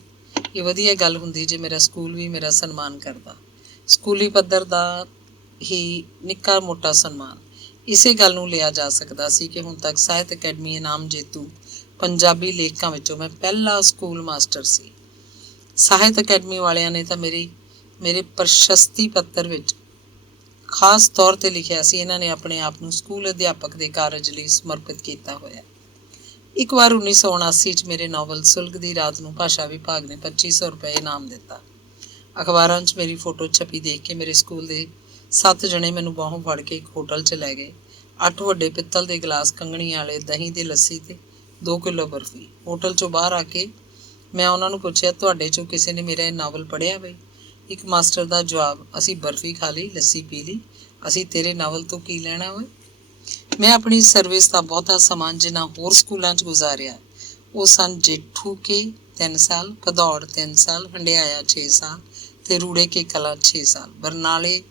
ਇਹ ਵਧੀਆ ਗੱਲ ਹੁੰਦੀ ਜੇ ਮੇਰਾ ਸਕੂਲ ਵੀ ਮੇਰਾ ਸਨਮਾਨ ਕਰਦਾ। ਸਕੂਲੀ ਪੱਧਰ ਦਾ ਹੀ ਨਿੱਕਾ ਮੋਟਾ ਸਨਮਾਨ ਇਸੇ ਗੱਲ ਨੂੰ ਲਿਆ ਜਾ ਸਕਦਾ ਸੀ ਕਿ ਹੁਣ ਤੱਕ ਸਾਹਿਤ ਅਕੈਡਮੀ ਇਨਾਮ ਜੇਤੂ ਪੰਜਾਬੀ ਲੇਖਕਾਂ ਵਿੱਚੋਂ ਮੈਂ ਪਹਿਲਾ ਸਕੂਲ ਮਾਸਟਰ ਸੀ। ਸਾਹਿਤ ਅਕੈਡਮੀ ਵਾਲਿਆਂ ਨੇ ਤਾਂ ਮੇਰੇ ਪ੍ਰਸ਼ਸਤੀ ਪੱਤਰ ਵਿੱਚ ਖਾਸ ਤੌਰ 'ਤੇ ਲਿਖਿਆ ਸੀ, ਇਹਨਾਂ ਨੇ ਆਪਣੇ ਆਪ ਨੂੰ ਸਕੂਲ ਅਧਿਆਪਕ ਦੇ ਕਾਰਜ ਲਈ ਸਮਰਪਿਤ ਕੀਤਾ ਹੋਇਆ। ਇੱਕ ਵਾਰ 1979 'ਚ ਮੇਰੇ ਨਾਵਲ ਸੁਲਗ ਦੀ ਰਾਤ ਨੂੰ ਭਾਸ਼ਾ ਵਿਭਾਗ ਨੇ 2500 ਰੁਪਏ ਇਨਾਮ ਦਿੱਤਾ। ਅਖਬਾਰਾਂ 'ਚ ਮੇਰੀ ਫੋਟੋ ਛਪੀ ਦੇਖ ਕੇ ਮੇਰੇ ਸਕੂਲ ਦੇ 7 ਜਣੇ ਮੈਨੂੰ ਬਾਹੋਂ ਫੜ ਕੇ ਇੱਕ ਹੋਟਲ 'ਚ ਲੈ ਗਏ। 8 ਵੱਡੇ ਪਿੱਤਲ ਦੇ ਗਲਾਸ, ਕੰਗਣੀਆਂ ਵਾਲੇ, ਦਹੀਂ ਦੀ ਲੱਸੀ ਤੇ 2 ਕਿਲੋ ਬਰਫੀ। ਹੋਟਲ 'ਚੋਂ ਬਾਹਰ ਆ ਕੇ ਮੈਂ ਉਹਨਾਂ ਨੂੰ ਪੁੱਛਿਆ, ਤੁਹਾਡੇ 'ਚੋਂ ਕਿਸੇ ਨੇ ਮੇਰਾ ਇਹ ਨਾਵਲ ਪੜ੍ਹਿਆ ਬਈ? ਇੱਕ ਮਾਸਟਰ ਦਾ ਜਵਾਬ, ਅਸੀਂ ਬਰਫੀ ਖਾ ਲਈ, ਲੱਸੀ ਪੀ ਲਈ, ਅਸੀਂ ਤੇਰੇ ਨਾਵਲ ਤੋਂ ਕੀ ਲੈਣਾ ਓਏ। ਮੈਂ ਆਪਣੀ ਸਰਵਿਸ ਦਾ ਬਹੁਤਾ ਸਮਾਂ ਜਿਨ੍ਹਾਂ ਹੋਰ ਸਕੂਲਾਂ 'ਚ ਗੁਜ਼ਾਰਿਆ ਉਹ ਸਨ ਜੇਠੂ ਕੇ 3 ਸਾਲ, ਭਦੌੜ 3 ਸਾਲ, ਹੰਡਿਆਇਆ 6 ਸਾਲ ਤੇ ਰੂੜੇ ਕੇ ਕਲਾਂ 6 ਸਾਲ। ਬਰਨਾਲੇ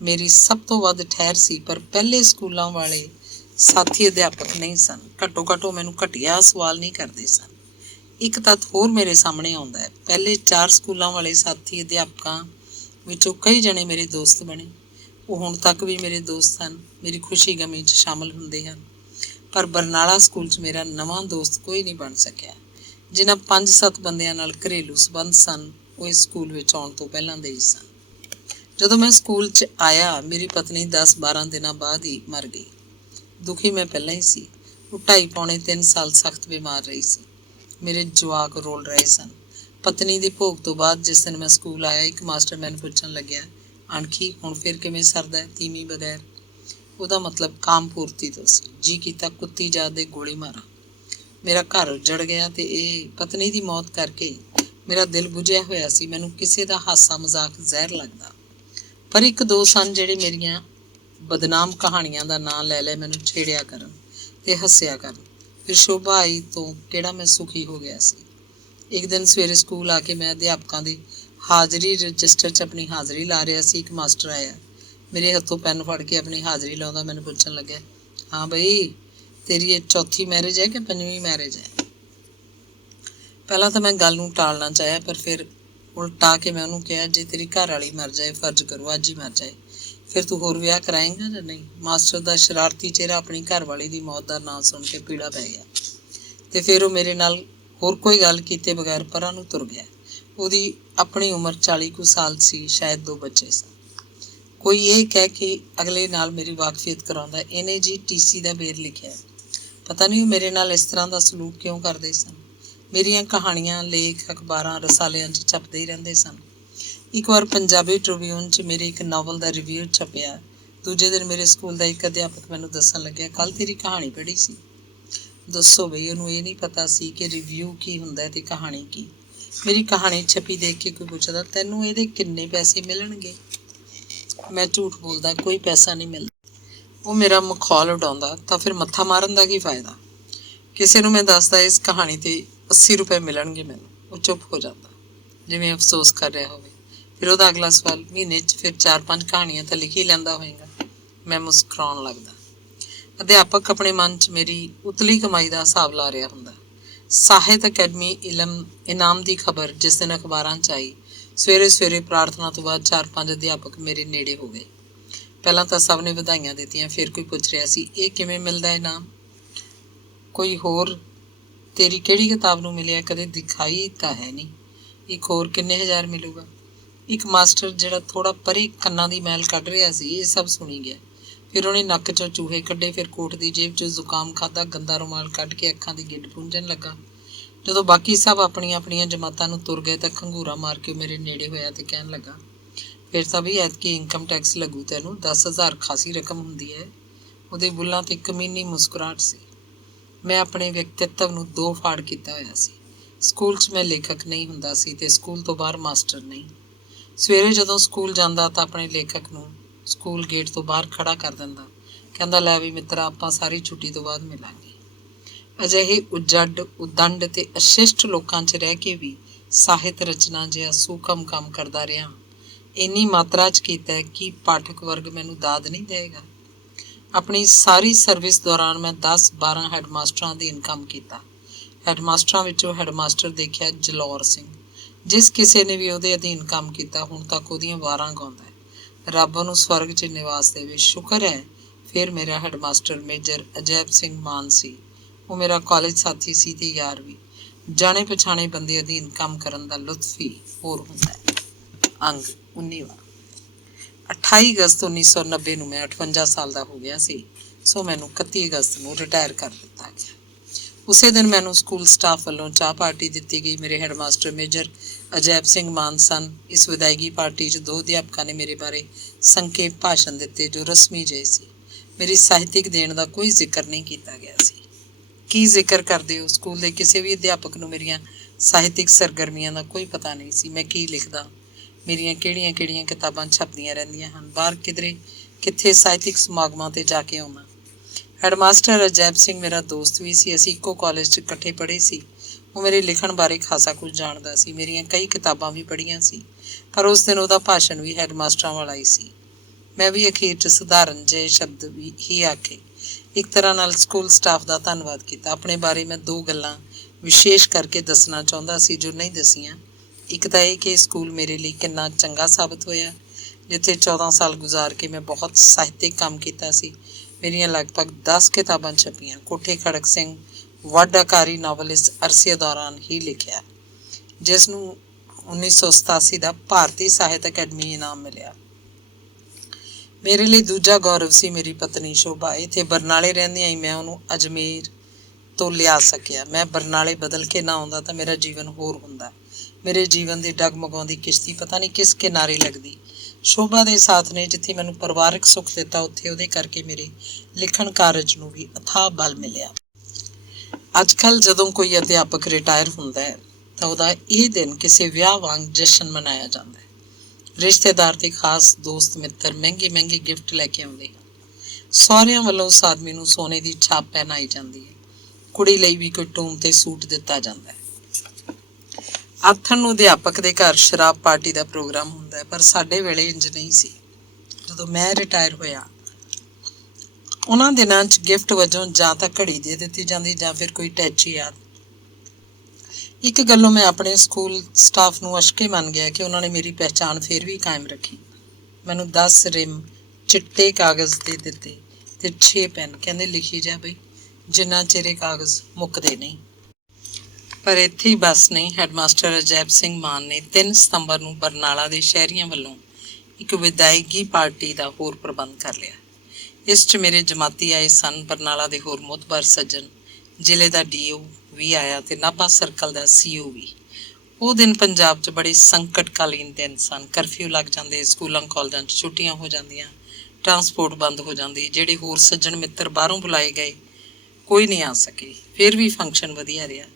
ਮੇਰੀ ਸਭ ਤੋਂ ਵੱਧ ਠਹਿਰ ਸੀ, ਪਰ ਪਹਿਲੇ ਸਕੂਲਾਂ ਵਾਲੇ ਸਾਥੀ ਅਧਿਆਪਕ ਨਹੀਂ ਸਨ। ਘੱਟੋ ਘੱਟ ਉਹ ਮੈਨੂੰ ਘਟੀਆ ਸਵਾਲ ਨਹੀਂ ਕਰਦੇ ਸਨ। ਇੱਕ ਤੱਥ ਹੋਰ ਮੇਰੇ ਸਾਹਮਣੇ ਆਉਂਦਾ ਹੈ, ਪਹਿਲੇ 4 ਸਕੂਲਾਂ ਵਾਲੇ ਸਾਥੀ ਅਧਿਆਪਕਾਂ ਵਿੱਚੋਂ ਕਈ ਜਣੇ ਮੇਰੇ ਦੋਸਤ ਬਣੇ। ਉਹ ਹੁਣ ਤੱਕ ਵੀ ਮੇਰੇ ਦੋਸਤ ਹਨ, ਮੇਰੀ ਖੁਸ਼ੀ ਗਮੀ 'ਚ ਸ਼ਾਮਲ ਹੁੰਦੇ ਹਨ। ਪਰ ਬਰਨਾਲਾ ਸਕੂਲ 'ਚ ਮੇਰਾ ਨਵਾਂ ਦੋਸਤ ਕੋਈ ਨਹੀਂ ਬਣ ਸਕਿਆ। ਜਿਨ੍ਹਾਂ 5-7 ਬੰਦਿਆਂ ਨਾਲ ਘਰੇਲੂ ਸੰਬੰਧ ਸਨ, ਉਹ ਇਸ ਸਕੂਲ ਵਿੱਚ ਆਉਣ ਤੋਂ ਪਹਿਲਾਂ ਦੇ ਹੀ ਸਨ। ਜਦੋਂ ਮੈਂ ਸਕੂਲ 'ਚ ਆਇਆ, ਮੇਰੀ ਪਤਨੀ 10-12 ਦਿਨਾਂ ਬਾਅਦ ਹੀ ਮਰ ਗਈ। ਦੁਖੀ ਮੈਂ ਪਹਿਲਾਂ ਹੀ ਸੀ। ਉਹ 2.5-3 ਸਾਲ ਸਖਤ ਬਿਮਾਰ ਰਹੀ ਸੀ। ਮੇਰੇ ਜਵਾਕ ਰੋਲ ਰਹੇ ਸਨ। ਪਤਨੀ ਦੇ ਭੋਗ ਤੋਂ ਬਾਅਦ ਜਿਸ ਦਿਨ ਮੈਂ ਸਕੂਲ ਆਇਆ, ਇੱਕ ਮਾਸਟਰ ਮੈਨੂੰ ਪੁੱਛਣ ਲੱਗਿਆ, ਅਣਖੀ ਹੁਣ ਫਿਰ ਕਿਵੇਂ ਸਰਦਾ ਤੀਵੀਂ ਬਗੈਰ? ਉਹਦਾ ਮਤਲਬ ਕਾਮ ਪੂਰਤੀ ਤੋਂ ਸੀ। ਜੀ ਕੀਤਾ ਕੁੱਤੀ ਜਾਤ ਦੇ ਗੋਲੀ ਮਾਰਾਂ। ਮੇਰਾ ਘਰ ਉੱਜੜ ਗਿਆ ਤੇ ਇਹ ਪਤਨੀ ਦੀ ਮੌਤ ਕਰਕੇ ਮੇਰਾ ਦਿਲ ਬੁਝਿਆ ਹੋਇਆ ਸੀ। ਮੈਨੂੰ ਕਿਸੇ ਦਾ ਹਾਸਾ ਮਜ਼ਾਕ ਜ਼ਹਿਰ ਲੱਗਦਾ। ਪਰ 1-2 ਸਨ ਜਿਹੜੇ ਮੇਰੀਆਂ ਬਦਨਾਮ ਕਹਾਣੀਆਂ ਦਾ ਨਾਂ ਲੈ ਲੈ ਮੈਨੂੰ ਛੇੜਿਆ ਕਰਨ ਤੇ ਹੱਸਿਆ ਕਰਨ। ਫਿਰ ਸ਼ੋਭਾ ਆਈ ਤੋਂ ਕਿਹੜਾ ਮੈਂ ਸੁਖੀ ਹੋ ਗਿਆ ਸੀ। ਇੱਕ ਦਿਨ ਸਵੇਰੇ ਸਕੂਲ ਆ ਕੇ ਮੈਂ ਅਧਿਆਪਕਾਂ ਦੀ ਹਾਜ਼ਰੀ ਰਜਿਸਟਰ 'ਚ ਆਪਣੀ ਹਾਜ਼ਰੀ ਲਾ ਰਿਹਾ ਸੀ। ਇੱਕ ਮਾਸਟਰ ਆਇਆ, ਮੇਰੇ ਹੱਥੋਂ ਪੈਨ ਫੜ ਕੇ ਆਪਣੀ ਹਾਜ਼ਰੀ ਲਾਉਂਦਾ ਮੈਨੂੰ ਪੁੱਛਣ ਲੱਗਿਆ, ਹਾਂ ਬਈ ਤੇਰੀ ਇਹ 4ਥੀ ਮੈਰਿਜ ਹੈ ਕਿ 5ਵੀਂ ਮੈਰਿਜ ਹੈ? ਪਹਿਲਾਂ ਤਾਂ ਮੈਂ ਗੱਲ ਨੂੰ ਟਾਲਣਾ ਚਾਹਿਆ, ਪਰ ਫਿਰ ਉਲਟਾ ਕੇ ਮੈਂ ਉਹਨੂੰ ਕਿਹਾ, ਜੇ ਤੇਰੀ ਘਰ ਵਾਲੀ ਮਰ ਜਾਏ, ਫਰਜ਼ ਕਰੋ ਅੱਜ ਹੀ ਮਰ ਜਾਏ, ਫਿਰ ਤੂੰ ਹੋਰ ਵਿਆਹ ਕਰਾਏਂਗਾ ਜਾਂ ਨਹੀਂ? ਮਾਸਟਰ ਦਾ ਸ਼ਰਾਰਤੀ ਚਿਹਰਾ ਆਪਣੀ ਘਰ ਵਾਲੀ ਦੀ ਮੌਤ ਦਾ ਨਾਂ ਸੁਣ ਕੇ ਪੀੜਾ ਪੈ ਗਿਆ ਤੇ ਫਿਰ ਉਹ ਮੇਰੇ ਨਾਲ ਹੋਰ ਕੋਈ ਗੱਲ ਕੀਤੇ ਬਗੈਰ ਪਰਾਂ ਨੂੰ ਤੁਰ ਗਿਆ। ਉਹਦੀ ਆਪਣੀ ਉਮਰ 40 ਕੁ ਸਾਲ ਸੀ, ਸ਼ਾਇਦ 2 ਬੱਚੇ ਸਨ। ਕੋਈ ਇਹ ਕਹਿ ਕੇ ਅਗਲੇ ਨਾਲ ਮੇਰੀ ਵਾਕਫੀਅਤ ਕਰਾਉਂਦਾ, ਇਹਨੇ ਜੀ TC ਦਾ ਬੇਰ ਲਿਖਿਆ। ਪਤਾ ਨਹੀਂ ਉਹ ਮੇਰੇ ਨਾਲ ਇਸ ਤਰ੍ਹਾਂ ਦਾ ਸਲੂਕ ਕਿਉਂ ਕਰਦੇ ਸਨ। ਮੇਰੀਆਂ ਕਹਾਣੀਆਂ, ਲੇਖ ਅਖਬਾਰਾਂ, ਰਸਾਲਿਆਂ 'ਚ ਛਪਦੇ ਹੀ ਰਹਿੰਦੇ ਸਨ। ਇੱਕ ਵਾਰ ਪੰਜਾਬੀ ਟ੍ਰਿਬਿਊਨ 'ਚ ਮੇਰੇ ਇੱਕ ਨਾਵਲ ਦਾ ਰਿਵਿਊ ਛਪਿਆ। ਦੂਜੇ ਦਿਨ ਮੇਰੇ ਸਕੂਲ ਦਾ ਇੱਕ ਅਧਿਆਪਕ ਮੈਨੂੰ ਦੱਸਣ ਲੱਗਿਆ, ਕੱਲ੍ਹ ਤੇਰੀ ਕਹਾਣੀ ਪੜ੍ਹੀ ਸੀ। ਦੱਸੋ ਬਈ, ਉਹਨੂੰ ਇਹ ਨਹੀਂ ਪਤਾ ਸੀ ਕਿ ਰਿਵਿਊ ਕੀ ਹੁੰਦਾ ਤੇ ਕਹਾਣੀ ਕੀ। ਮੇਰੀ ਕਹਾਣੀ ਛਪੀ ਦੇਖ ਕੇ ਕੋਈ ਪੁੱਛਦਾ, ਤੈਨੂੰ ਇਹਦੇ ਕਿੰਨੇ ਪੈਸੇ ਮਿਲਣਗੇ? ਮੈਂ ਝੂਠ ਬੋਲਦਾ, ਕੋਈ ਪੈਸਾ ਨਹੀਂ ਮਿਲਦਾ। ਉਹ ਮੇਰਾ ਮਖੌਲ ਉਡਾਉਂਦਾ ਤਾਂ ਫਿਰ ਮੱਥਾ ਮਾਰਨ ਦਾ ਕੀ ਫਾਇਦਾ। ਕਿਸੇ ਨੂੰ ਮੈਂ ਦੱਸਦਾ ਇਸ ਕਹਾਣੀ ਤੇ 80 ਰੁਪਏ ਮਿਲਣਗੇ ਮੈਨੂੰ, ਉਹ ਚੁੱਪ ਹੋ ਜਾਂਦਾ, ਜਿਵੇਂ ਅਫਸੋਸ ਕਰ ਰਿਹਾ ਹੋਵੇ। ਫਿਰ ਉਹਦਾ ਅਗਲਾ ਸਵਾਲ, ਮਹੀਨੇ 'ਚ ਫਿਰ 4-5 ਕਹਾਣੀਆਂ ਤਾਂ ਲਿਖ ਹੀ ਲੈਂਦਾ ਹੋਏਗਾ। ਮੈਂ ਮੁਸਕਰਾਉਣ ਲੱਗਦਾ। ਅਧਿਆਪਕ ਆਪਣੇ ਮਨ 'ਚ ਮੇਰੀ ਉਤਲੀ ਕਮਾਈ ਦਾ ਹਿਸਾਬ ਲਾ ਰਿਹਾ ਹੁੰਦਾ। ਸਾਹਿਤ ਅਕੈਡਮੀ ਇਨਾਮ ਦੀ ਖਬਰ ਜਿਸ ਦਿਨ ਅਖਬਾਰਾਂ 'ਚ ਆਈ, ਸਵੇਰੇ ਸਵੇਰੇ ਪ੍ਰਾਰਥਨਾ ਤੋਂ ਬਾਅਦ 4-5 ਅਧਿਆਪਕ ਮੇਰੇ ਨੇੜੇ ਹੋ ਗਏ। ਪਹਿਲਾਂ ਤਾਂ ਸਭ ਨੇ ਵਧਾਈਆਂ ਦਿੱਤੀਆਂ, ਫਿਰ ਕੋਈ ਪੁੱਛ ਰਿਹਾ ਸੀ, ਇਹ ਕਿਵੇਂ ਮਿਲਦਾ ਇਨਾਮ? ਕੋਈ ਹੋਰ, ਤੇਰੀ ਕਿਹੜੀ ਕਿਤਾਬ ਨੂੰ ਮਿਲਿਆ? ਕਦੇ ਦਿਖਾਈ ਤਾਂ ਹੈ ਨਹੀਂ। ਇੱਕ ਹੋਰ, ਕਿੰਨੇ ਹਜ਼ਾਰ ਮਿਲੂਗਾ? ਇੱਕ ਮਾਸਟਰ ਜਿਹੜਾ ਥੋੜ੍ਹਾ ਪਰੇ ਕੰਨਾਂ ਦੀ ਮੈਲ ਕੱਢ ਰਿਹਾ ਸੀ, ਇਹ ਸਭ ਸੁਣੀ ਗਿਆ। ਫਿਰ ਉਹਨੇ ਨੱਕ 'ਚੋਂ ਚੂਹੇ ਕੱਢੇ, ਫਿਰ ਕੋਟ ਦੀ ਜੇਬ 'ਚੋਂ ਜ਼ੁਕਾਮ ਖਾਧਾ, ਗੰਦਾ ਰੁਮਾਲ ਕੱਢ ਕੇ ਅੱਖਾਂ ਦੀ ਗਿੱਡ ਪੂੰਝਣ ਲੱਗਾ। ਜਦੋਂ ਬਾਕੀ ਸਭ ਆਪਣੀਆਂ ਆਪਣੀਆਂ ਜਮਾਤਾਂ ਨੂੰ ਤੁਰ ਗਏ ਤਾਂ ਖੰਘੂਰਾ ਮਾਰ ਕੇ ਮੇਰੇ ਨੇੜੇ ਹੋਇਆ ਤੇ ਕਹਿਣ ਲੱਗਾ, ਫਿਰ ਤਾਂ ਵੀ ਐਤਕੀ ਇਨਕਮ ਟੈਕਸ ਲੱਗੂ ਤੈਨੂੰ, 10,000 ਖਾਸੀ ਰਕਮ ਹੁੰਦੀ ਹੈ। ਉਹਦੇ ਬੁੱਲ੍ਹਾਂ 'ਤੇ ਕਮੀਨੀ ਮੁਸਕਰਾਹਟ ਸੀ। ਮੈਂ ਆਪਣੇ ਵਿਅਕਤਿਤਵ ਨੂੰ 2 ਫਾੜ ਕੀਤਾ ਹੋਇਆ ਸੀ। ਸਕੂਲ 'ਚ ਮੈਂ ਲੇਖਕ ਨਹੀਂ ਹੁੰਦਾ ਸੀ ਤੇ ਸਕੂਲ ਤੋਂ ਬਾਹਰ ਮਾਸਟਰ ਨਹੀਂ। ਸਵੇਰੇ ਜਦੋਂ ਸਕੂਲ ਜਾਂਦਾ ਤਾਂ ਆਪਣੇ ਲੇਖਕ ਨੂੰ ਸਕੂਲ ਗੇਟ ਤੋਂ ਬਾਹਰ ਖੜਾ ਕਰ ਦਿੰਦਾ, ਕਹਿੰਦਾ, ਲੈ ਵੀ ਮਿੱਤਰਾ, ਆਪਾਂ ਸਾਰੀ ਛੁੱਟੀ ਤੋਂ ਬਾਅਦ ਮਿਲਾਂਗੇ। ਅਜਿਹੇ ਉਦੰਡ ਤੇ ਅਸ਼ਿਸ਼ਟ ਲੋਕਾਂ 'ਚ ਰਹਿ ਕੇ ਵੀ ਸਾਹਿਤ ਰਚਨਾ ਜਿਹਾ ਸੂਖਮ ਕੰਮ ਕਰਦਾ ਰਿਹਾ। ਇੰਨੀ ਮਾਤਰਾ 'ਚ ਕੀਤਾ ਕਿ ਪਾਠਕ ਵਰਗ ਮੈਨੂੰ ਦਾਦ ਨਹੀਂ ਦੇਵੇਗਾ। ਆਪਣੀ ਸਾਰੀ ਸਰਵਿਸ ਦੌਰਾਨ ਮੈਂ 10-12 ਹੈਡਮਾਸਟਰਾਂ ਅਧੀਨ ਕੰਮ ਕੀਤਾ। ਹੈਡਮਾਸਟਰਾਂ ਵਿੱਚੋਂ ਹੈਡਮਾਸਟਰ ਦੇਖਿਆ ਜਲੌਰ ਸਿੰਘ। ਜਿਸ ਕਿਸੇ ਨੇ ਵੀ ਉਹਦੇ ਅਧੀਨ ਕੰਮ ਕੀਤਾ ਹੁਣ ਤੱਕ ਉਹਦੀਆਂ ਵਾਰਾਂ ਗਾਉਂਦਾ ਹੈ। ਰੱਬ ਉਹਨੂੰ ਸਵਰਗ 'ਚ ਨਿਵਾਸ ਦੇਵੇ। ਸ਼ੁਕਰ ਹੈ ਫਿਰ ਮੇਰਾ ਹੈਡਮਾਸਟਰ ਮੇਜਰ ਅਜੈਬ ਸਿੰਘ ਮਾਨ ਸੀ। ਉਹ ਮੇਰਾ ਕਾਲਜ ਸਾਥੀ ਸੀ ਤੇ ਯਾਰ ਵੀ। ਜਾਣੇ ਪਛਾਣੇ ਬੰਦੇ ਅਧੀਨ ਕੰਮ ਕਰਨ ਦਾ ਲੁਤਫ ਹੀ ਹੋਰ ਹੁੰਦਾ ਹੈ। ਅੰਗ 19ਵਾਂ। 28 ਅਗਸਤ 1990 ਨੂੰ ਮੈਂ 58 ਸਾਲ ਦਾ ਹੋ ਗਿਆ ਸੀ, ਸੋ ਮੈਨੂੰ 31 ਅਗਸਤ ਨੂੰ ਰਿਟਾਇਰ ਕਰ ਦਿੱਤਾ ਗਿਆ। ਉਸੇ ਦਿਨ ਮੈਨੂੰ ਸਕੂਲ ਸਟਾਫ ਵੱਲੋਂ ਚਾਹ ਪਾਰਟੀ ਦਿੱਤੀ ਗਈ। ਮੇਰੇ ਹੈਡਮਾਸਟਰ ਮੇਜਰ ਅਜੈਬ ਸਿੰਘ ਮਾਨ ਸਨ। ਇਸ ਵਿਦਾਇਗੀ ਪਾਰਟੀ 'ਚ 2 ਅਧਿਆਪਕਾਂ ਨੇ ਮੇਰੇ ਬਾਰੇ ਸੰਖੇਪ ਭਾਸ਼ਣ ਦਿੱਤੇ ਜੋ ਰਸਮੀ ਜਿਹੇ ਸੀ। ਮੇਰੀ ਸਾਹਿਤਕ ਦੇਣ ਦਾ ਕੋਈ ਜ਼ਿਕਰ ਨਹੀਂ ਕੀਤਾ ਗਿਆ ਸੀ। ਕੀ ਜ਼ਿਕਰ ਕਰਦੇ ਹੋ? ਸਕੂਲ ਦੇ ਕਿਸੇ ਵੀ ਅਧਿਆਪਕ ਨੂੰ ਮੇਰੀਆਂ ਸਾਹਿਤਕ ਸਰਗਰਮੀਆਂ ਦਾ ਕੋਈ ਪਤਾ ਨਹੀਂ ਸੀ। ਮੈਂ ਕੀ ਲਿਖਦਾ, ਮੇਰੀਆਂ ਕਿਹੜੀਆਂ ਕਿਤਾਬਾਂ ਛਪਦੀਆਂ ਰਹਿੰਦੀਆਂ ਹਨ, ਬਾਹਰ ਕਿੱਥੇ ਸਾਹਿਤਕ ਸਮਾਗਮਾਂ 'ਤੇ ਜਾ ਕੇ ਆਉਣਾ। ਹੈਡਮਾਸਟਰ ਅਜੈਬ ਸਿੰਘ ਮੇਰਾ ਦੋਸਤ ਵੀ ਸੀ। ਅਸੀਂ ਇੱਕੋ ਕਾਲਜ 'ਚ ਇਕੱਠੇ ਪੜ੍ਹੇ ਸੀ। ਉਹ ਮੇਰੇ ਲਿਖਣ ਬਾਰੇ ਖਾਸਾ ਕੁਝ ਜਾਣਦਾ ਸੀ, ਮੇਰੀਆਂ ਕਈ ਕਿਤਾਬਾਂ ਵੀ ਪੜ੍ਹੀਆਂ ਸੀ। ਪਰ ਉਸ ਦਿਨ ਉਹਦਾ ਭਾਸ਼ਣ ਵੀ ਹੈਡਮਾਸਟਰਾਂ ਵਾਲਾ ਹੀ ਸੀ। ਮੈਂ ਵੀ ਅਖੀਰ 'ਚ ਸਧਾਰਨ ਜਿਹੇ ਸ਼ਬਦ ਹੀ ਆਖੇ। ਇੱਕ ਤਰ੍ਹਾਂ ਨਾਲ ਸਕੂਲ ਸਟਾਫ ਦਾ ਧੰਨਵਾਦ ਕੀਤਾ। ਆਪਣੇ ਬਾਰੇ ਮੈਂ 2 ਗੱਲਾਂ ਵਿਸ਼ੇਸ਼ ਕਰਕੇ ਦੱਸਣਾ ਚਾਹੁੰਦਾ ਸੀ ਜੋ ਨਹੀਂ ਦੱਸੀਆਂ। ਇੱਕ ਤਾਂ ਇਹ ਕਿ ਸਕੂਲ ਮੇਰੇ ਲਈ ਕਿੰਨਾ ਚੰਗਾ ਸਾਬਤ ਹੋਇਆ, ਜਿੱਥੇ 14 ਸਾਲ ਗੁਜ਼ਾਰ ਕੇ ਮੈਂ ਬਹੁਤ ਸਾਹਿਤਕ ਕੰਮ ਕੀਤਾ ਸੀ। ਮੇਰੀਆਂ ਲਗਭਗ 10 ਕਿਤਾਬਾਂ ਛਪੀਆਂ। ਕੋਠੇ ਖੜਕ ਸਿੰਘ ਵੱਡ ਆਕਾਰੀ ਨਾਵਲ ਇਸ ਅਰਸੇ ਦੌਰਾਨ ਹੀ ਲਿਖਿਆ, ਜਿਸ ਨੂੰ 1987 ਦਾ ਭਾਰਤੀ ਸਾਹਿਤ ਅਕੈਡਮੀ ਇਨਾਮ ਮਿਲਿਆ। ਮੇਰੇ ਲਈ ਦੂਜਾ ਗੌਰਵ ਸੀ ਮੇਰੀ ਪਤਨੀ ਸ਼ੋਭਾ। ਇੱਥੇ ਬਰਨਾਲੇ ਰਹਿੰਦਿਆਂ ਹੀ ਮੈਂ ਉਹਨੂੰ ਅਜਮੇਰ ਤੋਂ ਲਿਆ ਸਕਿਆ। ਮੈਂ ਬਰਨਾਲੇ ਬਦਲ ਕੇ ਨਾ ਆਉਂਦਾ ਤਾਂ ਮੇਰਾ ਜੀਵਨ ਹੋਰ ਹੁੰਦਾ। ਮੇਰੇ ਜੀਵਨ ਦੀ ਡਗਮਗਾਉਂਦੀ ਕਿਸ਼ਤੀ ਪਤਾ ਨਹੀਂ ਕਿਸ ਕਿਨਾਰੇ ਲੱਗਦੀ। ਸ਼ੋਭਾ ਦੇ ਸਾਥ ਨੇ ਜਿੱਥੇ ਮੈਨੂੰ ਪਰਿਵਾਰਕ ਸੁੱਖ ਦਿੱਤਾ, ਉੱਥੇ ਉਹਦੇ ਕਰਕੇ ਮੇਰੇ ਲਿਖਣ ਕਾਰਜ ਨੂੰ ਵੀ ਅਥਾਹ ਬਲ ਮਿਲਿਆ। ਅੱਜ ਕੱਲ੍ਹ ਜਦੋਂ ਕੋਈ ਅਧਿਆਪਕ ਰਿਟਾਇਰ ਹੁੰਦਾ ਹੈ ਤਾਂ ਉਹਦਾ ਇਹ ਦਿਨ ਕਿਸੇ ਵਿਆਹ ਵਾਂਗ ਜਸ਼ਨ ਮਨਾਇਆ ਜਾਂਦਾ ਹੈ। ਰਿਸ਼ਤੇਦਾਰ ਤੇ ਖਾਸ ਦੋਸਤ ਮਿੱਤਰ ਮਹਿੰਗੇ ਗਿਫਟ ਲੈ ਕੇ ਆਉਂਦੇ ਹਨ। ਸਹੁਰਿਆਂ ਵੱਲੋਂ ਉਸ ਆਦਮੀ ਨੂੰ ਸੋਨੇ ਦੀ ਛਾਪ ਪਹਿਨਾਈ ਜਾਂਦੀ ਹੈ। ਕੁੜੀ ਲਈ ਵੀ ਕੋਈ ਟੂਮ ਤੇ ਸੂਟ ਦਿੱਤਾ ਜਾਂਦਾ ਹੈ। ਆਥਣ ਨੂੰ ਅਧਿਆਪਕ ਦੇ ਘਰ ਸ਼ਰਾਬ ਪਾਰਟੀ ਦਾ ਪ੍ਰੋਗਰਾਮ ਹੁੰਦਾ ਹੈ, ਪਰ ਸਾਡੇ ਵੇਲੇ ਇੰਜ ਨਹੀਂ ਸੀ। ਜਦੋਂ ਮੈਂ ਰਿਟਾਇਰ ਹੋਇਆ, ਉਹਨਾਂ ਦਿਨਾਂ 'ਚ ਗਿਫਟ ਵਜੋਂ ਜਾਂ ਤਾਂ ਘੜੀ ਦੇ ਦਿੱਤੀ ਜਾਂਦੀ ਜਾਂ ਫਿਰ ਕੋਈ ਟੈਚੀ ਆਦਿ। ਇੱਕ ਗੱਲੋਂ ਮੈਂ ਆਪਣੇ ਸਕੂਲ ਸਟਾਫ ਨੂੰ ਅਸ਼ਕੇ ਮੰਨ ਗਿਆ ਕਿ ਉਹਨਾਂ ਨੇ ਮੇਰੀ ਪਹਿਚਾਣ ਫਿਰ ਵੀ ਕਾਇਮ ਰੱਖੀ। ਮੈਨੂੰ 10 ਰਿਮ ਚਿੱਟੇ ਕਾਗਜ਼ ਦੇ ਦਿੱਤੇ ਤੇ 6 ਪੈਨ। ਕਹਿੰਦੇ ਲਿਖੀ ਜਾ ਬਈ, ਜਿੰਨਾ ਚਿਰ ਇਹ ਕਾਗਜ਼ ਮੁੱਕਦੇ ਨਹੀਂ। ਪਰ ਇੱਥੇ ਹੀ ਬਸ ਨਹੀਂ। ਹੈਡਮਾਸਟਰ ਅਜੈਬ ਸਿੰਘ ਮਾਨ ਨੇ 3 ਸਤੰਬਰ ਨੂੰ ਬਰਨਾਲਾ ਦੇ ਸ਼ਹਿਰੀਆਂ ਵੱਲੋਂ ਇੱਕ ਵਿਦਾਇਗੀ ਪਾਰਟੀ ਦਾ ਹੋਰ ਪ੍ਰਬੰਧ ਕਰ ਲਿਆ। ਇਸ 'ਚ ਮੇਰੇ ਜਮਾਤੀ ਆਏ ਸਨ। ਬਰਨਾਲਾ ਦੇ ਹੋਰ ਮੁਤਬਰ ਸੱਜਣ, ਜ਼ਿਲ੍ਹੇ ਦਾ DO ਵੀ ਆਇਆ ਤੇ ਨਾਭਾ ਸਰਕਲ ਦਾ CO ਵੀ। ਉਹ ਦਿਨ ਪੰਜਾਬ 'ਚ ਬੜੇ ਸੰਕਟਕਾਲੀਨ ਦਿਨ ਸਨ। ਕਰਫਿਊ ਲੱਗ ਜਾਂਦੇ, ਸਕੂਲਾਂ ਕਾਲਜਾਂ 'ਚ ਛੁੱਟੀਆਂ ਹੋ ਜਾਂਦੀਆਂ, ਟਰਾਂਸਪੋਰਟ ਬੰਦ ਹੋ ਜਾਂਦੀ। ਜਿਹੜੇ ਹੋਰ ਸੱਜਣ ਮਿੱਤਰ ਬਾਹਰੋਂ ਬੁਲਾਏ ਗਏ, ਕੋਈ ਨਹੀਂ ਆ ਸਕੇ। ਫਿਰ ਵੀ ਫੰਕਸ਼ਨ ਵਧੀਆ ਰਿਹਾ।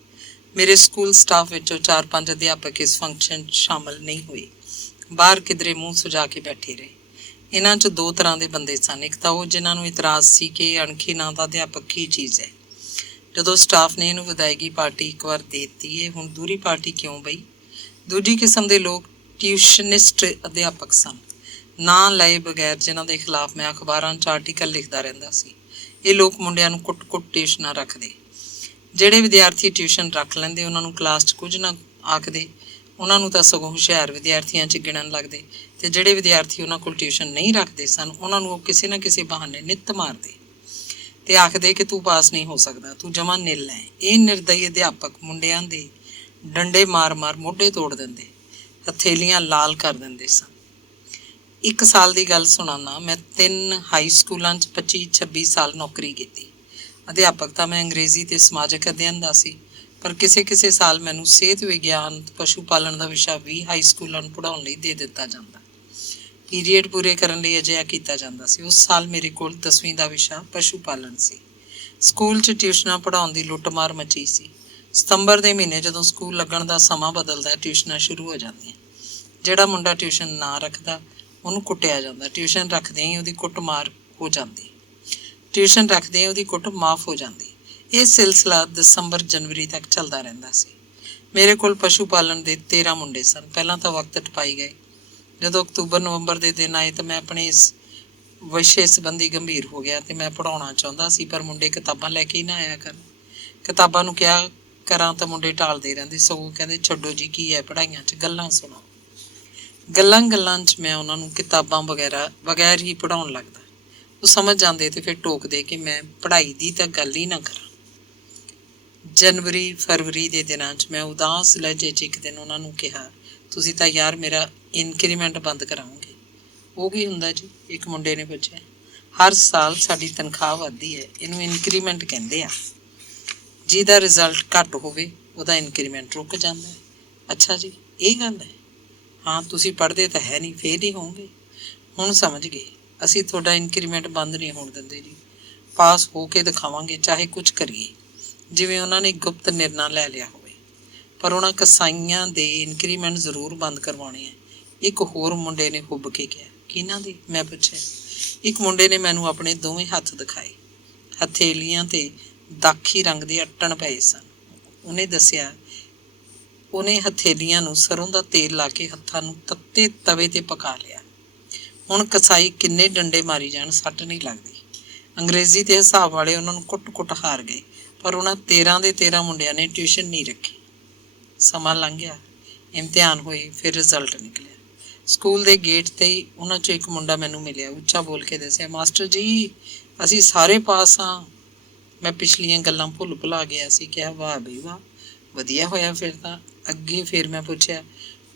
ਮੇਰੇ ਸਕੂਲ ਸਟਾਫ ਵਿੱਚੋਂ 4-5 ਅਧਿਆਪਕ ਇਸ ਫੰਕਸ਼ਨ 'ਚ ਸ਼ਾਮਲ ਨਹੀਂ ਹੋਏ, ਬਾਹਰ ਕਿਧਰੇ ਮੂੰਹ ਸੁਜਾ ਕੇ ਬੈਠੇ ਰਹੇ। ਇਹਨਾਂ 'ਚ 2 ਤਰ੍ਹਾਂ ਦੇ ਬੰਦੇ ਸਨ। ਇੱਕ ਤਾਂ ਉਹ ਜਿਨ੍ਹਾਂ ਨੂੰ ਇਤਰਾਜ਼ ਸੀ ਕਿ ਅਣਖੀ ਨਾਂ ਦਾ ਅਧਿਆਪਕ ਕੀ ਚੀਜ਼ ਹੈ। ਜਦੋਂ ਸਟਾਫ ਨੇ ਇਹਨੂੰ ਵਿਦਾਇਗੀ ਪਾਰਟੀ ਇੱਕ ਵਾਰ ਦੇ ਦਿੱਤੀ, ਇਹ ਹੁਣ ਦੂਰੀ ਪਾਰਟੀ ਕਿਉਂ ਬਈ? ਦੂਜੀ ਕਿਸਮ ਦੇ ਲੋਕ ਟਿਊਸ਼ਨਿਸਟ ਅਧਿਆਪਕ ਸਨ, ਨਾਂ ਲਏ ਬਗੈਰ, ਜਿਨ੍ਹਾਂ ਦੇ ਖਿਲਾਫ ਮੈਂ ਅਖਬਾਰਾਂ 'ਚ ਆਰਟੀਕਲ ਲਿਖਦਾ ਰਹਿੰਦਾ ਸੀ। ਇਹ ਲੋਕ ਮੁੰਡਿਆਂ ਨੂੰ ਕੁੱਟ-ਕੁੱਟ ਟਿਊਸ਼ਨਾਂ ਰੱਖਦੇ। ਜਿਹੜੇ ਵਿਦਿਆਰਥੀ ਟਿਊਸ਼ਨ ਰੱਖ ਲੈਂਦੇ ਉਹਨਾਂ ਨੂੰ ਕਲਾਸ 'ਚ ਕੁਝ ਨਾ ਆਖਦੇ, ਉਹਨਾਂ ਨੂੰ ਤਾਂ ਸਗੋਂ ਹੁਸ਼ਿਆਰ ਵਿਦਿਆਰਥੀਆਂ 'ਚ ਗਿਣਨ ਲੱਗਦੇ। ਤੇ ਜਿਹੜੇ ਵਿਦਿਆਰਥੀ ਉਹਨਾਂ ਕੋਲ ਟਿਊਸ਼ਨ ਨਹੀਂ ਰੱਖਦੇ ਸਨ, ਉਹਨਾਂ ਨੂੰ ਉਹ ਕਿਸੇ ਨਾ ਕਿਸੇ ਬਹਾਨੇ ਨਿੱਤ ਮਾਰਦੇ ਤੇ ਆਖਦੇ ਕਿ ਤੂੰ ਪਾਸ ਨਹੀਂ ਹੋ ਸਕਦਾ, ਤੂੰ ਜਮਾਂ ਨਿੱਲ ਹੈ। ਇਹ ਨਿਰਦਈ ਅਧਿਆਪਕ ਮੁੰਡਿਆਂ ਦੇ ਡੰਡੇ ਮਾਰ-ਮਾਰ ਮੋਢੇ ਤੋੜ ਦਿੰਦੇ, ਹਥੇਲੀਆਂ ਲਾਲ ਕਰ ਦਿੰਦੇ ਸਨ। 1 ਸਾਲ ਦੀ ਗੱਲ ਸੁਣਾਉਣਾ। ਮੈਂ 3 ਹਾਈ ਸਕੂਲਾਂ 'ਚ 25-26 ਸਾਲ ਨੌਕਰੀ ਕੀਤੀ। ਅਧਿਆਪਕ ਤਾਂ ਮੈਂ ਅੰਗਰੇਜ਼ੀ ਤੇ ਸਮਾਜਿਕ ਅਧਿਐਨ ਦਾ ਸੀ, ਪਰ ਕਿਸੇ ਸਾਲ ਮੈਨੂੰ ਸਿਹਤ ਵਿਗਿਆਨ, ਪਸ਼ੂ ਪਾਲਣ ਦਾ ਵਿਸ਼ਾ ਵੀ ਹਾਈ ਸਕੂਲਾਂ ਨੂੰ ਪੜ੍ਹਾਉਣ ਲਈ ਦੇ ਦਿੱਤਾ ਜਾਂਦਾ। ਪੀਰੀਅਡ ਪੂਰੇ ਕਰਨ ਲਈ ਅਜਿਹਾ ਕੀਤਾ ਜਾਂਦਾ ਸੀ। ਉਸ ਸਾਲ ਮੇਰੇ ਕੋਲ 10ਵੀਂ ਦਾ ਵਿਸ਼ਾ ਪਸ਼ੂ ਪਾਲਣ ਸੀ। ਸਕੂਲ 'ਚ ਟਿਊਸ਼ਨਾਂ ਪੜ੍ਹਾਉਣ ਦੀ ਲੁੱਟਮਾਰ ਮਚੀ ਸੀ। ਸਤੰਬਰ ਦੇ ਮਹੀਨੇ ਜਦੋਂ ਸਕੂਲ ਲੱਗਣ ਦਾ ਸਮਾਂ ਬਦਲਦਾ, ਟਿਊਸ਼ਨਾਂ ਸ਼ੁਰੂ ਹੋ ਜਾਂਦੀਆਂ। ਜਿਹੜਾ ਮੁੰਡਾ ਟਿਊਸ਼ਨ ਨਾ ਰੱਖਦਾ ਉਹਨੂੰ ਕੁੱਟਿਆ ਜਾਂਦਾ। ਟਿਊਸ਼ਨ ਰੱਖਦਿਆਂ ਹੀ ਉਹਦੀ ਕੁੱਟ ਮਾਰ ਹੋ ਜਾਂਦੀ। ਟਿਊਸ਼ਨ ਰੱਖਦਿਆਂ ਉਹਦੀ ਕੁੱਟ ਮਾਫ ਹੋ ਜਾਂਦੀ। ਇਹ ਸਿਲਸਿਲਾ ਦਸੰਬਰ-ਜਨਵਰੀ ਤੱਕ ਚੱਲਦਾ ਰਹਿੰਦਾ ਸੀ। ਮੇਰੇ ਕੋਲ ਪਸ਼ੂ ਪਾਲਣ ਦੇ 13 ਮੁੰਡੇ ਸਨ। ਪਹਿਲਾਂ ਤਾਂ ਵਕਤ ਟਪਾਈ ਗਏ। ਜਦੋਂ ਅਕਤੂਬਰ-ਨਵੰਬਰ ਦੇ ਦਿਨ ਆਏ ਤਾਂ ਮੈਂ ਆਪਣੇ ਇਸ ਵਿਸ਼ੇ ਸੰਬੰਧੀ ਗੰਭੀਰ ਹੋ ਗਿਆ ਤੇ ਮੈਂ ਪੜ੍ਹਾਉਣਾ ਚਾਹੁੰਦਾ ਸੀ, ਪਰ ਮੁੰਡੇ ਕਿਤਾਬਾਂ ਲੈ ਕੇ ਹੀ ਨਾ ਆਇਆ ਕਰਨ। ਕਿਤਾਬਾਂ ਨੂੰ ਕਿਹਾ ਕਰਾਂ ਤਾਂ ਮੁੰਡੇ ਟਾਲਦੇ ਰਹਿੰਦੇ, ਸਗੋਂ ਕਹਿੰਦੇ ਛੱਡੋ ਜੀ, ਕੀ ਹੈ ਪੜ੍ਹਾਈਆਂ 'ਚ, ਗੱਲਾਂ ਸੁਣੋ। ਗੱਲਾਂ 'ਚ ਮੈਂ ਉਹਨਾਂ ਨੂੰ ਕਿਤਾਬਾਂ ਵਗੈਰਾ ਬਗੈਰ ਹੀ ਪੜ੍ਹਾਉਣ ਲੱਗਦਾ। ਉਹ ਸਮਝ ਜਾਂਦੇ ਤੇ ਫਿਰ ਟੋਕਦੇ ਕਿ ਮੈਂ ਪੜ੍ਹਾਈ ਦੀ ਤਾਂ ਗੱਲ ਹੀ ਨਾ ਕਰਾਂ। ਜਨਵਰੀ ਫਰਵਰੀ ਦੇ ਦਿਨਾਂ 'ਚ ਮੈਂ ਉਦਾਸ ਲਹਿਜੇ 'ਚ ਇੱਕ ਦਿਨ ਉਹਨਾਂ ਨੂੰ ਕਿਹਾ, ਤੁਸੀਂ ਤਾਂ ਯਾਰ ਮੇਰਾ ਇਨਕਰੀਮੈਂਟ ਬੰਦ ਕਰਾਓਗੇ। ਉਹ ਕੀ ਹੁੰਦਾ ਜੀ? ਇੱਕ ਮੁੰਡੇ ਨੇ ਪੁੱਛਿਆ। ਹਰ ਸਾਲ ਸਾਡੀ ਤਨਖਾਹ ਵੱਧਦੀ ਹੈ, ਇਹਨੂੰ ਇਨਕਰੀਮੈਂਟ ਕਹਿੰਦੇ ਆ। ਜਿਹਦਾ ਰਿਜ਼ਲਟ ਘੱਟ ਹੋਵੇ ਉਹਦਾ ਇਨਕਰੀਮੈਂਟ ਰੁਕ ਜਾਂਦਾ ਹੈ। ਅੱਛਾ ਜੀ, ਇਹ ਗੱਲ ਹੈ? ਹਾਂ, ਤੁਸੀਂ ਪੜ੍ਹਦੇ ਤਾਂ ਹੈ ਨਹੀਂ, ਫੇਲ ਹੀ ਹੋਵੋਗੇ। ਹੁਣ ਸਮਝ ਗਏ, ਅਸੀਂ ਤੁਹਾਡਾ ਇਨਕਰੀਮੈਂਟ ਬੰਦ ਨਹੀਂ ਹੋਣ ਦਿੰਦੇ ਜੀ, ਪਾਸ ਹੋ ਕੇ ਦਿਖਾਵਾਂਗੇ, ਚਾਹੇ ਕੁਝ ਕਰੀਏ। ਜਿਵੇਂ ਉਹਨਾਂ ਨੇ ਗੁਪਤ ਨਿਰਣਾ ਲੈ ਲਿਆ ਹੋਵੇ। ਪਰ ਉਹਨਾਂ ਕਸਾਈਆਂ ਦੇ ਇਨਕਰੀਮੈਂਟ ਜ਼ਰੂਰ ਬੰਦ ਕਰਵਾਉਣੇ ਹੈ। ਇੱਕ ਹੋਰ ਮੁੰਡੇ ਨੇ ਹੁੱਬ ਕੇ ਕਿਹਾ। ਕਿਹਨਾਂ ਦੇ? ਮੈਂ ਪੁੱਛਿਆ। ਇੱਕ ਮੁੰਡੇ ਨੇ ਮੈਨੂੰ ਆਪਣੇ ਦੋਵੇਂ ਹੱਥ ਦਿਖਾਏ। ਹਥੇਲੀਆਂ ਤੇ ਦਾਖੀ ਰੰਗ ਦੇ ਅੱਟਣ ਪਏ ਸਨ। ਉਹਨੇ ਦੱਸਿਆ, ਉਹਨੇ ਹਥੇਲੀਆਂ ਨੂੰ ਸਰੋਂ ਦਾ ਤੇਲ ਲਾ ਕੇ ਹੱਥਾਂ ਨੂੰ ਤੱਤੇ ਤਵੇ ਤੇ ਪਕਾ ਲਿਆ। ਹੁਣ ਕਸਾਈ ਕਿੰਨੇ ਡੰਡੇ ਮਾਰੀ ਜਾਣ, ਸੱਟ ਨਹੀਂ ਲੱਗਦੀ। ਅੰਗਰੇਜ਼ੀ ਦੇ ਹਿਸਾਬ ਵਾਲੇ ਉਹਨਾਂ ਨੂੰ ਕੁੱਟ-ਕੁੱਟ ਹਾਰ ਗਏ, ਪਰ ਉਹਨਾਂ 13 ਦੇ 13 ਮੁੰਡਿਆਂ ਨੇ ਟਿਊਸ਼ਨ ਨਹੀਂ ਰੱਖੀ। ਸਮਾਂ ਲੰਘ ਗਿਆ, ਇਮਤਿਹਾਨ ਹੋਏ, ਫਿਰ ਰਿਜ਼ਲਟ ਨਿਕਲਿਆ। ਸਕੂਲ ਦੇ ਗੇਟ 'ਤੇ ਹੀ ਉਹਨਾਂ 'ਚੋਂ ਇੱਕ ਮੁੰਡਾ ਮੈਨੂੰ ਮਿਲਿਆ। ਉੱਚਾ ਬੋਲ ਕੇ ਦੱਸਿਆ, ਮਾਸਟਰ ਜੀ, ਅਸੀਂ ਸਾਰੇ ਪਾਸ ਹਾਂ। ਮੈਂ ਪਿਛਲੀਆਂ ਗੱਲਾਂ ਭੁਲਾ ਗਿਆ ਸੀ। ਕਿਹਾ, ਵਾਹ ਬਈ ਵਾਹ, ਵਧੀਆ ਹੋਇਆ ਫਿਰ ਤਾਂ। ਅੱਗੇ ਫਿਰ ਮੈਂ ਪੁੱਛਿਆ,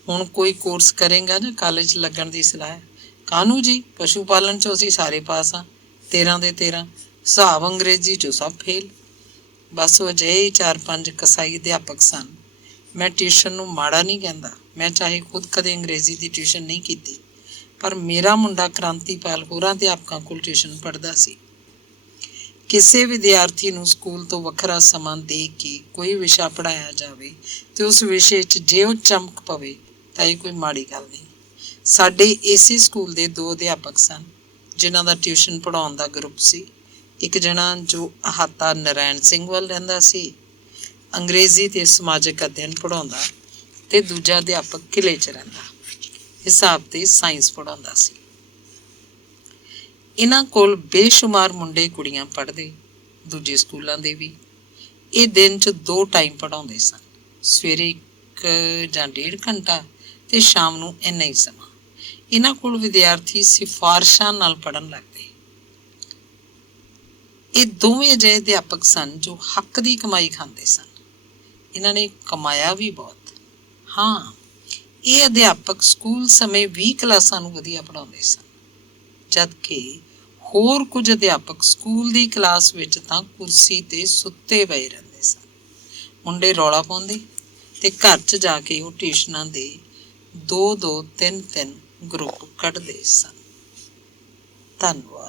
ਹੁਣ ਕੋਈ ਕੋਰਸ ਕਰੇਗਾ ਜਾਂ ਕਾਲਜ ਲੱਗਣ ਦੀ ਸਲਾਹ ਹੈ? ਕਾਹਨੂੰ ਜੀ, ਪਸ਼ੂ ਪਾਲਣ 'ਚੋਂ ਅਸੀਂ ਸਾਰੇ ਪਾਸ ਹਾਂ, 13 ਦੇ 13। ਹਿਸਾਬ ਅੰਗਰੇਜ਼ੀ 'ਚੋਂ ਸਭ ਫੇਲ। ਬਸ ਉਹ ਅਜਿਹੇ ਹੀ 4-5 ਕਸਾਈ ਅਧਿਆਪਕ ਸਨ। ਮੈਂ ਟਿਊਸ਼ਨ ਨੂੰ ਮਾੜਾ ਨਹੀਂ ਕਹਿੰਦਾ, ਮੈਂ ਚਾਹੇ ਖੁਦ ਕਦੇ ਅੰਗਰੇਜ਼ੀ ਦੀ ਟਿਊਸ਼ਨ ਨਹੀਂ ਕੀਤੀ, ਪਰ ਮੇਰਾ ਮੁੰਡਾ ਕ੍ਰਾਂਤੀਪਾਲ ਹੋਰਾਂ ਅਧਿਆਪਕਾਂ ਕੋਲ ਟਿਊਸ਼ਨ ਪੜ੍ਹਦਾ ਸੀ। ਕਿਸੇ ਵਿਦਿਆਰਥੀ ਨੂੰ ਸਕੂਲ ਤੋਂ ਵੱਖਰਾ ਸਮਾਂ ਦੇ ਕੇ ਕੋਈ ਵਿਸ਼ਾ ਪੜ੍ਹਾਇਆ ਜਾਵੇ ਅਤੇ ਉਸ ਵਿਸ਼ੇ 'ਚ ਜੇ ਉਹ ਚਮਕ ਪਵੇ ਤਾਂ ਇਹ ਕੋਈ ਮਾੜੀ ਗੱਲ ਨਹੀਂ। ਸਾਡੇ ਇਸੇ ਸਕੂਲ ਦੇ 2 ਅਧਿਆਪਕ ਸਨ ਜਿਨ੍ਹਾਂ ਦਾ ਟਿਊਸ਼ਨ ਪੜ੍ਹਾਉਣ ਦਾ ਗਰੁੱਪ ਸੀ। ਇੱਕ ਜਣਾ ਜੋ ਅਹਾਤਾ ਨਰਾਇਣ ਸਿੰਘ ਵੱਲ ਰਹਿੰਦਾ ਸੀ, ਅੰਗਰੇਜ਼ੀ ਤੇ ਸਮਾਜਿਕ ਅਧਿਐਨ ਪੜ੍ਹਾਉਂਦਾ, ਅਤੇ ਦੂਜਾ ਅਧਿਆਪਕ ਕਿਲ੍ਹੇ 'ਚ ਰਹਿੰਦਾ, ਹਿਸਾਬ ਤੇ ਸਾਇੰਸ ਪੜ੍ਹਾਉਂਦਾ ਸੀ। ਇਹਨਾਂ ਕੋਲ ਬੇਸ਼ੁਮਾਰ ਮੁੰਡੇ ਕੁੜੀਆਂ ਪੜ੍ਹਦੇ, ਦੂਜੇ ਸਕੂਲਾਂ ਦੇ ਵੀ। ਇਹ ਦਿਨ 'ਚ 2 ਟਾਈਮ ਪੜ੍ਹਾਉਂਦੇ ਸਨ, ਸਵੇਰੇ 1 ਜਾਂ 1.5 ਘੰਟਾ ਅਤੇ ਸ਼ਾਮ ਨੂੰ ਇੰਨਾ ਹੀ ਸਮਾਂ। ਇਹਨਾਂ ਕੋਲ ਵਿਦਿਆਰਥੀ ਸਿਫਾਰਸ਼ਾਂ ਨਾਲ ਪੜ੍ਹਨ ਲੱਗਦੇ। ਇਹ ਦੋਵੇਂ ਅਜਿਹੇ ਅਧਿਆਪਕ ਸਨ ਜੋ ਹੱਕ ਦੀ ਕਮਾਈ ਖਾਂਦੇ ਸਨ। ਇਹਨਾਂ ਨੇ ਕਮਾਇਆ ਵੀ ਬਹੁਤ। ਹਾਂ, ਇਹ ਅਧਿਆਪਕ ਸਕੂਲ ਸਮੇਂ 20 ਕਲਾਸਾਂ ਨੂੰ ਵਧੀਆ ਪੜ੍ਹਾਉਂਦੇ ਸਨ, ਜਦਕਿ ਹੋਰ ਕੁਝ ਅਧਿਆਪਕ ਸਕੂਲ ਦੀ ਕਲਾਸ ਵਿੱਚ ਤਾਂ ਕੁਰਸੀ 'ਤੇ ਸੁੱਤੇ ਪਏ ਰਹਿੰਦੇ ਸਨ। ਮੁੰਡੇ ਰੌਲਾ ਪਾਉਂਦੇ ਅਤੇ ਘਰ 'ਚ ਜਾ ਕੇ ਉਹ ਟਿਊਸ਼ਨਾਂ ਦੇ 2-2, 3-3 ਗਰੁੱਪ ਕੱਢਦੇ ਸਨ। ਧੰਨਵਾਦ।